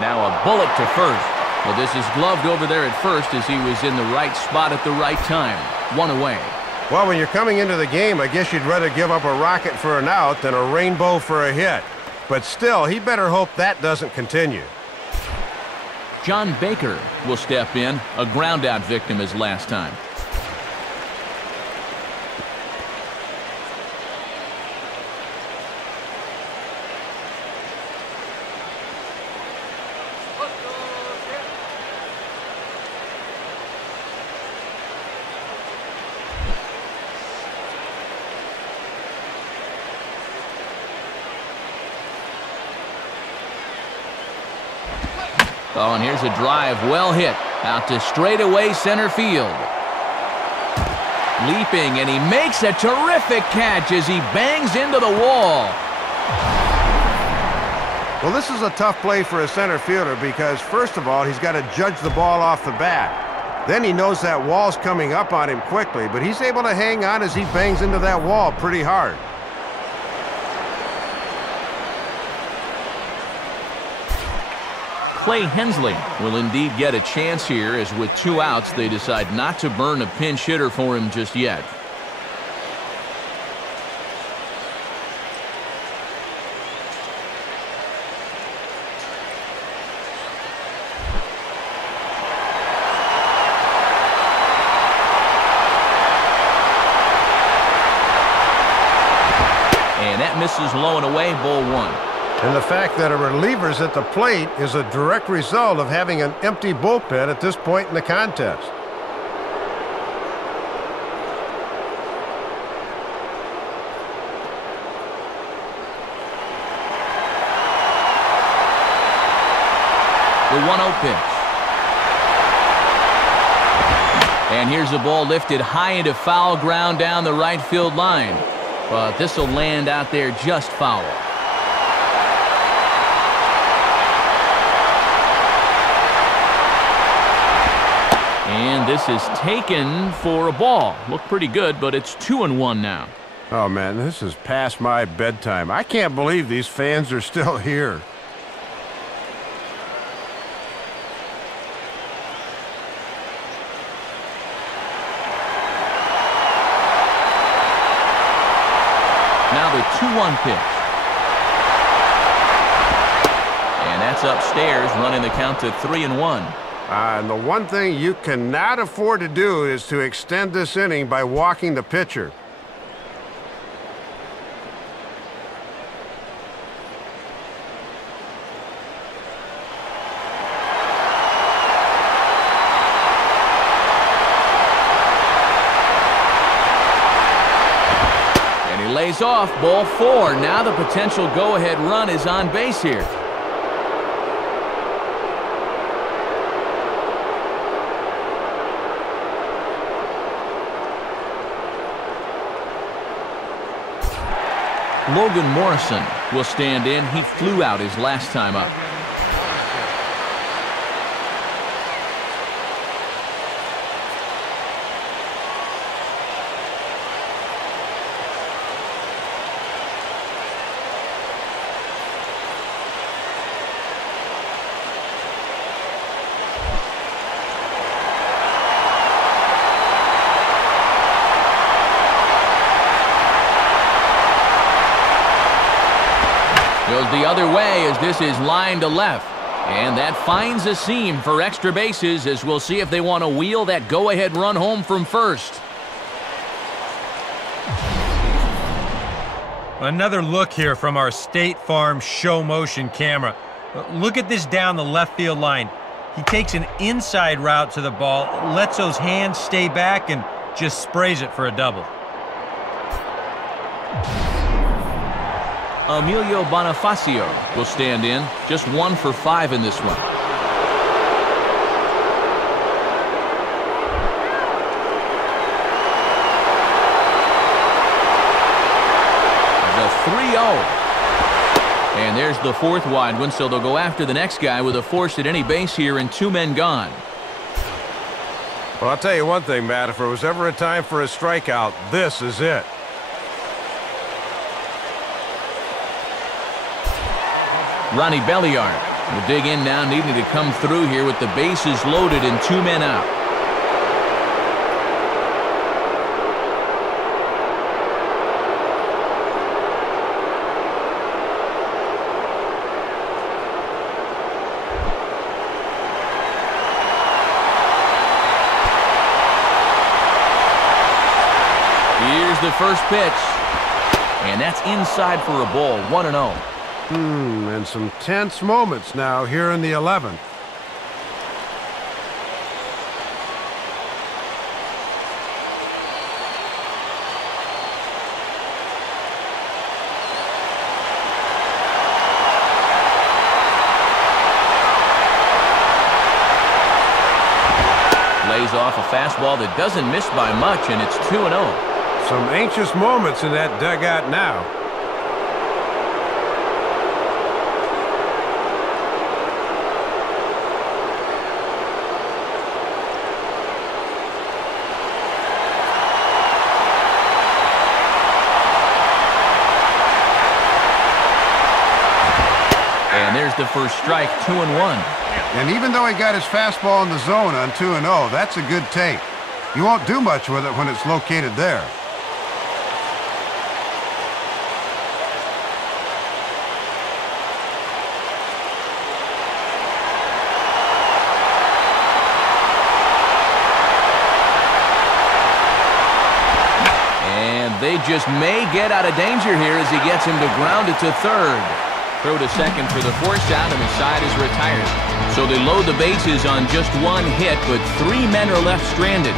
Now a bullet to first. Well, this is gloved over there at first as he was in the right spot at the right time. 1 away. Well, when you're coming into the game, I guess you'd rather give up a rocket for an out than a rainbow for a hit. But still, he better hope that doesn't continue. John Baker will step in, a ground out victim as last time. Oh, and here's a drive well hit out to straightaway center field. Leaping, and he makes a terrific catch as he bangs into the wall. Well, this is a tough play for a center fielder because, first of all, he's got to judge the ball off the bat. Then he knows that wall's coming up on him quickly, but he's able to hang on as he bangs into that wall pretty hard. Clay Hensley will indeed get a chance here, as with 2 outs, they decide not to burn a pinch hitter for him just yet. And that misses low and away, ball 1. And the fact that a reliever's at the plate is a direct result of having an empty bullpen at this point in the contest. The 1-0 pitch. And here's the ball lifted high into foul ground down the right field line. But this will land out there just foul. And this is taken for a ball. Looked pretty good, but it's 2-1 now. Oh, man, this is past my bedtime. I can't believe these fans are still here. Now the 2-1 pitch. And that's upstairs, running the count to 3-1. And the one thing you cannot afford to do is to extend this inning by walking the pitcher. And he lays off, ball 4. Now the potential go-ahead run is on base here. Logan Morrison will stand in. He flew out his last time up. Goes the other way as this is lined to left. And that finds a seam for extra bases, as we'll see if they want to wheel that go-ahead run home from first. Another look here from our State Farm show motion camera. Look at this down the left field line. He takes an inside route to the ball, lets those hands stay back, and just sprays it for a double. Emilio Bonifacio will stand in. Just 1 for 5 in this one. The 3-0. And there's the 4th wide one, so they'll go after the next guy with a force at any base here and 2 men gone. Well, I'll tell you one thing, Matt. If there was ever a time for a strikeout, this is it. Ronnie Belliard will dig in now, needing to come through here with the bases loaded and 2 men out. Here's the first pitch, and that's inside for a ball, 1-0. And some tense moments now here in the 11th. off a fastball that doesn't miss by much, and it's 2-0. Some anxious moments in that dugout now. And there's the first strike, 2-1. And even though he got his fastball in the zone on 2-0, that's a good take. You won't do much with it when it's located there. And they just may get out of danger here as he gets him to ground it to third. Throw to second for the force out, and the side is retired. So they load the bases on just one hit, but 3 men are left stranded.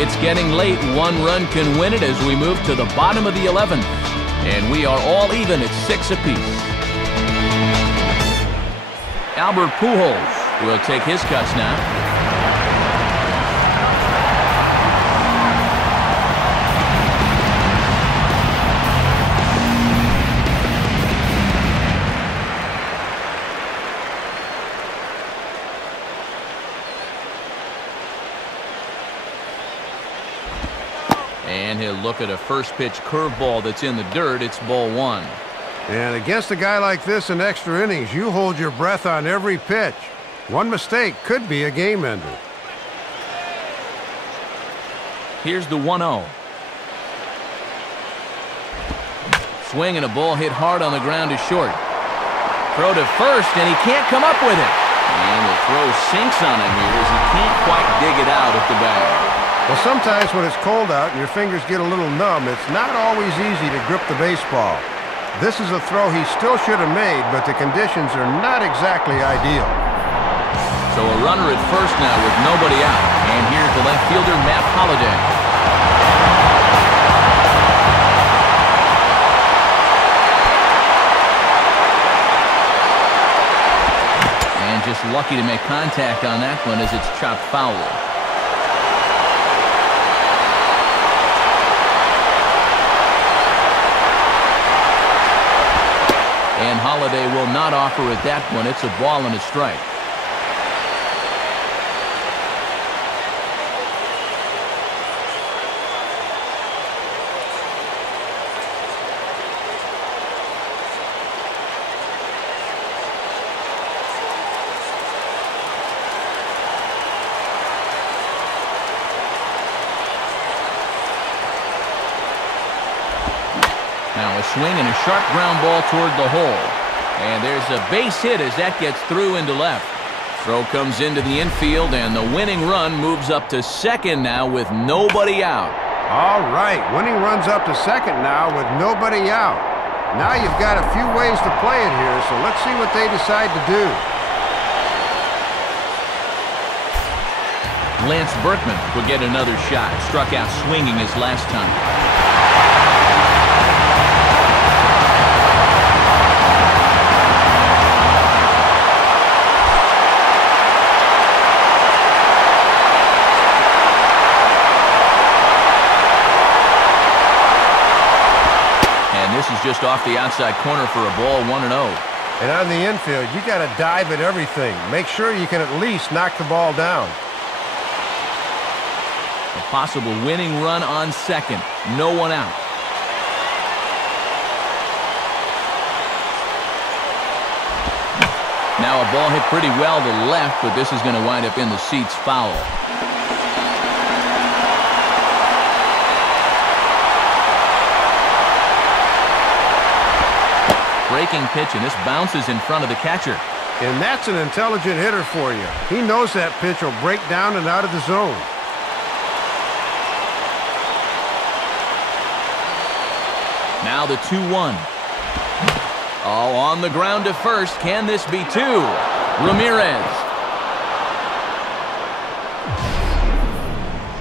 It's getting late. 1 run can win it as we move to the bottom of the 11th. And we are all even at 6 apiece. Albert Pujols will take his cuts now. And he'll look at a first pitch curveball that's in the dirt. It's ball 1. And against a guy like this in extra innings, you hold your breath on every pitch. One mistake could be a game ender. Here's the 1-0. Swing and a ball hit hard on the ground to short. Throw to first, and he can't come up with it. And the throw sinks on him here as he can't quite dig it out at the bag. Well, sometimes when it's cold out and your fingers get a little numb, it's not always easy to grip the baseball. This is a throw he still should have made, but the conditions are not exactly ideal. So a runner at first now with nobody out. And here's the left fielder, Matt Holliday. And just lucky to make contact on that one as it's chopped foul. And Holliday will not offer at that one. It's a ball and a strike. Now a swing and a sharp ground ball toward the hole. And there's a base hit as that gets through into left. Throw comes into the infield, and the winning run moves up to second now with nobody out. All right, winning runs up to second now with nobody out. Now you've got a few ways to play it here, so let's see what they decide to do. Lance Berkman will get another shot. Struck out swinging his last time. This is just off the outside corner for a ball, 1-0. And on the infield, you got to dive at everything. Make sure you can at least knock the ball down. A possible winning run on second. No one out. Now a ball hit pretty well to left, but this is going to wind up in the seats foul. Breaking pitch, and this bounces in front of the catcher. And that's an intelligent hitter for you. He knows that pitch will break down and out of the zone. Now the 2-1. Oh, on the ground to first. Can this be 2? Ramirez.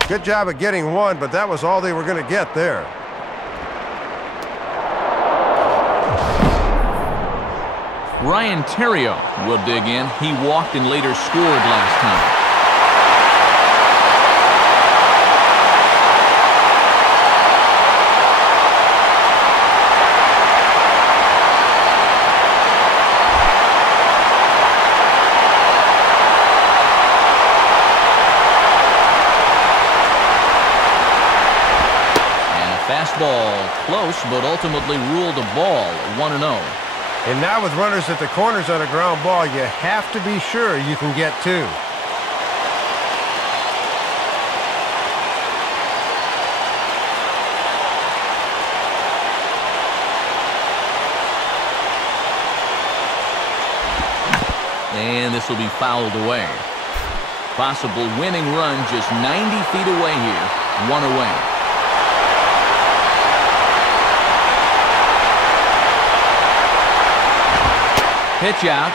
Good job of getting 1, but that was all they were going to get there. Ryan Theriot will dig in. He walked and later scored last time. Fastball close, but ultimately ruled a ball, 1-0. And now with runners at the corners on a ground ball, you have to be sure you can get two. And this will be fouled away. Possible winning run just 90 feet away here. 1 away. Pitch out.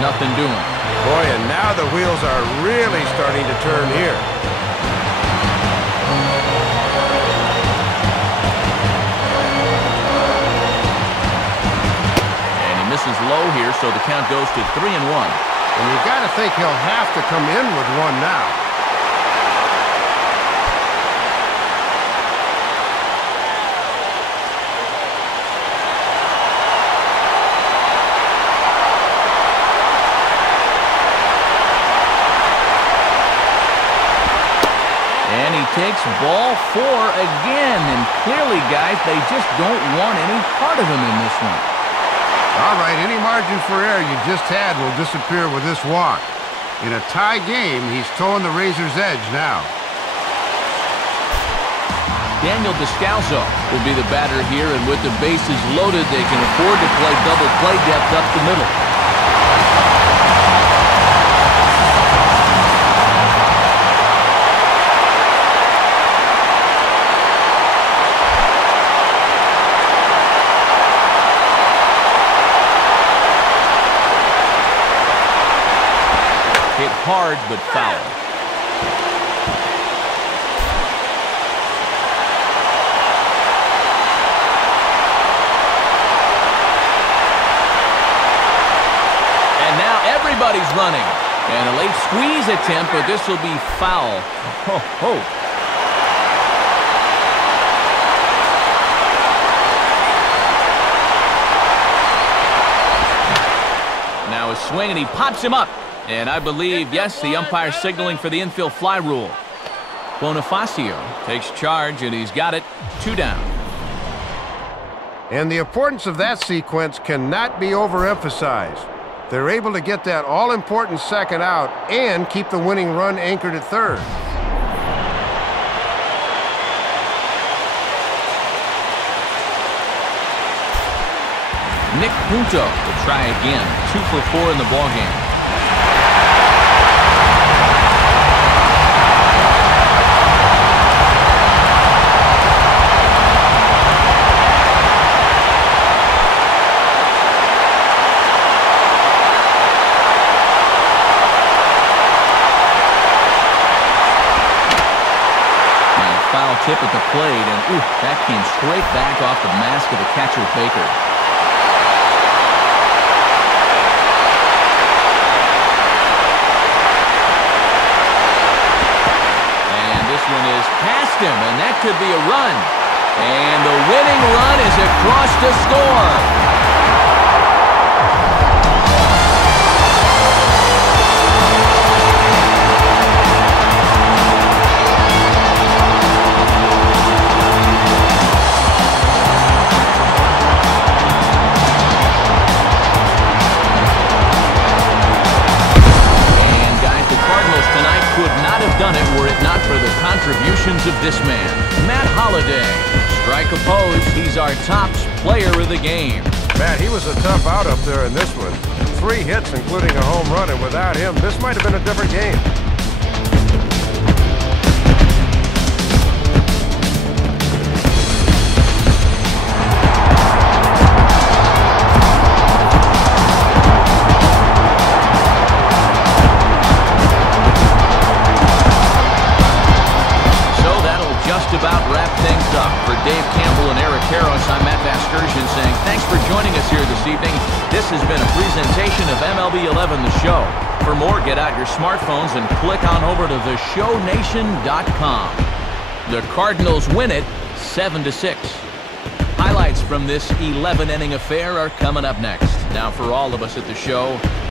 Nothing doing. Boy, and now the wheels are really starting to turn here. And he misses low here, so the count goes to 3-1. And you got to think he'll have to come in with one now. And he takes ball 4 again. And clearly, guys, they just don't want any part of him in this one. All right, any margin for error you just had will disappear with this walk. In a tie game, he's towing the razor's edge now. Daniel Descalso will be the batter here, and with the bases loaded, they can afford to play double play depth up the middle. Hit hard, but foul. And now everybody's running. And a late squeeze attempt, but this will be foul. Ho, ho. Now a swing, and he pops him up. And I believe, yes, the umpire's signaling for the infield fly rule. Bonifacio takes charge, and he's got it. 2 down. And the importance of that sequence cannot be overemphasized. They're able to get that all-important second out and keep the winning run anchored at third. Nick Punto will try again. 2 for 4 in the ballgame. Tip at the plate, and that came straight back off the mask of the catcher, Baker. And this one is past him, and that could be a run. And the winning run is across to score. Done it were it not for the contributions of this man, Matt Holliday. Strike opposed, he's our top player of the game. Matt, he was a tough out up there in this one. 3 hits, including a home run, and without him, this might have been a different game. About wrap things up. For Dave Campbell and Eric Harris, I'm Matt Vasgersian saying thanks for joining us here this evening. This has been a presentation of MLB 11 The Show. For more, get out your smartphones and click on over to theshownation.com. The Cardinals win it 7-6. Highlights from this 11-inning affair are coming up next. Now for all of us at the show,